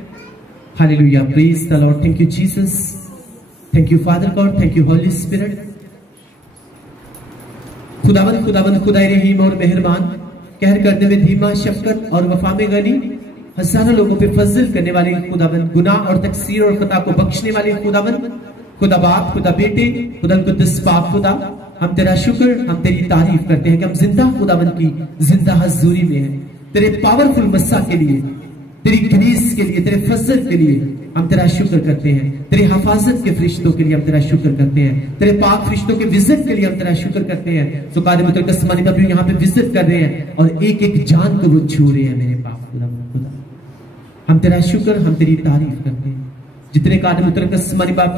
Hallelujah, praise the Lord. Thank you Jesus, thank you father God, thank you Holi spirit. खुदावंद खुदावंद खुदाए रहीम और मेहरबान, कहर करने में धीमा, शफकत और वफा में गनी, हजारों लोगों पे फजल करने वाले खुदावंद, गुनाह और तकसीर और खता को बख्शने वाले खुदावंद, खुदा बाप, खुदा बेटे, खुदा कुद्दुस पाक खुदा, हम तेरा शुक्र, हम तेरी तारीफ करते हैं कि हम जिंदा खुदावंद की जिंदा हजूरी में हैं। तेरे पावरफुल मस्सा के लिए, तेरी ग्रीस के लिए, तेरे फजल के लिए हम तेरा शुक्र करते हैं। तेरी हिफाजत के फरिश्तों के लिए हम तेरा शुक्र करते हैं। तेरे पाक फरिश्तों के विजिट के लिए हम तेरा शुक्र करते हैं। तो कादिम मुतकस्मानी बाप यहाँ पे विजिट कर रहे हैं और एक एक जान को वो छू रहे हैं। मेरे पाप खुदा, हम तेरा शुक्र, हम तेरी तारीफ करते हैं। जितने कादिम मुतकस्मानी बाप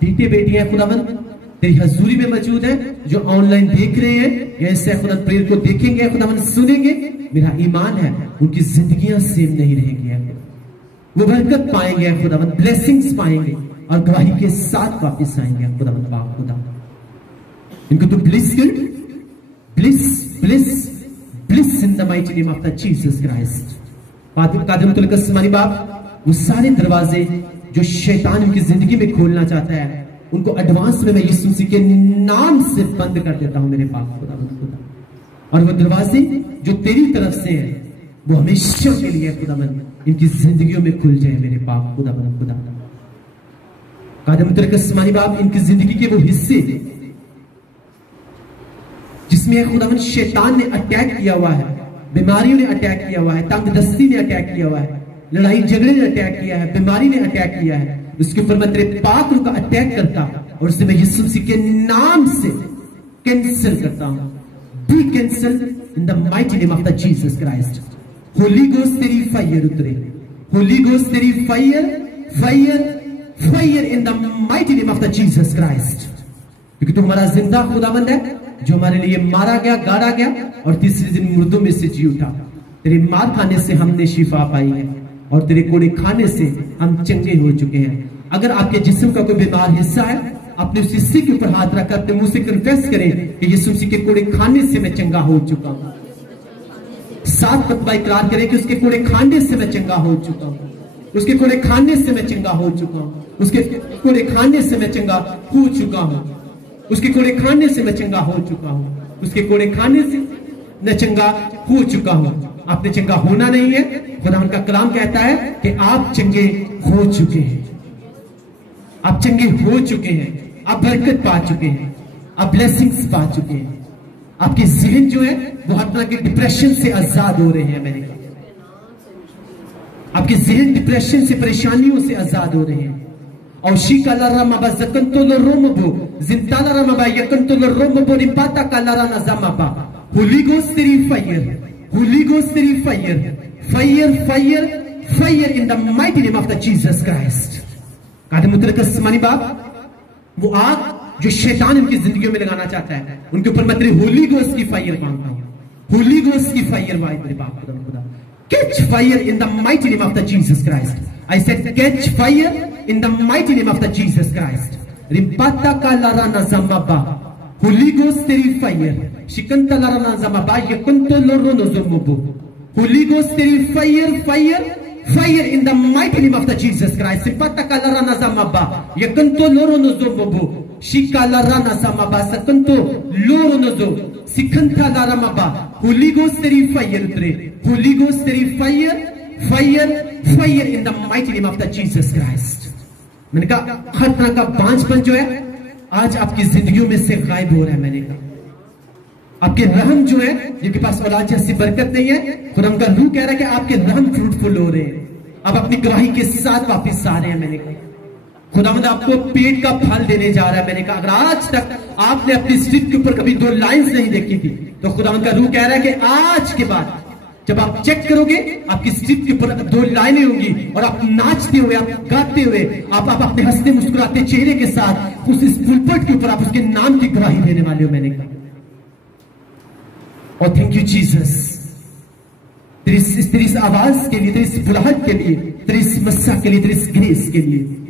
बेटे बेटी हैं खुदावंद, तेरी हजूरी में मौजूद है। जो ऑनलाइन देख रहे हैं या इससे खुदा प्रेयर को देखेंगे, खुदा सुनेंगे, मेरा ईमान है उनकी जिंदगियां सेम नहीं रहेंगी, वो बरकत पाएंगे खुदा, ब्लेसिंग्स पाएंगे और गवाही के साथ वापस आएंगे खुदा बाप। खुदा इनको तो ब्लिस कर, bless bless bless in the mighty name of the Jesus Christ. कादिर मुतलक अस्मानी बाप, वो सारे दरवाजे जो शैतान उनकी जिंदगी में खोलना चाहता है, उनको एडवांस में मैं यीशु मसीह के नाम से बंद कर देता हूं मेरे बाप खुदा। और वो दरवाजे जो तेरी तरफ से है वो हमेशा के लिए खुदावन इनकी जिंदगियों में खुल जाए मेरे बाप खुदावन। खुदा कादिर मुतलक अस्मानी बाप, इनकी जिंदगी के वो हिस्से जिसमें खुदावन शैतान ने अटैक किया हुआ है, बीमारियों ने अटैक किया हुआ है, तंगदस्ती ने अटैक किया हुआ है, लड़ाई झगड़े ने अटैक किया है, बीमारी ने अटैक किया है, उसके ऊपर मैं तेरे पाक रूह का अटैक करता और उसे मैं यीशु मसीह के नाम से कैंसिल करता हूं। Be cancel in the mighty name of the Jesus Christ. Holy ghost तेरी फायर उतरे, होली गोस्ट तेरी fire fire fire in the mighty name of the Jesus Christ. क्योंकि तू हमारा जिंदा खुदावंद है जो हमारे लिए मारा गया, गाड़ा गया और तीसरे दिन मुर्दों में से जी उठा। तेरे मार खाने से हमने शिफा पाई है और तेरे कोड़े खाने से हम चंगे हो चुके हैं। अगर आपके जिस्म का कोई बीमार हिस्सा है, अपने उस हिस्से के ऊपर हाथ रखकर अपने मुंह से कन्फेस करें कि यीशु मसीह के कोड़े खाने से मैं चंगा हो चुका हूं। 7 मरतबा इकरार करें कि उसके कोड़े खाने से मैं चंगा हो चुका हूं, उसके कोड़े खाने से मैं चंगा हो चुका हूं, उसके कोड़े खाने से मैं चंगा हो चुका हूं, उसके कोड़े खाने से मैं चंगा हो चुका हूं, उसके कोड़े खाने से मैं चंगा हो चुका हूं। आपने चंगा होना नहीं है, खुदा उनका कलाम कहता है कि आप चंगे हो चुके हैं, आप चंगे हो चुके हैं, आप बरकत पा चुके हैं, आप ब्लेसिंग्स पा चुके हैं। आपके जहन जो है वो हर तरह के डिप्रेशन से आजाद हो रहे हैं। मैंने कहा आपके जहन डिप्रेशन से, परेशानियों से आजाद हो रहे हैं। और शिकाला रामाबा जकंतोलो रोमबो जिंताला रामाबा यकंतोलो रोमबो रिपाता कालारा नजामाबा। होली गोस्ट तेरी फायर, होली गोस्ट तेरी fire fire fire fire in the mighty name of the Jesus Christ. कादिर मुतलक अस्मानी बाप, वो आग जो शैतान इनकी जिंदगियों में लगाना चाहता है, उनके ऊपर मैं तेरी होली गोस्ट की फायर मांगता हूं, होली गोस्ट की फायर वाई मेरे बाप खुदा खुदा। Catch fire in the mighty name of the Jesus Christ. I said catch fire in the mighty name of the Jesus Christ. रिपाता कालारा नजामाबा, होली गोस्ट तेरी फायर शिकंता लारा नजामाबा यकुंतो लोरो नजमबो। होली गोस्ट तेरी fire fire fire in the mighty name of the Jesus Christ. रिपाता कालारा नजामाबा यकुंतो लोरो नजमबो शिकालारा नजामाबा सकंतो लोरो नजो सिखंता लारा मबा। होली गोस्ट तेरी फायर उतरे, होली गोस्ट तेरी fire fire fire in the mighty name of the Jesus Christ. मैंने कहा हर तरह का बांझपन जो है आज आपकी जिंदगियों में से गायब हो रहा है। मैंने कहा आपके रहम जो है, जिनके पास औलाद जैसी बरकत नहीं है, खुदा का रूह कह रहा है कि आपके रहम फ्रूटफुल हो रहे हैं, आप अपनी गवाही के साथ वापस आ रहे हैं। मैंने कहा खुदावंद आपको पेट का फल देने जा रहा है। मैंने कहा अगर आज तक आपने अपनी स्ट्रीट के ऊपर कभी 2 लाइंस नहीं देखी थी, तो खुदावंद का रूह कह रहा है कि आज के बाद जब आप चेक करोगे आपकी स्ट्रीट के ऊपर 2 लाइनें होंगी और आप नाचते हुए, आप गाते हुए, आप अपने हंसते मुस्कुराते चेहरे के साथ उस पुलपट के ऊपर आप उसके नाम की गवाही देने वाले हो। मैंने कहा और थैंक यू जीसस, तेरी इस आवाज के लिए, तेरी इस बुलाहट के लिए, तेरी इस मस्सा के लिए, तेरी इस ग्रेस के लिए।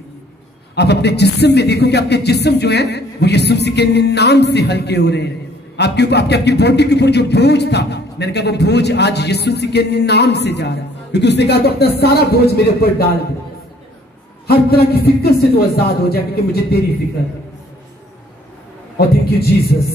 आप अपने जिस्म में देखो कि आपके जिस्म जो है वो यीशु मसीह के नाम से हल्के हो रहे हैं। आपके ऊपर, आपकी बॉडी के ऊपर जो बोझ था, मैंने कहा वो बोझ आज यीशु मसीह के नाम से जा रहा है, क्योंकि उसने कहा तो अपना सारा बोझ मेरे ऊपर डाल दे, हर तरह की फिक्र से तो आजाद हो जाए, क्योंकि मुझे तेरी फिक्र है। और thank you Jesus,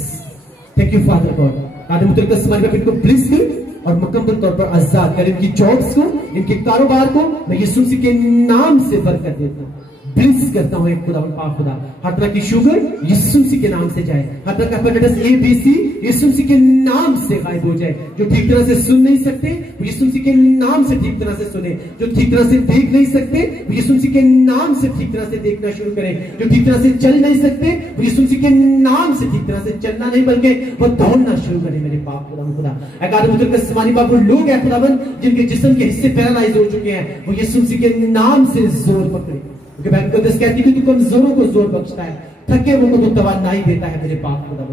thank you father God. कादिर मुतलक अस्मानी बाप इनको ब्लेस कर और मुकम्मल तौर पर आजाद कर। इनकी जॉब्स को, इनके कारोबार को मैं यीशु मसीह के नाम से बरकत देता हूं, ब्लेस करता हूं। एक खुदा पाक खुदा, हर तरह की शुगर यीशु मसीह के नाम से जाए, हर तरह का हेपेटाइटिस ए बी सी यीशु मसीह के नाम से गायब हो जाए। जो ठीक तरह से सुन नहीं सकते वो यीशु मसीह के नाम से ठीक तरह से सुने, जो ठीक तरह से देख नहीं सकते वो यीशु मसीह के नाम से ठीक तरह से देखना शुरू करें, जो ठीक तरह से चल नहीं सकते वो यीशु मसीह के नाम से ठीक तरह से चलना नहीं बल्कि वो दौड़ना शुरू करें। मेरे पाप खुदा कादिर मुतलक अस्मानी बाप, वो लोग हैं खुदावन जिनके जिस्म के हिस्से पैरालाइज हो चुके हैं, वो यीशु मसीह के नाम से जोर पकड़े, क्योंकि बाइबल कहती है कि तू कमजोरों को जोर बख्शता है, थके हुए को तू तवानाई देता है मेरे पाक खुदा।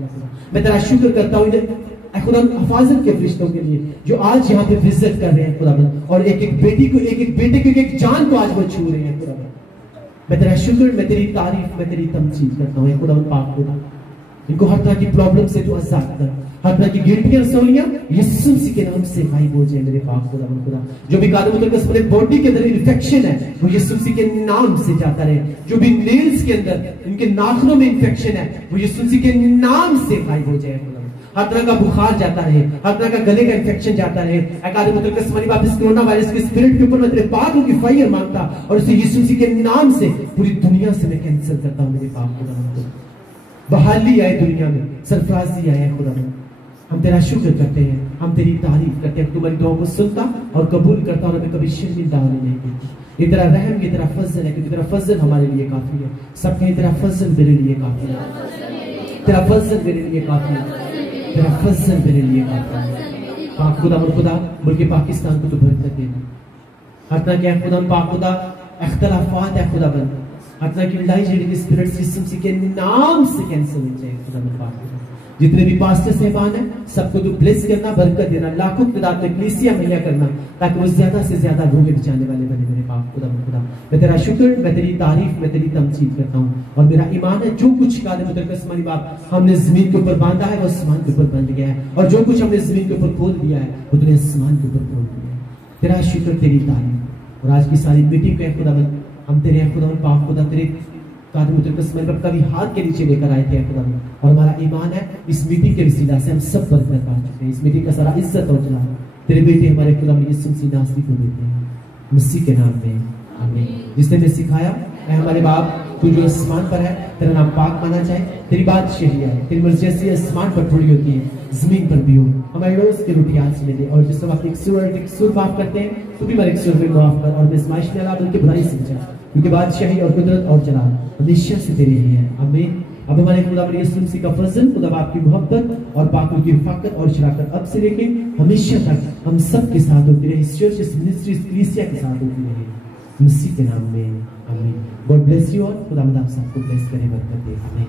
मैं तेरा शुक्र करता हूँ खुदा हिफाजत के फरिश्तों के लिए जो आज यहाँ पे विजिट कर रहे हैं खुदा, और एक एक बेटी को, एक एक बेटे को, एक एक जान को आज वो छू रहे हैं खुदा। मैं तेरा शुक्र, मैं तेरी तारीफ, मैं तेरी तमजीद करता हूँ खुदा पाक खुदा। इनको हर तरह की प्रॉब्लम से तू आजाद कर, हर तरह की गिल्टियां सोनियां यीशु मसीह के नाम से गायब हो जाए मेरे पाक खुदा। जो भी अपने बॉडी के अंदर इन्फेक्शन है वो यीशु मसीह के नाम से जाता रहे। जो भी नेल्स के अंदर, इनके नाखूनों में इन्फेक्शन है वो यीशु मसीह के नाम से गायब हो जाए। हर तरह का बुखार जाता रहे, हर तरह का गले का इन्फेक्शन जाता रहे। कोरोना वायरस के स्पिरिट के ऊपर मैं तेरे पाक की फायर मांगता और उसे यीशु मसीह के नाम से पूरी दुनिया से मैं कैंसिल करता हूँ मेरे पाक खुदा। बहाली आए दुनिया में, सरफराजी आए खुदा। हम तेरा शुक्र करते हैं, हम तेरी तारीफ करते हैं। तुम्हारी दुआओं को सुनता और कबूल करता और हमें कभी शर्मिंदा होने नहीं देती। ये तेरा रहम, ये तेरा फजल है, क्योंकि तेरा फजल हमारे लिए काफी है। सब कहें तेरा फजल मेरे लिए काफी है, तेरा फजल मेरे लिए काफी है, तेरा फजल मेरे लिए काफी है। पाक खुदा और खुदा मुल्क पाकिस्तान को तो बरकत देना। हर तरह के खुदा पाक खुदा इख्तिलाफात है खुदा बंद, हर तरह की लड़ाई झगड़े के स्पिरिट यीशु मसीह के नाम से कैंसिल हो जाए खुदा पाक खुदा। जितने भी पास्टर साहिबान है सबको तू ब्लेस करना, बरकत देना, लाखों तादाद में कलीसिया मुहैया करना, ताकि वो ज्यादा से ज्यादा रोगे बचाने वाले बने मेरे पाक खुदा खुदा। मैं तेरा शुक्र, मैं तेरी तारीफ, मैं तेरी तमजीद करता हूँ। और मेरा ईमान है जो कुछ काले बाप हमने जमीन के ऊपर बांधा है वो आसमान के ऊपर बंध गया है, और जो कुछ हमने जमीन के ऊपर खोल दिया है वो तूने आसमान के ऊपर खोल दिया है। तेरा शुक्र, तेरी तारीफ। और आज की सारी मीटिंग को खुदा हम तेरे खुदा पाक खुदा तेरे कभी हाथ के नीचे लेकर आए थे खुदा। और हमारा ईमान है इस मीटिंग के वसीला से हम सब बरकत पा चुके हैं। इस मीटिंग का सारा इज्जत और जलाल तेरे बेटे हमारे खुदा यीशु मसीह नासरी को देते हैं, मसीह के नाम में आमीन। जिसने हमें सिखाया है हमारे बाप, तू जो आसमान पर है तेरा नाम पाक माना जाए, तेरी बात शही है, तेरी मर्जी जैसी आसमान पर थोड़ी होती है जमीन पर भी हो। हमारे रोज की रोटी आज मिले, और जिस वक्त एक सुर माफ करते हैं तो भी हमारे एक सुर में माफ कर, और इस्माइश में अला बल्कि बुराई से बचा, क्योंकि बादशाही और कुदरत और जलाल हमेशा से तेरे ही है आमीन। अब हमारे खुदा यीशु मसीह का फजल, खुदा बाप की मोहब्बत और पाकों की रफ़ाकत और शराकत अब से लेके हमेशा तक हम सब के साथ होती रहे, इस चर्च, इस मिनिस्ट्री, इस कलीसिया के साथ होती रहे, मसीह के नाम में आमीन। गॉड ब्लेस यू, और खुदा आप सबको ब्लेस करे, बरकत दे आमीन।